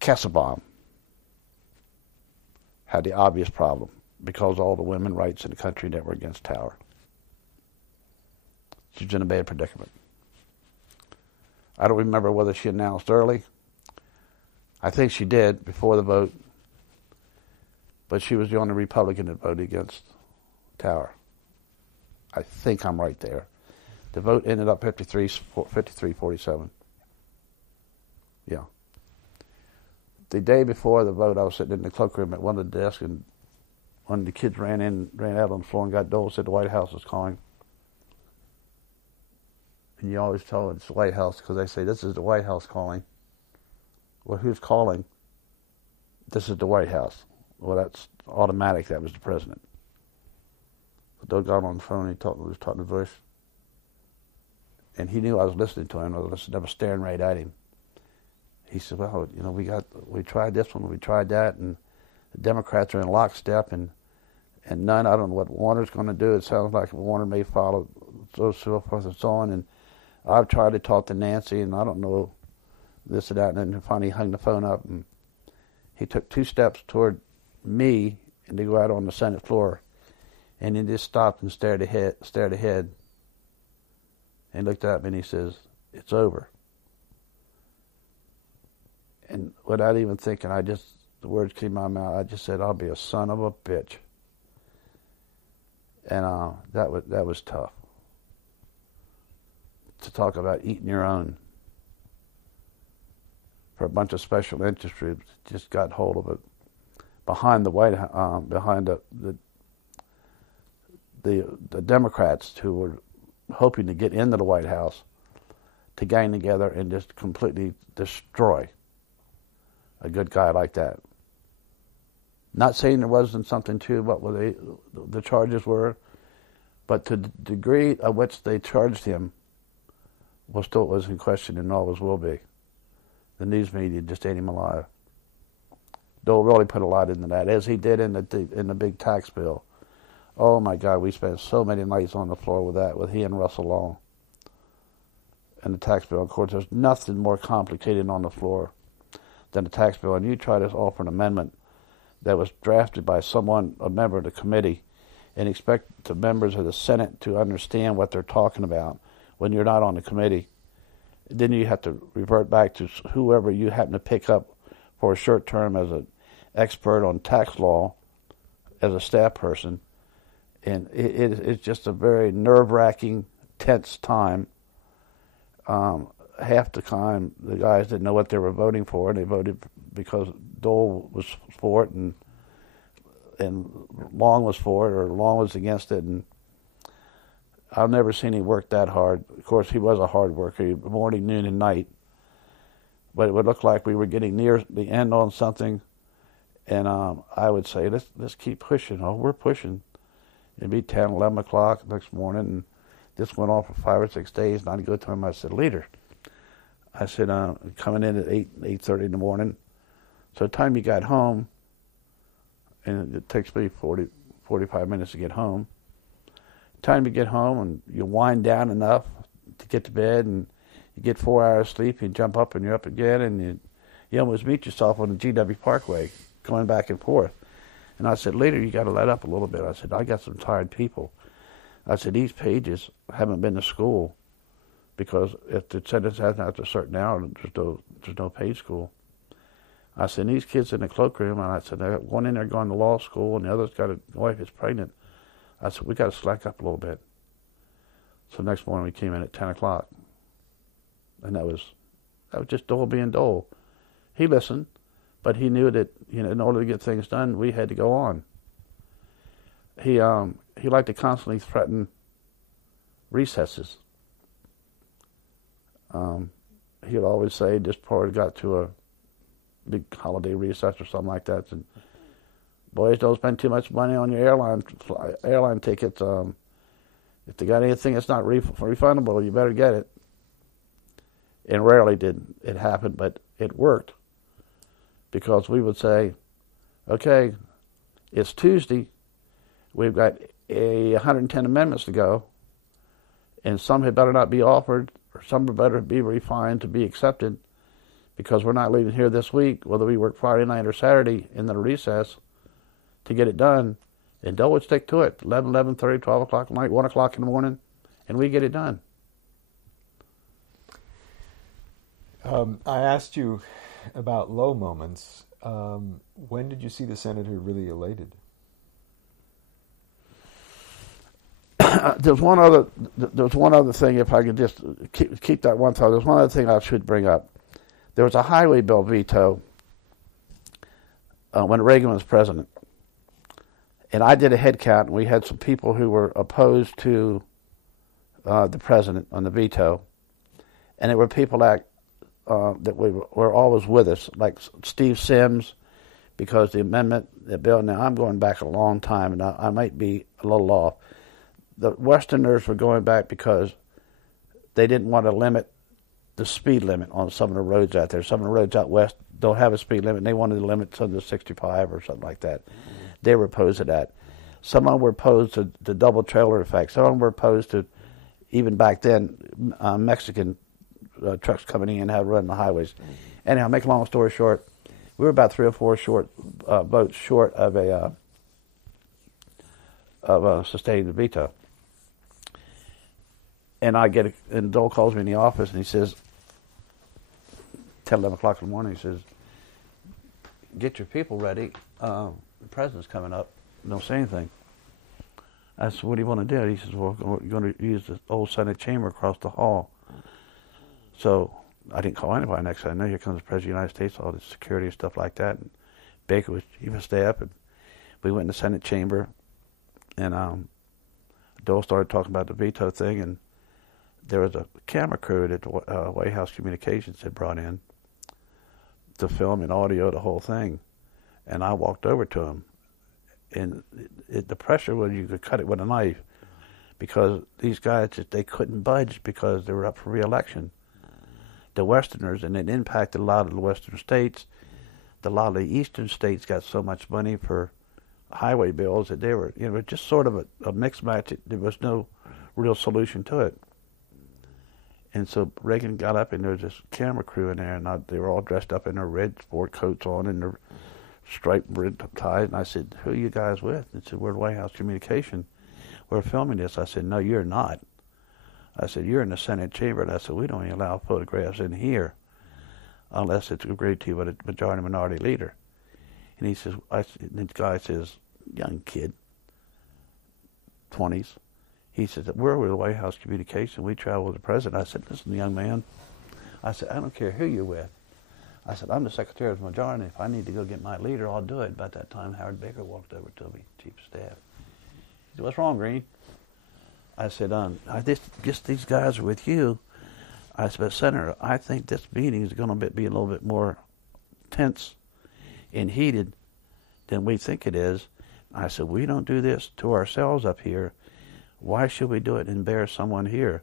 Kesselbaum had the obvious problem because of all the women's rights in the country that were against Tower. She was in a bad predicament. I don't remember whether she announced early. I think she did before the vote, but she was the only Republican that voted against Tower. I think I'm right there. The vote ended up 53-47. Yeah. The day before the vote, I was sitting in the cloakroom at one of the desks, and one of the kids ran out on the floor and got Dole, said the White House is calling. And you always tell them it's the White House because they say, this is the White House calling. Well, who's calling? This is the White House. Well, that's automatic. That was the president. So Dole got on the phone and he was talking to Bush. And he knew I was listening to him. I was staring right at him. He said, well, you know, we tried this one, we tried that, and the Democrats are in lockstep, and none, I don't know what Warner's going to do. It sounds like Warner may follow, so forth and so on, and I've tried to talk to Nancy, and I don't know this or that, and then finally he hung the phone up, and he took 2 steps toward me and to go out on the Senate floor, and he just stopped and stared ahead, and looked at me, and he says, it's over. And without even thinking, I just the words came out of my mouth. I just said, "I'll be a son of a bitch," and that was tough. To talk about eating your own for a bunch of special interest groups just got hold of it behind the White House, behind the Democrats who were hoping to get into the White House to gang together and just completely destroy a good guy like that. Not saying there wasn't something to what the charges were, but to the degree of which they charged him was in question and always will be. The news media just ate him alive. Dole really put a lot into that, as he did in the big tax bill. Oh my God, we spent so many nights on the floor with he and Russell Long and the tax bill. Of course, there's nothing more complicated on the floor than the tax bill, and you try to offer an amendment that was drafted by a member of the committee, and expect the members of the Senate to understand what they're talking about when you're not on the committee. Then you have to revert back to whoever you happen to pick up for a short term as an expert on tax law, as a staff person. And it's just a very nerve-wracking, tense time. Half the time, the guys didn't know what they were voting for. They voted because Dole was for it and Long was for it, or Long was against it. And I've never seen him work that hard. Of course, he was a hard worker, morning, noon, and night. But it would look like we were getting near the end on something, and I would say, let's keep pushing. Oh, we're pushing. It'd be 10, 11 o'clock next morning, and this went on for 5 or 6 days, and I'd go to him, I said, "Leader," I said, coming in at 8:30 in the morning, so the time you got home, and it takes me 45 minutes to get home, time to get home, and you wind down enough to get to bed, and you get 4 hours sleep, you jump up and you're up again, and you almost meet yourself on the GW Parkway going back and forth. And I said, "Leader, you got to let up a little bit." I said, "I got some tired people." I said, "These pages haven't been to school, because if the sentence hasn't after a certain hour, there's no paid school." I said, "These kids in the cloakroom," and I said, "I got one in there going to law school, and the other's got a wife that's pregnant." I said, "We got to slack up a little bit." So next morning we came in at 10 o'clock. And that was just Dole being Dole. He listened, but he knew that, in order to get things done, we had to go on. He liked to constantly threaten recesses. He would always say, just before it got to a big holiday recess or something like that, and, "Boys, don't spend too much money on your airline tickets. If they got anything that's not refundable, you better get it." And rarely did it happen, but it worked, because we would say, "Okay, it's Tuesday. We've got 110 amendments to go, and some had better not be offered, or some had better be refined to be accepted, because we're not leaving here this week, whether we work Friday night or Saturday in the recess, to get it done." And Dole would stick to it, 11, 11:30, 12 o'clock at night, 1 o'clock in the morning, and we get it done. I asked you about low moments. When did you see the senator really elated? There's one other thing, if I could just keep that one thought. There's one other thing I should bring up. There was a highway bill veto when Reagan was president. And I did a head count, and we had some people who were opposed to the president on the veto. And there were people that were always with us, like Steve Sims, because the amendment, the bill, now I'm going back a long time, and I might be a little off. The Westerners were going back because they didn't want to limit the speed limit on some of the roads out there. Some of the roads out west don't have a speed limit, and they wanted to limit some to 65 or something like that. They were opposed to that. Some of them were opposed to the double trailer effect. Some of them were opposed to, even back then, Mexican trucks coming in and running the highways. Anyhow, make a long story short, we were about 3 or 4 votes short of a sustaining the veto. And and Dole calls me in the office, and he says, 10, 11 o'clock in the morning, he says, get your people ready. The president's coming up. Don't say anything. I said, what do you want to do? He says, well, we're going to use the old Senate chamber across the hall. So I didn't call anybody. Next thing I know, here comes the President of the United States, all the security and stuff like that. And Baker was chief of staff, and we went in the Senate chamber, and Dole started talking about the veto thing, and there was a camera crew that White House Communications had brought in to film and audio the whole thing. And I walked over to him, and the pressure was you could cut it with a knife, because these guys, they couldn't budge because they were up for re-election. The Westerners, and it impacted a lot of the Western states. A lot of the Eastern states got so much money for highway bills that they were, just sort of a mixed match. There was no real solution to it. And so Reagan got up, and there was this camera crew in there, and they were all dressed up in their red sport coats on and their striped red ties. And I said, who are you guys with? And they said, we're White House Communication. We're filming this. I said, no, you're not. I said, you're in the Senate chamber. And I said, we don't even allow photographs in here unless it's agreed to by the majority minority leader. And he says, the guy says, young kid, 20s. He says, we're with the White House Communication. We travel with the president. I said, listen, young man. I said, I don't care who you're with. I said, I'm the Secretary of the Majority. If I need to go get my leader, I'll do it. About that time, Howard Baker walked over to me, Chief of Staff. He said, what's wrong, Greene? I said, I guess these guys are with you. I said, but Senator, I think this meeting is going to be a little bit more tense and heated than we think it is. I said, we don't do this to ourselves up here. Why should we do it and embarrass someone here?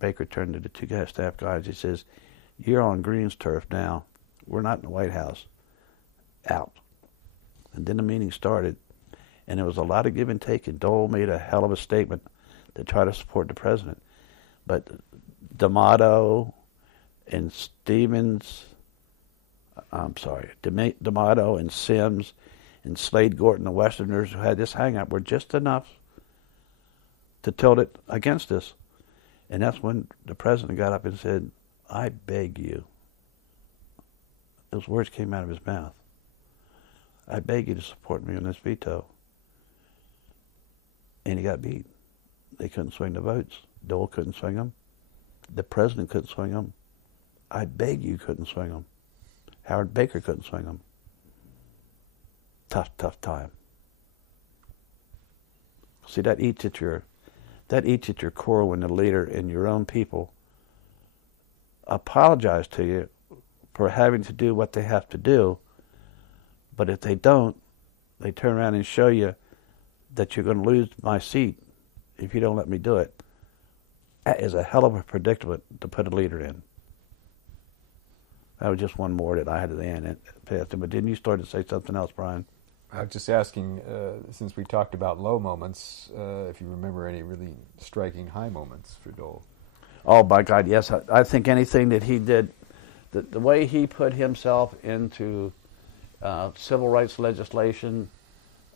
Baker turned to the two staff guys. He says, you're on Greene's turf now. We're not in the White House. Out. And then the meeting started, and there was a lot of give and take, and Dole made a hell of a statement to try to support the president. But D'Amato and D'Amato and Sims and Slade Gorton, the Westerners who had this hang-up, were just enough to tilt it against us. And that's when the president got up and said, I beg you. Those words came out of his mouth. I beg you to support me on this veto. And he got beat. They couldn't swing the votes. Dole couldn't swing them. The president couldn't swing them. I beg you couldn't swing them. Howard Baker couldn't swing them. Tough time. See, that eats at your core when the leader and your own people apologize to you for having to do what they have to do, but if they don't, they turn around and show you that you're going to lose my seat if you don't let me do it. That is a hell of a predicament to put a leader in. That was just one more that I had to end. But didn't you start to say something else, Brien? I was just asking, since we talked about low moments, if you remember any really striking high moments for Dole. Oh, my God, yes. I think anything that he did, the way he put himself into civil rights legislation,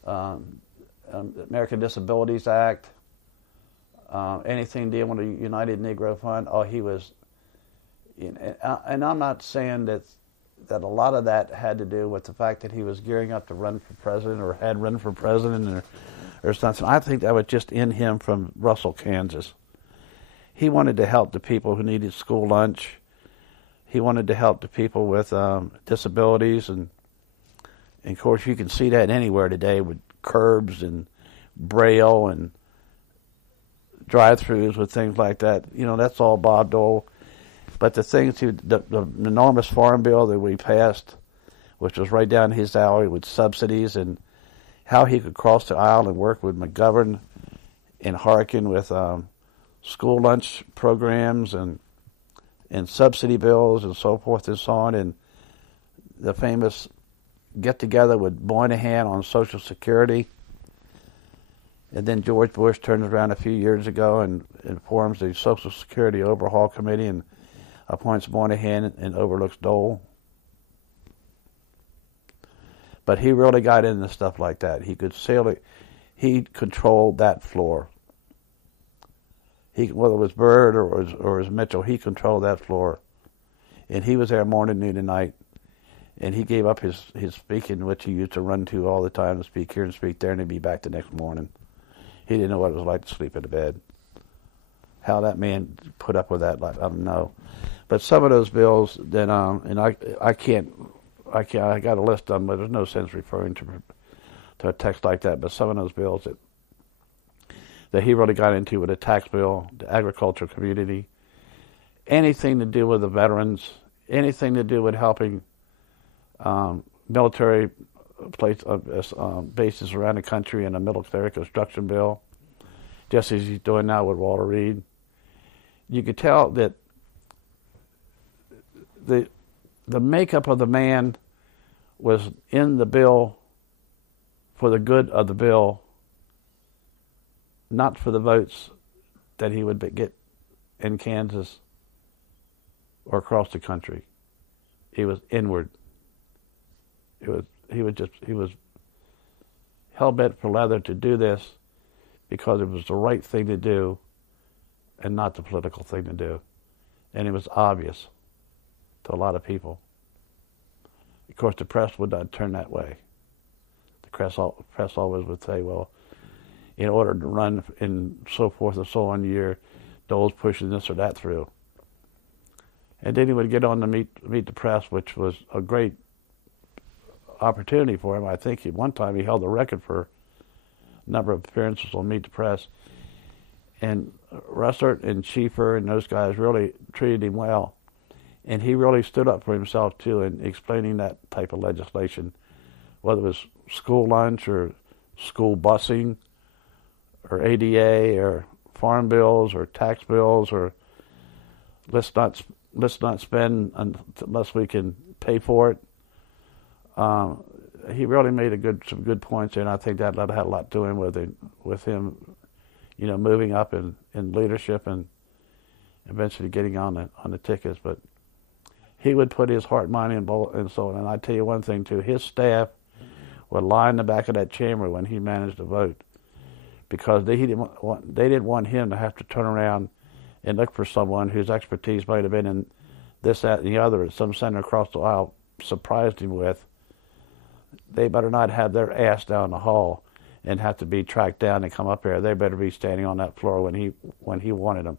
American Disabilities Act, anything dealing with the United Negro Fund, he was... And I'm not saying that a lot of that had to do with the fact that he was gearing up to run for president or had run for president or something. I think that was just in him from Russell, Kansas. He wanted to help the people who needed school lunch. He wanted to help the people with disabilities. And of course, you can see that anywhere today with curbs and Braille and drive-thrus with things like that. That's all Bob Dole. But the things, the enormous farm bill that we passed, which was right down his alley with subsidies, and how he could cross the aisle and work with McGovern and Harkin with school lunch programs and subsidy bills and so forth and so on, and the famous get-together with Moynihan on Social Security. And then George Bush turns around a few years ago and forms the Social Security Overhaul Committee and appoints Moynihan and overlooks Dole. But he really got into stuff like that. He could sail it. He controlled that floor. Whether it was Byrd or it was Mitchell, he controlled that floor. And he was there morning, noon, and night. And he gave up his speaking, which he used to run to all the time to speak here and speak there, and he'd be back the next morning. He didn't know what it was like to sleep in a bed. How that man put up with that, I don't know. But some of those bills that, and I got a list of them, but there's no sense referring to a text like that. But some of those bills that he really got into with the tax bill, the agricultural community, anything to do with the veterans, anything to do with helping military bases around the country, and a military construction bill, just as he's doing now with Walter Reed. You could tell that the makeup of the man was in the bill for the good of the bill, not for the votes that he would get in Kansas or across the country. He was inward. He was hell-bent for leather to do this because it was the right thing to do and not the political thing to do. And it was obvious to a lot of people. Of course, the press would not turn that way. The press always would say, well, in order to run and so forth and so on, Dole's pushing this or that through. And then he would get on to meet the press, which was a great opportunity for him. I think one time he held the record for a number of appearances on Meet the Press. And Russert and Schieffer and those guys really treated him well. And he really stood up for himself, too, in explaining that type of legislation, whether it was school lunch or school busing or ADA or farm bills or tax bills or let's not spend unless we can pay for it. He really made some good points, and I think that had a lot to do with him, moving up in leadership and eventually getting on the tickets. But he would put his heart, mind, and soul. And I tell you one thing too: his staff would lie in the back of that chamber when he managed to vote, because they didn't want him to have to turn around and look for someone whose expertise might have been in this, that, and the other. Some senator across the aisle surprised him with. They better not have their ass down the hall and have to be tracked down and come up here. They better be standing on that floor when he wanted them.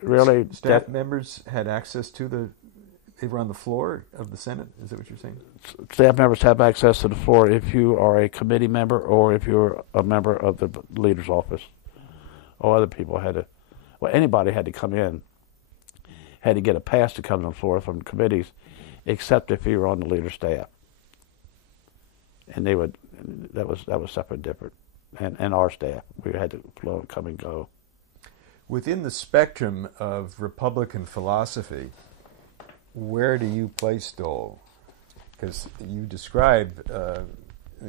Really, staff members had access to they were on the floor of the Senate. Is that what you're saying? Staff members have access to the floor if you are a committee member or if you're a member of the leader's office. Or other people anybody had to come in, had to get a pass to come to the floor from committees, except if you were on the leader's staff. And that was separate, different. And our staff, we had to come and go. Within the spectrum of Republican philosophy, where do you place Dole? Because you describe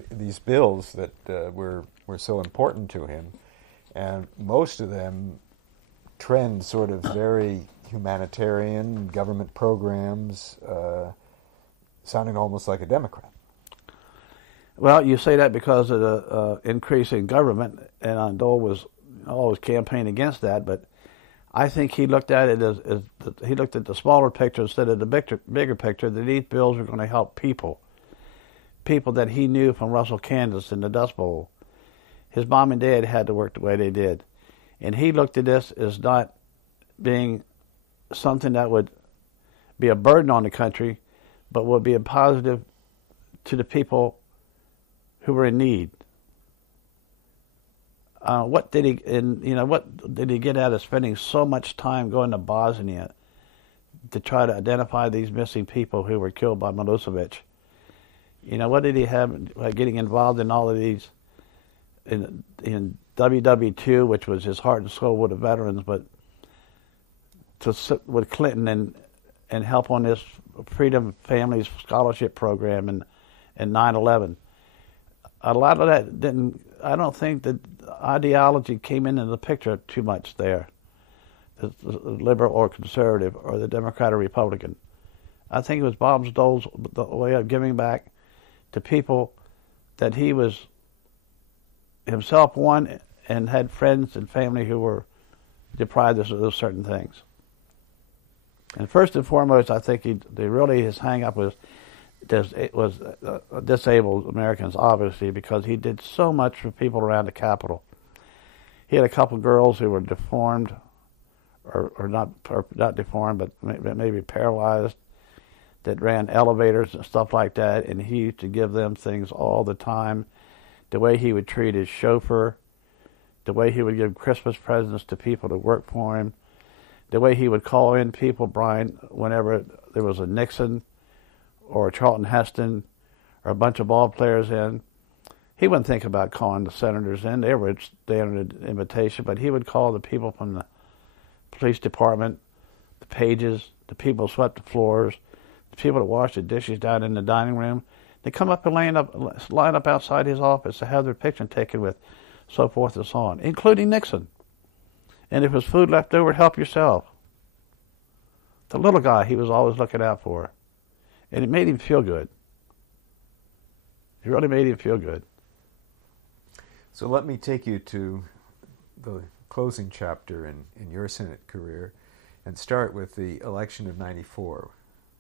these bills that were so important to him, and most of them trend sort of very humanitarian, government programs, sounding almost like a Democrat. Well, you say that because of the increase in government, and Dole was always campaigning against that, but I think he looked at it as he looked at the smaller picture instead of the bigger picture, that these bills were going to help people that he knew from Russell, Kansas, in the Dust Bowl. His mom and dad had to work the way they did. And he looked at this as not being something that would be a burden on the country, but would be a positive to the people who were in need. What did he get out of spending so much time going to Bosnia to try to identify these missing people who were killed by Milosevic? What did he have by getting involved in all of these in WW2, which was his heart and soul with the veterans, but to sit with Clinton and help on this Freedom Families Scholarship Program and 9/11. A lot of that I don't think that ideology came into the picture too much there, the liberal or conservative or the Democrat or Republican. I think it was Bob Dole's way of giving back to people that he was himself one and had friends and family who were deprived of those certain things. And first and foremost, I think his hang-up was disabled Americans, obviously, because he did so much for people around the Capitol. He had a couple girls who were deformed, or not deformed, but maybe paralyzed, that ran elevators and stuff like that, and he used to give them things all the time. The way he would treat his chauffeur, the way he would give Christmas presents to people to work for him, the way he would call in people, Brien, whenever there was a Nixon or a Charlton Heston or a bunch of ball players in. He wouldn't think about calling the senators in. They were standard invitation, but he would call the people from the police department, the pages, the people who swept the floors, the people that washed the dishes down in the dining room. They come up and line up outside his office to have their picture taken with, so forth and so on, including Nixon. And if there's food left over, help yourself. The little guy he was always looking out for. And it made him feel good. It really made him feel good. So let me take you to the closing chapter in your Senate career and start with the election of 94.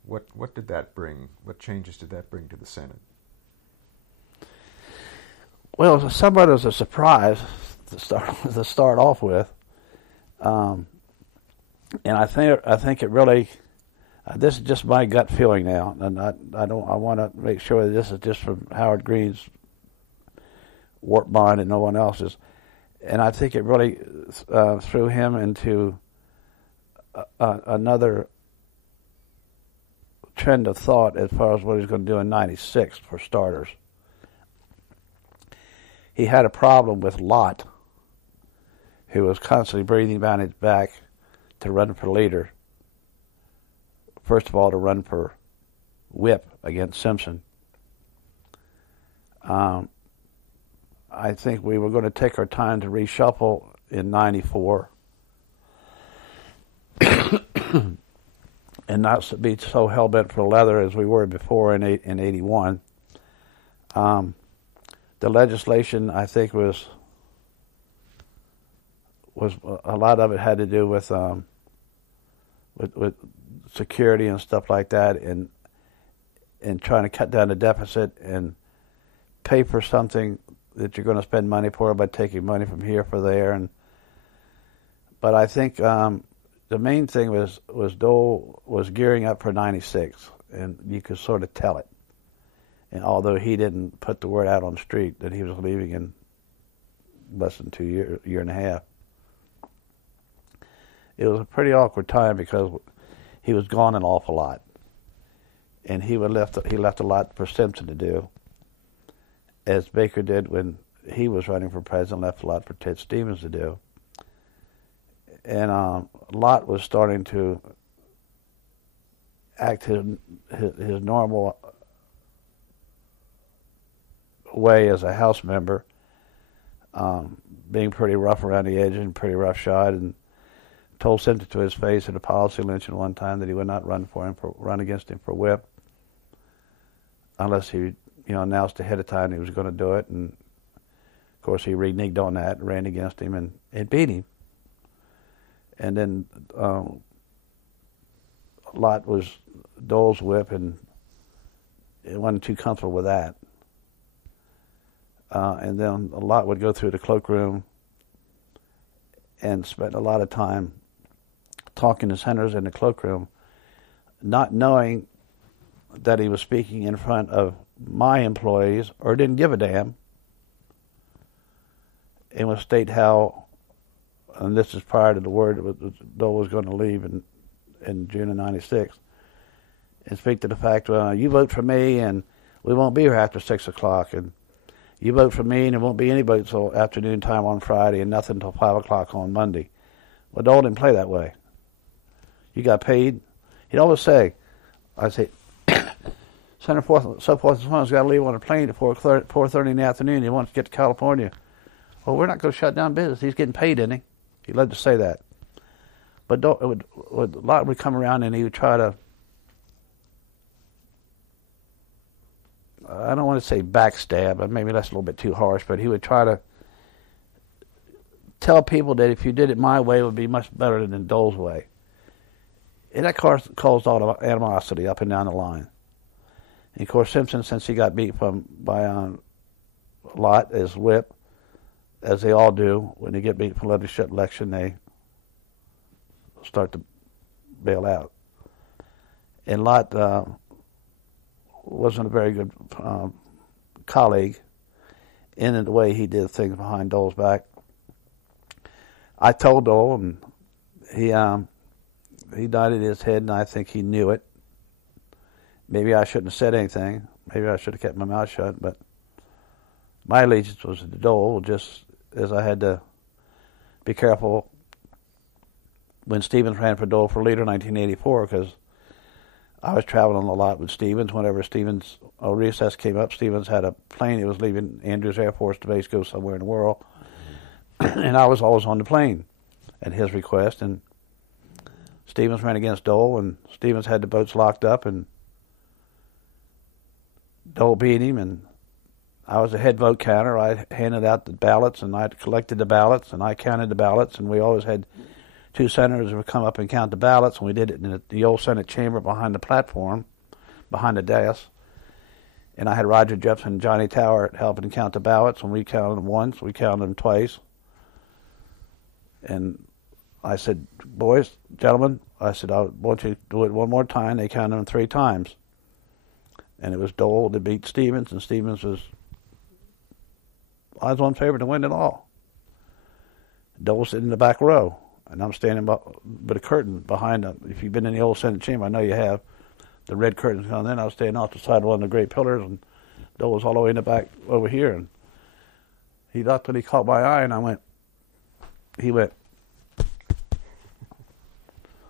What did that bring? What changes did that bring to the Senate? Well, it was somewhat as a surprise to start off with. And I think it really, this is just my gut feeling now, and I want to make sure that this is just from Howard Greene's warped mind and no one else's. And I think it really threw him into another trend of thought as far as what he's going to do in 96, for starters. He had a problem with Lott, who was constantly breathing down his back to run for leader. First of all, to run for whip against Simpson. I think we were going to take our time to reshuffle in 94 and not be so hell-bent for leather as we were before in 81. The legislation, I think, was a lot of it had to do with security and stuff like that, and trying to cut down the deficit and pay for something that you're going to spend money for by taking money from here for there. But I think the main thing was Dole was gearing up for 96, and you could sort of tell it. And although he didn't put the word out on the street that he was leaving in less than year and a half, it was a pretty awkward time because he was gone an awful lot, and he left a lot for Simpson to do, as Baker did when he was running for president, left a lot for Ted Stevens to do. And Lott was starting to act his normal way as a House member, being pretty rough around the edges and pretty rough shot, and told Simpson to his face at a policy luncheon one time that he would not run against him for whip unless he announced ahead of time he was going to do it. And of course he reneged on that and ran against him and beat him. And then Lott was Dole's whip, and it wasn't too comfortable with that. And then Lott would go through the cloakroom and spend a lot of time talking to senators in the cloakroom, not knowing that he was speaking in front of my employees or didn't give a damn, and would state how, and this is prior to the word that Dole was going to leave in June of 96, and speak to the fact, well, you vote for me and we won't be here after 6 o'clock, and you vote for me and there won't be any votes till afternoon time on Friday and nothing until 5 o'clock on Monday. Well, Dole didn't play that way. You got paid. He'd always say, I'd say, Senator so forth and so on's got to leave on a plane at 4:30 in the afternoon. He wants to get to California. Well, we're not going to shut down business. He's getting paid, isn't he? He loved to say that. But Lott would come around and he would try to, I don't want to say backstab, but maybe that's a little bit too harsh, but he would try to tell people that if you did it my way, it would be much better than Dole's way. And that caused all the animosity up and down the line. And of course, Simpson, since he got beat by Lott as whip, as they all do, when they get beat from leadership election, they start to bail out. And Lott wasn't a very good colleague in the way he did things behind Dole's back. I told Dole, and he nodded his head, and I think he knew it. Maybe I shouldn't have said anything. Maybe I should have kept my mouth shut, but my allegiance was to Dole, just as I had to be careful when Stevens ran for Dole for leader in 1984, because I was traveling a lot with Stevens. Whenever Stevens' recess came up, Stevens had a plane. He was leaving Andrews Air Force Base, go somewhere in the world. And I was always on the plane at his request. And Stevens ran against Dole, and Stevens had the boats locked up, and Dole beat him. And I was the head vote counter. I handed out the ballots, and I collected the ballots, and I counted the ballots. And we always had two senators would come up and count the ballots, and we did it in the old Senate chamber behind the platform, behind the dais. And I had Roger Jepson and Johnny Tower helping count the ballots, and we counted them once, we counted them twice. And I said, boys, gentlemen, I said, I want you to do it one more time. They counted them 3 times. And it was Dole that beat Stevens, and Stevens was odds on favorite to win it all. Dole sitting in the back row. And I'm standing by a curtain behind them. If you've been in the old Senate chamber, I know you have. The red curtain's gone in. I was standing off the side of one of the great pillars, and Dole was all the way in the back over here. And he looked and he caught my eye, and he went.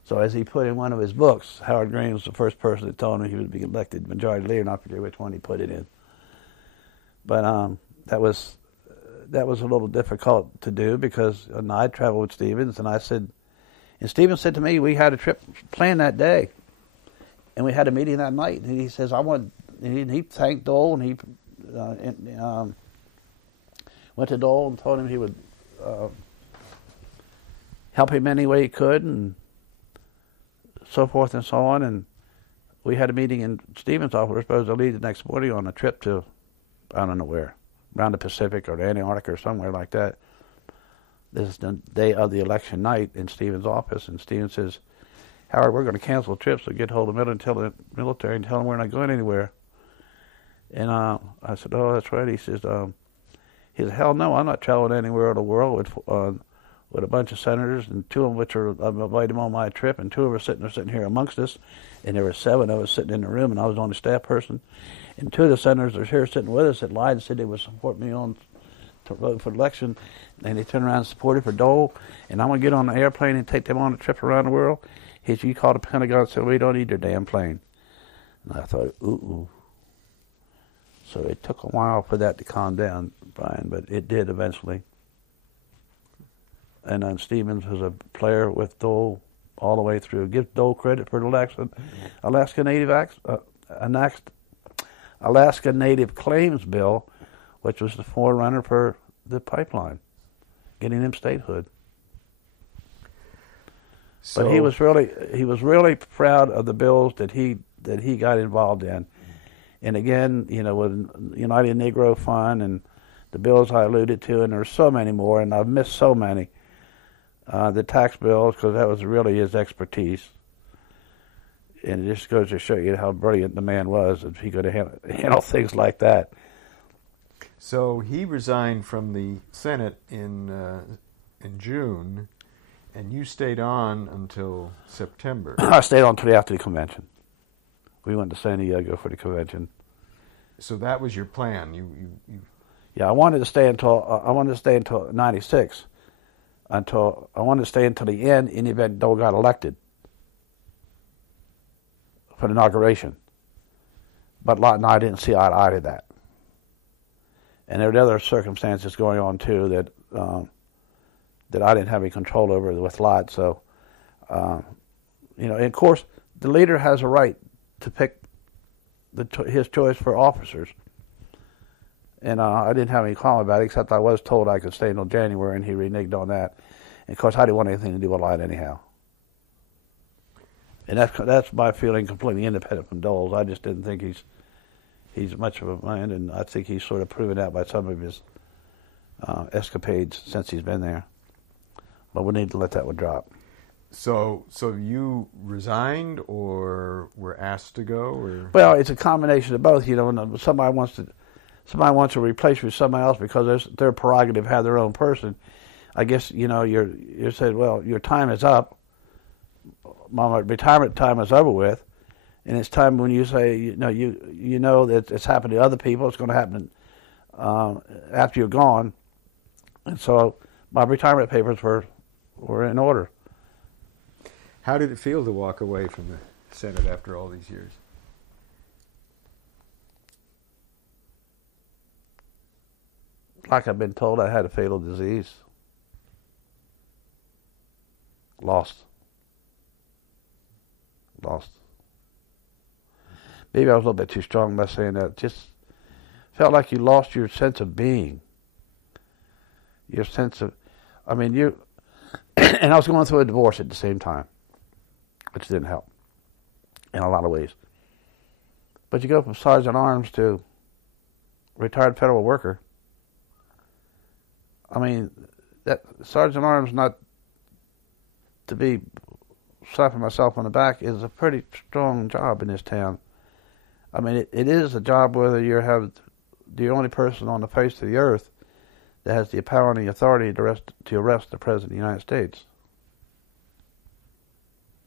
So as he put in one of his books, Howard Greene was the first person that told him he would be elected majority leader, and I forget which one he put it in. But that was a little difficult to do, because I traveled with Stevens, and Stevens said to me, we had a trip planned that day, and we had a meeting that night, and he says, he thanked Dole, and he went to Dole and told him he would help him any way he could, and so forth and so on. And we had a meeting in Stevens' office. We were supposed to leave the next morning on a trip to, I don't know where, around the Pacific or the Antarctica or somewhere like that. This is the day of the election night in Stevens' office, and Stevens says, Howard, we're going to cancel the trip, so get hold of the military and tell them we're not going anywhere. And I said, oh, that's right. He says, hell no, I'm not traveling anywhere in the world with a bunch of senators, and 2 of which are invited them on my trip, and 2 of us are sitting here amongst us, and there were 7 of us sitting in the room, and I was the only staff person. And 2 of the senators are here sitting with us that lied and said they would support me on to vote for the election, and they turned around and supported for Dole, and I'm going to get on an airplane and take them on a trip around the world. He said, you called the Pentagon and said, we don't need your damn plane. And I thought, ooh. So it took a while for that to calm down, Brien, but it did eventually. And then Stevens was a player with Dole all the way through. Give Dole credit for the Alaska Native Claims Bill, which was the forerunner for the pipeline, getting them statehood. So, but he was really proud of the bills that he got involved in. And again, with United Negro Fund and the bills I alluded to, and there's so many more, and I've missed so many. The tax bills, because that was really his expertise. And it just goes to show you how brilliant the man was, if he could handle things like that. So he resigned from the Senate in June, and you stayed on until September. I stayed on until after the convention. We went to San Diego for the convention. So that was your plan. You Yeah, I wanted to stay until '96. I wanted to stay until the end in the event Dole got elected for the inauguration. But Lott and I didn't see eye to eye to that. And there were other circumstances going on too that I didn't have any control over with Lott. So, and of course, the leader has a right to pick his choice for officers. And I didn't have any comment about it, except I was told I could stay until January, and he reneged on that. And of course, I didn't want anything to do with Lott anyhow. And that's my feeling, completely independent from Dole's. I just didn't think he's much of a man, and I think he's sort of proven that by some of his escapades since he's been there. But we need to let that one drop. So you resigned, or were asked to go, or? Well, it's a combination of both. You know, when somebody wants to replace you with somebody else because their prerogative, have their own person. I guess you said, well, your time is up. My retirement time is over with, and it's time when you say, you know that it's happened to other people. It's going to happen after you're gone, and so my retirement papers were in order. How did it feel to walk away from the Senate after all these years? Like I've been told, I had a fatal disease. Lost. Maybe I was a little bit too strong by saying that. Just felt like you lost your sense of being. Your sense of, and I was going through a divorce at the same time, which didn't help in a lot of ways. But you go from sergeant arms to retired federal worker. I mean, that sergeant arms, not to be slapping myself on the back, is a pretty strong job in this town. I mean, it is a job whether you have the only person on the face of the earth that has the power and the authority to arrest the President of the United States.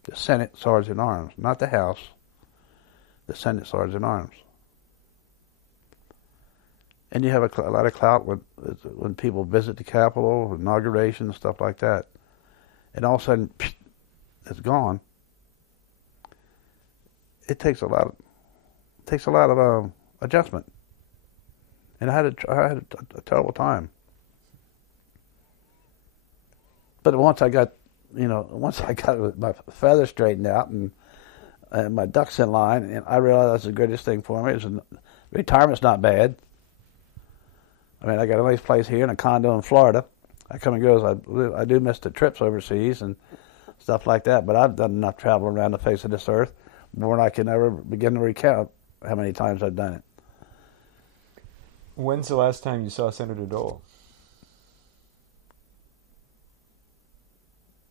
The Senate Sergeant at Arms, not the House, the Senate Sergeant at Arms. And you have a lot of clout when people visit the Capitol, inauguration, and stuff like that. And all of a sudden, it's gone. It takes a lot of adjustment. And I had a terrible time. But once I got my feathers straightened out and my ducks in line, and I realized that's the greatest thing for me. Retirement's not bad. I mean, I got a nice place here and a condo in Florida. I come and go. I do miss the trips overseas and stuff like that, but I've done enough travel around the face of this earth, more than I can ever begin to recount how many times I've done it. When's the last time you saw Senator Dole?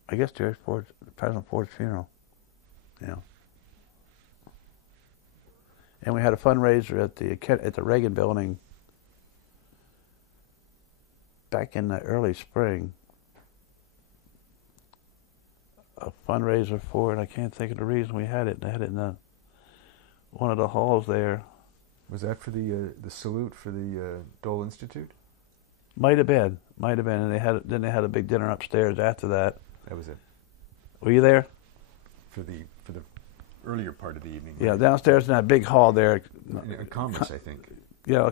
I guess President Ford's funeral. Yeah. And we had a fundraiser at the Reagan Building back in the early spring. A fundraiser for it. I can't think of the reason we had it. They had it in one of the halls there. Was that for the salute for the Dole Institute? Might have been, and they had a big dinner upstairs after that. That was it. Were you there? For the earlier part of the evening. Yeah, downstairs in that big hall there. Commerce, I think. Yeah,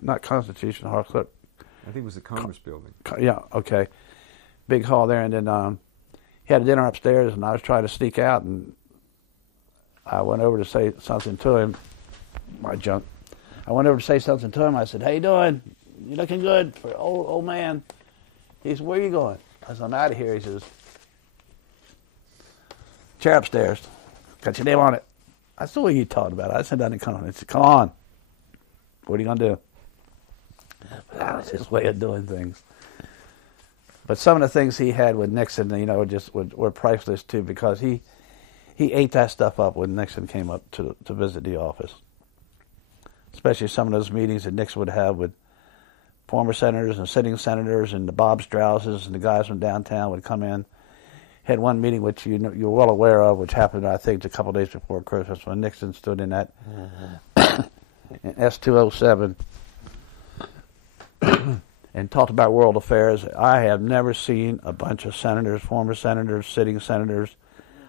not Constitution Hall. I think it was the Commerce Building. Yeah, okay. Big hall there, and then he had a dinner upstairs, and I was trying to sneak out, and I went over to say something to him. My junk. I went over to say something to him. I said, "How you doing? You looking good for old man?" He said, "Where you going?" I said, "I'm out of here." He says, "Chair upstairs. Got your name on it." I said, "What are you talking about?" I said, "Nothing, come on." He said, "Come on. What are you going to do?" That was his way of doing things. But some of the things he had with Nixon, just were priceless too, because he ate that stuff up when Nixon came up to visit the office. Especially some of those meetings that Nixon would have with former senators and sitting senators, and the Bob Strausses and the guys from downtown would come in. Had one meeting which you're well aware of, which happened, I think, a couple of days before Christmas, when Nixon stood in that in S-207 and talked about world affairs. I have never seen a bunch of senators, former senators, sitting senators,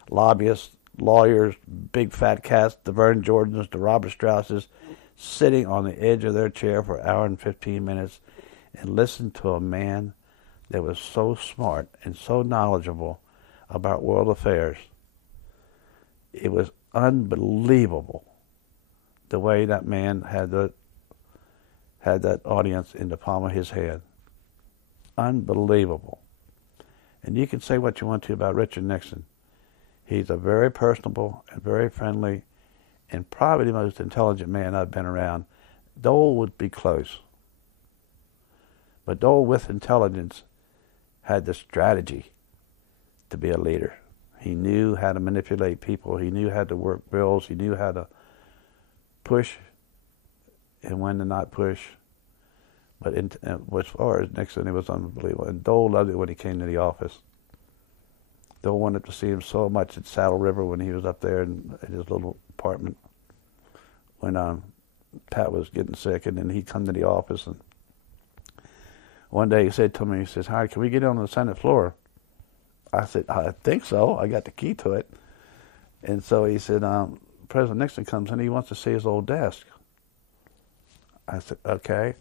lobbyists, lawyers, big fat cats, the Vern Jordans, the Robert Strausses, sitting on the edge of their chair for an hour and 15 minutes and listen to a man that was so smart and so knowledgeable about world affairs. It was unbelievable the way that man had that audience in the palm of his hand. Unbelievable. And you can say what you want to about Richard Nixon. He's a very personable and very friendly and probably the most intelligent man I've been around. Dole would be close. But Dole, with intelligence, had the strategy to be a leader. He knew how to manipulate people. He knew how to work bills. He knew how to push and when to not push. But as far as Nixon, it was unbelievable. And Dole loved it when he came to the office. Dole wanted to see him so much at Saddle River when he was up there in his little apartment when Pat was getting sick, and then he'd come to the office. And one day he said to me, he says, "Hi, can we get on the Senate floor?" I said, "I think so. I got the key to it." And so he said, President Nixon comes in, he wants to see his old desk. I said, "Okay.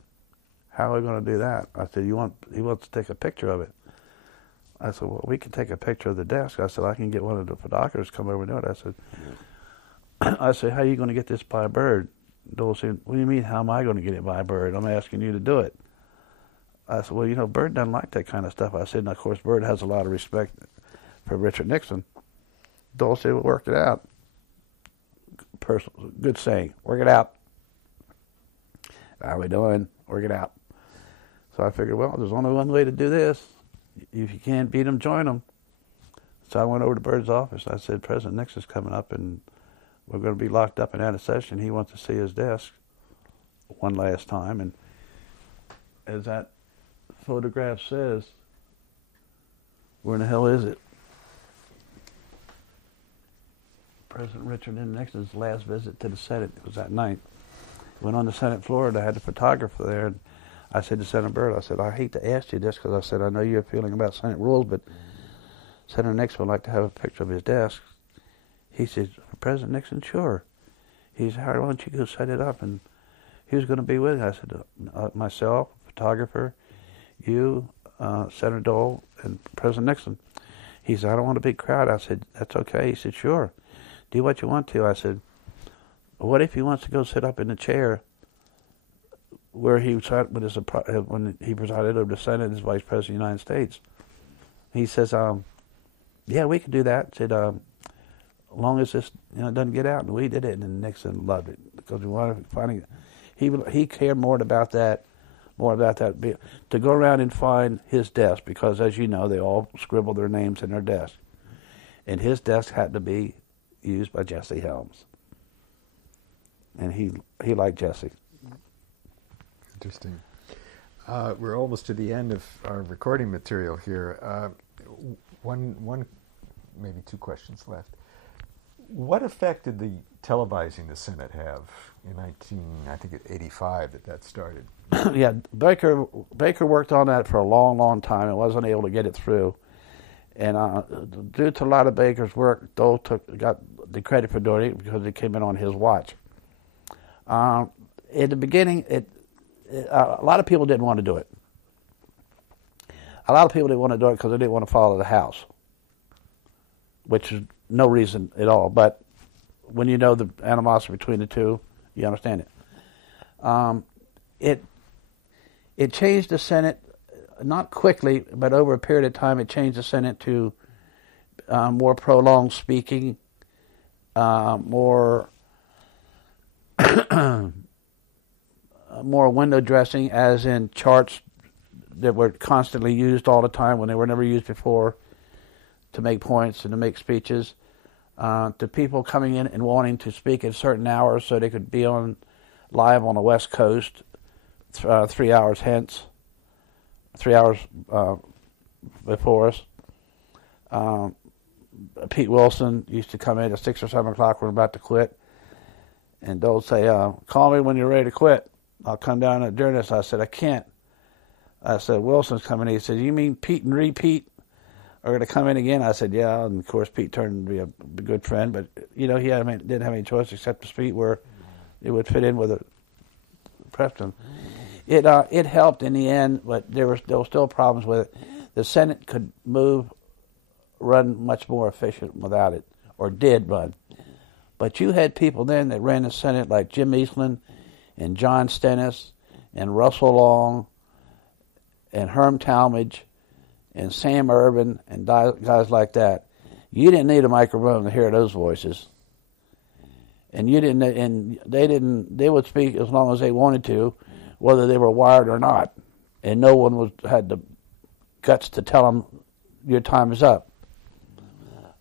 How are we going to do that?" I said, he wants to take a picture of it. I said, "Well, we can take a picture of the desk." I said, "I can get one of the photographers to come over and do it." I said, "How are you going to get this by bird?" Dole said, "What do you mean, how am I going to get it by bird? I'm asking you to do it." I said, "Well, Bird doesn't like that kind of stuff." I said, and of course, Bird has a lot of respect for Richard Nixon. Dole said, "We'll work it out." Good saying, work it out. How are we doing? Work it out. So I figured, well, there's only one way to do this. If you can't beat them, join them. So I went over to Bird's office. I said, "President Nixon's coming up, and we're going to be locked up and out of session. He wants to see his desk one last time." And as that photograph says, where in the hell is it? President Richard M. Nixon's last visit to the Senate. It was that night. Went on the Senate floor, and I had the photographer there. And I said to Senator Byrd, I said, "I hate to ask you this because I said, I know you're feeling about Senate rules, but Senator Nixon would like to have a picture of his desk." He said, "President Nixon, sure." He said, "Howard, why don't you go set it up?" And he was going to be with me. I said, myself, photographer, you, Senator Dole, and President Nixon. He said, "I don't want a big crowd." I said, "That's okay." He said, "Sure. Do what you want to." I said, "What if he wants to go sit up in the chair where he sat when he presided over the Senate as Vice President of the United States?" He says, "Yeah, we can do that." I said, "As long as this doesn't get out." And we did it, and Nixon loved it because we wanted to find it. He cared more about that, to go around and find his desk, because as you know, they all scribble their names in their desk, and his desk had to be used by Jesse Helms, and he liked Jesse. Interesting. We're almost to the end of our recording material here. One, maybe two questions left. What effect did the televising the Senate have in 1985 that started? Yeah, Baker worked on that for a long, long time and wasn't able to get it through. And due to a lot of Baker's work, Dole got the credit for doing it because it came in on his watch. In the beginning, a lot of people didn't want to do it. A lot of people didn't want to do it because they didn't want to follow the House, which is no reason at all. But when you know the animosity between the two, you understand it. It changed the Senate, not quickly, but over a period of time, it changed the Senate to more prolonged speaking, more window dressing, as in charts that were constantly used all the time when they were never used before, to make points and to make speeches, to people coming in and wanting to speak at certain hours so they could be live on the West Coast 3 hours hence, 3 hours before us. Pete Wilson used to come in at 6 or 7 o'clock when we're about to quit, and Dole would say, "Call me when you're ready to quit. I'll come down and during this." I said, "I can't." I said, "Wilson's coming in." He said, "You mean Pete and repeat are going to come in again?" I said, "Yeah." And of course, Pete turned to be a good friend, but he didn't have any choice except to speak where it would fit in with the Preston. It helped in the end, but there were still problems with it. The Senate could run much more efficient without it, or did run. But you had people then that ran the Senate like Jim Eastland and John Stennis and Russell Long and Herm Talmadge and Sam Urban and guys like that. You didn't need a microphone to hear those voices. And you didn't, and they didn't. They would speak as long as they wanted to, whether they were wired or not. And no one had the guts to tell them your time is up.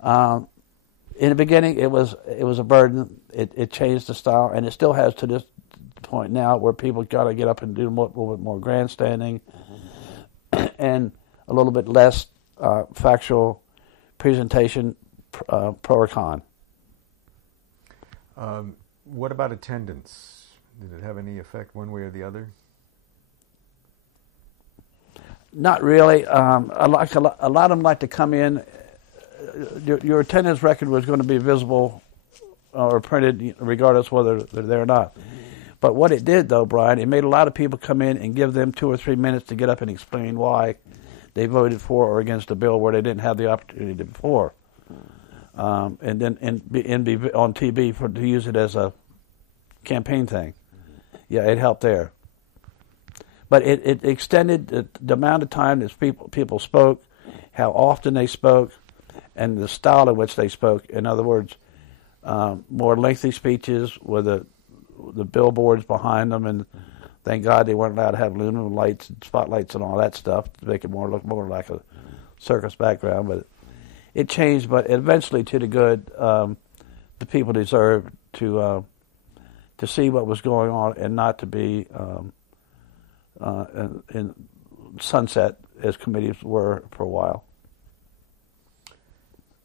In the beginning, it was a burden. It changed the style, and it still has to this point now, where people got to get up and do a little bit more grandstanding, and a little bit less factual presentation, pro or con. What about attendance? Did it have any effect one way or the other? Not really. A lot of them like to come in. Your attendance record was going to be visible or printed regardless whether they're there or not. But what it did, though, Brian, it made a lot of people come in and give them 2 or 3 minutes to get up and explain why they voted for or against a bill where they didn't have the opportunity before. And then be on TV to use it as a campaign thing. Yeah, it helped there. But it extended the amount of time that people spoke, how often they spoke, and the style in which they spoke. In other words, more lengthy speeches with the billboards behind them, and thank God they weren't allowed to have aluminum lights and spotlights and all that stuff to make it look more like a circus background. But it changed, but eventually to the good. The people deserved to see what was going on and not to be in sunset as committees were for a while.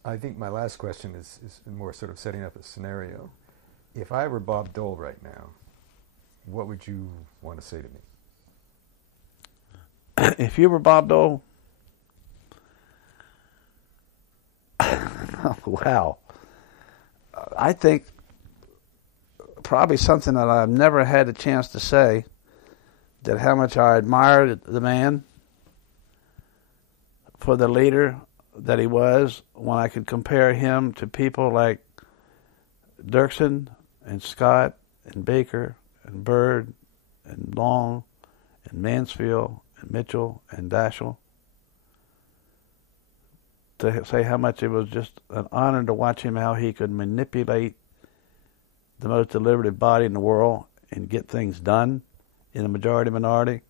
I think my last question is more sort of setting up a scenario. If I were Bob Dole right now, what would you want to say to me? If you were Bob Dole, wow. I think probably something that I've never had a chance to say, that how much I admired the man for the leader that he was, when I could compare him to people like Dirksen and Scott and Baker and Byrd and Long and Mansfield and Mitchell and Daschle, to say how much it was just an honor to watch him, how he could manipulate the most deliberative body in the world and get things done in a majority-minority,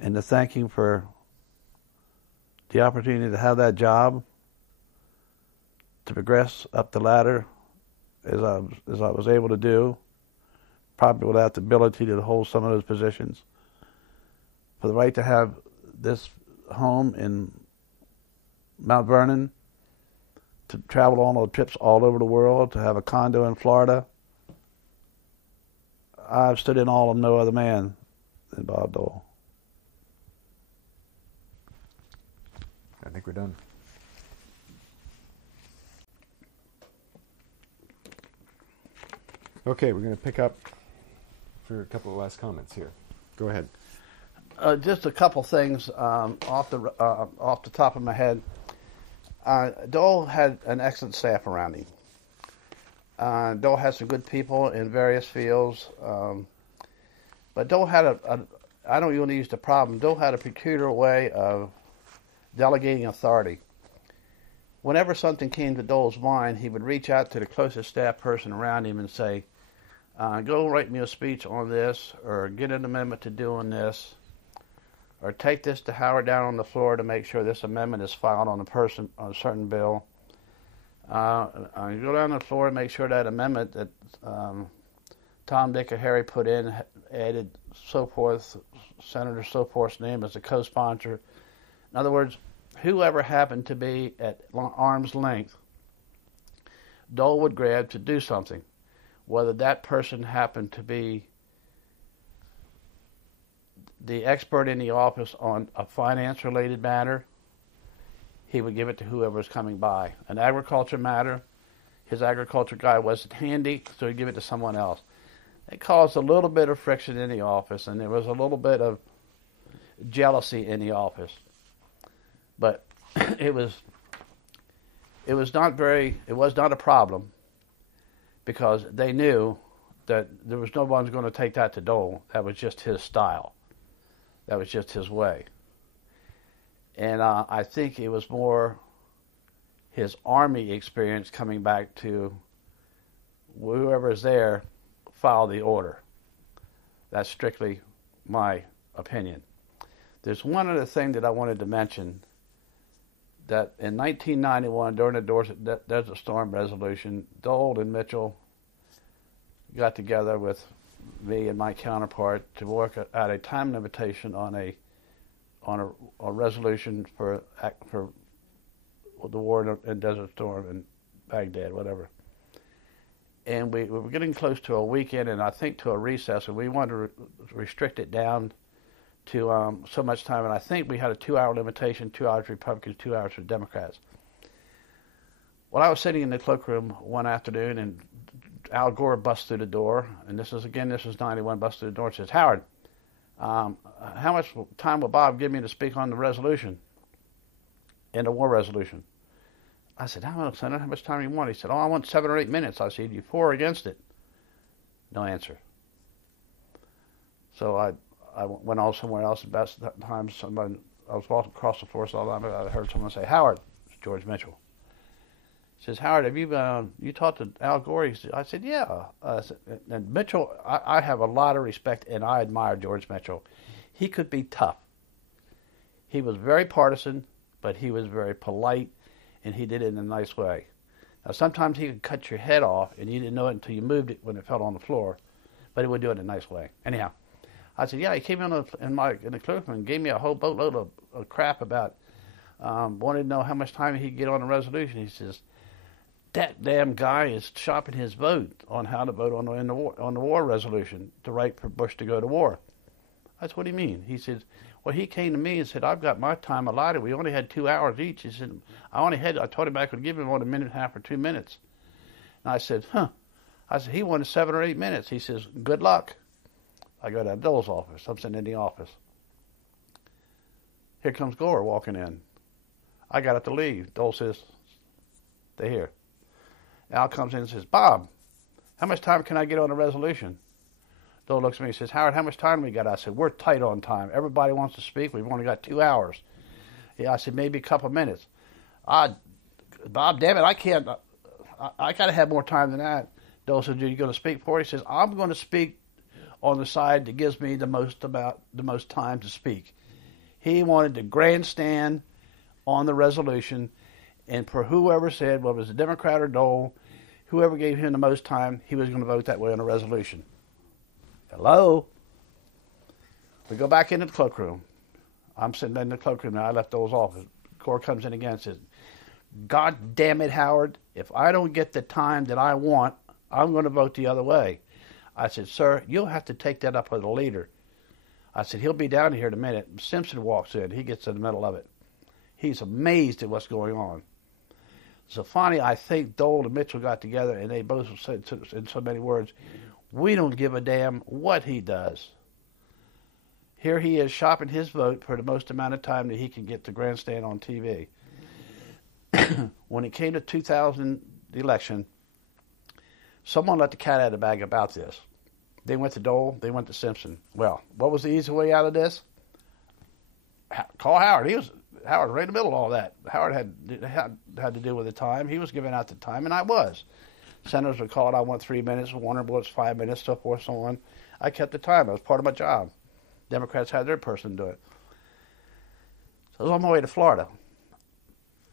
and to thank him for the opportunity to have that job, to progress up the ladder as I was able to do, probably without the ability to hold some of those positions, for the right to have this home in Mount Vernon, to travel on all trips all over the world, to have a condo in Florida. I've stood in awe of no other man than Bob Dole. I think we're done. Okay, we're going to pick up for a couple of last comments here. Go ahead. Just a couple things off the top of my head. Dole had an excellent staff around him. Dole had some good people in various fields, but Dole had I don't even use the problem. Dole had a peculiar way of delegating authority. Whenever something came to Dole's mind, he would reach out to the closest staff person around him and say, go write me a speech on this, or get an amendment to doing this, or take this to Howard down on the floor to make sure this amendment is filed on a certain bill. Go down the floor and make sure that amendment that Tom, Dick, or Harry put in added so forth, Senator so forth's name as a co-sponsor. In other words, whoever happened to be at arm's length, Dole would grab to do something, whether that person happened to be the expert in the office on a finance-related matter. He would give it to whoever was coming by. An agriculture matter, his agriculture guy wasn't handy, so he'd give it to someone else. It caused a little bit of friction in the office, and there was a little bit of jealousy in the office. But it was not a problem, because they knew that there was no one going to take that to Dole. That was just his style. That was just his way. And I think it was more his Army experience coming back to whoever is there, follow the order. That's strictly my opinion. There's one other thing that I wanted to mention, that in 1991, during the Desert Storm resolution, Dole and Mitchell got together with me and my counterpart to work out a time limitation on a resolution for the war in Desert Storm in Baghdad, whatever. And we were getting close to a weekend, and I think to a recess, and we wanted to restrict it down to so much time. And I think we had a 2-hour limitation, 2 hours for Republicans, 2 hours for Democrats. Well, I was sitting in the cloakroom one afternoon, and Al Gore busts through the door, and this is 91, busts through the door and says, "Howard, how much time will Bob give me to speak on the resolution, in the war resolution?" I said, "Senator, how much time do you want?" He said, "Oh, I want 7 or 8 minutes." I said, "You for or against it?" No answer. So I went on somewhere else. About that time, I was walking across the floor, so I heard someone say, "Howard," it's George Mitchell. He says, "Howard, have you talked to Al Gore?" I said, "Yeah." And Mitchell, I have a lot of respect, and I admire George Mitchell. He could be tough. He was very partisan, but he was very polite, and he did it in a nice way. Now, sometimes he could cut your head off, and you didn't know it until you moved it when it fell on the floor, but he would do it in a nice way. Anyhow, I said, "Yeah." He came in the cloakroom and gave me a whole boatload of crap about wanted to know how much time he could get on the resolution. He says, "That damn guy is shopping his vote on how to vote on the war resolution to write for Bush to go to war." That's what he mean. He says, "Well, he came to me and said, I've got my time allotted. We only had 2 hours each." He said, I told him I could give him about 1.5 or 2 minutes. And I said, I said, "He wanted 7 or 8 minutes. He says, "Good luck." I go to Dole's office. I'm sitting in the office. Here comes Gore walking in. I got up to leave. Dole says, "Stay here." Al comes in and says, "Bob, how much time can I get on the resolution?" Dole looks at me and says, "Howard, how much time we got?" I said, "We're tight on time. Everybody wants to speak. We've only got 2 hours. Yeah, I said, "Maybe a couple of minutes." "Bob, damn it, I can't. I got to have more time than that." Dole said, "Are you going to speak for it?" He says, "I'm going to speak on the side that gives me the most time to speak." He wanted to grandstand on the resolution, and for whoever said, whether it was a Democrat or Dole, whoever gave him the most time, he was going to vote that way on the resolution. Hello? We go back into the cloakroom. I'm sitting in the cloakroom now. I left Dole's office. Gore comes in again and says, "God damn it, Howard, if I don't get the time that I want, I'm going to vote the other way." I said, "Sir, you'll have to take that up with the leader." I said, "He'll be down here in a minute." Simpson walks in. He gets in the middle of it. He's amazed at what's going on. So finally, I think Dole and Mitchell got together, and they both said in so many words, "We don't give a damn what he does." Here he is shopping his vote for the most amount of time that he can get to grandstand on TV. When it came to 2000, the election, someone let the cat out of the bag about this. They went to Dole, they went to Simpson. Well, what was the easy way out of this? Call Howard. Howard was right in the middle of all that. Howard had to deal with the time. He was giving out the time, and I was. Senators would call it, "I want 3 minutes," Warner Bullets 5 minutes, so forth, so on. I kept the time. It was part of my job. Democrats had their person do it. So I was on my way to Florida,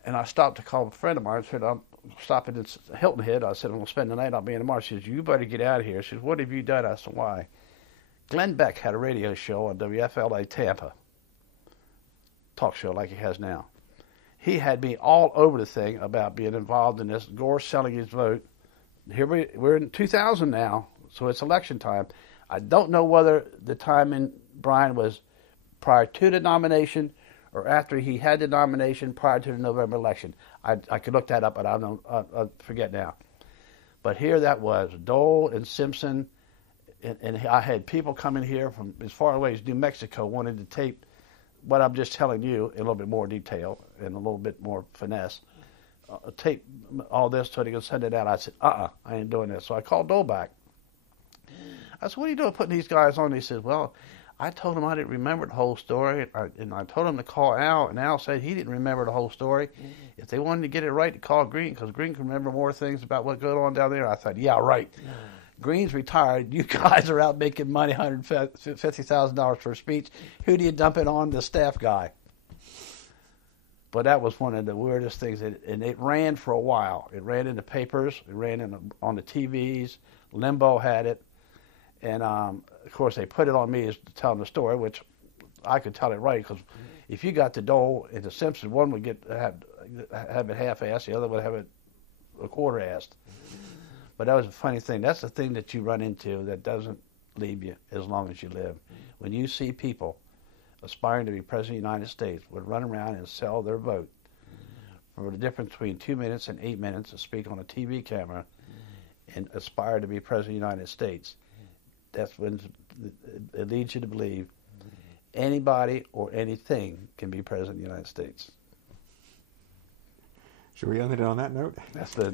and I stopped to call a friend of mine. I said, "I'm stopping in Hilton Head." I said, "I'm going to spend the night. I'll be in tomorrow." She says, "You better get out of here." She says, "What have you done?" I said, "Why?" Glenn Beck had a radio show on WFLA Tampa, talk show like he has now. He had me all over the thing about being involved in this. Gore selling his vote. Here we're in 2000 now, so it's election time. I don't know whether the time in Brien was prior to the nomination or after he had the nomination prior to the November election. I could look that up, but I forget now. But here that was, Dole and Simpson, and I had people coming here from as far away as New Mexico wanting to tape what I'm just telling you in a little bit more detail and a little bit more finesse. Tape all this so they could send it out. I said, I ain't doing this. So I called Dole back. I said, "What are you doing putting these guys on?" He said, "Well, I told him I didn't remember the whole story, and I told him to call Al, and Al said he didn't remember the whole story. If they wanted to get it right, to call Greene, because Greene can remember more things about what goes on down there. I thought, yeah, right. Greene's retired. You guys are out making money, $150,000 for a speech. Who do you dump it on? The staff guy. But that was one of the weirdest things, and it ran for a while. It ran in the papers. It ran on the TVs. Limbo had it. And, of course, they put it on me as telling the story, which I could tell it right, because if you got the Dole and the Simpsons, one would have it half-assed, the other would have it a quarter-assed. But that was a funny thing. That's the thing that you run into that doesn't leave you as long as you live. When you see people aspiring to be President of the United States would run around and sell their vote for the difference between 2 minutes and 8 minutes to speak on a TV camera and aspire to be President of the United States, that's when it leads you to believe anybody or anything can be President of the United States. Should we end it on that note? That's the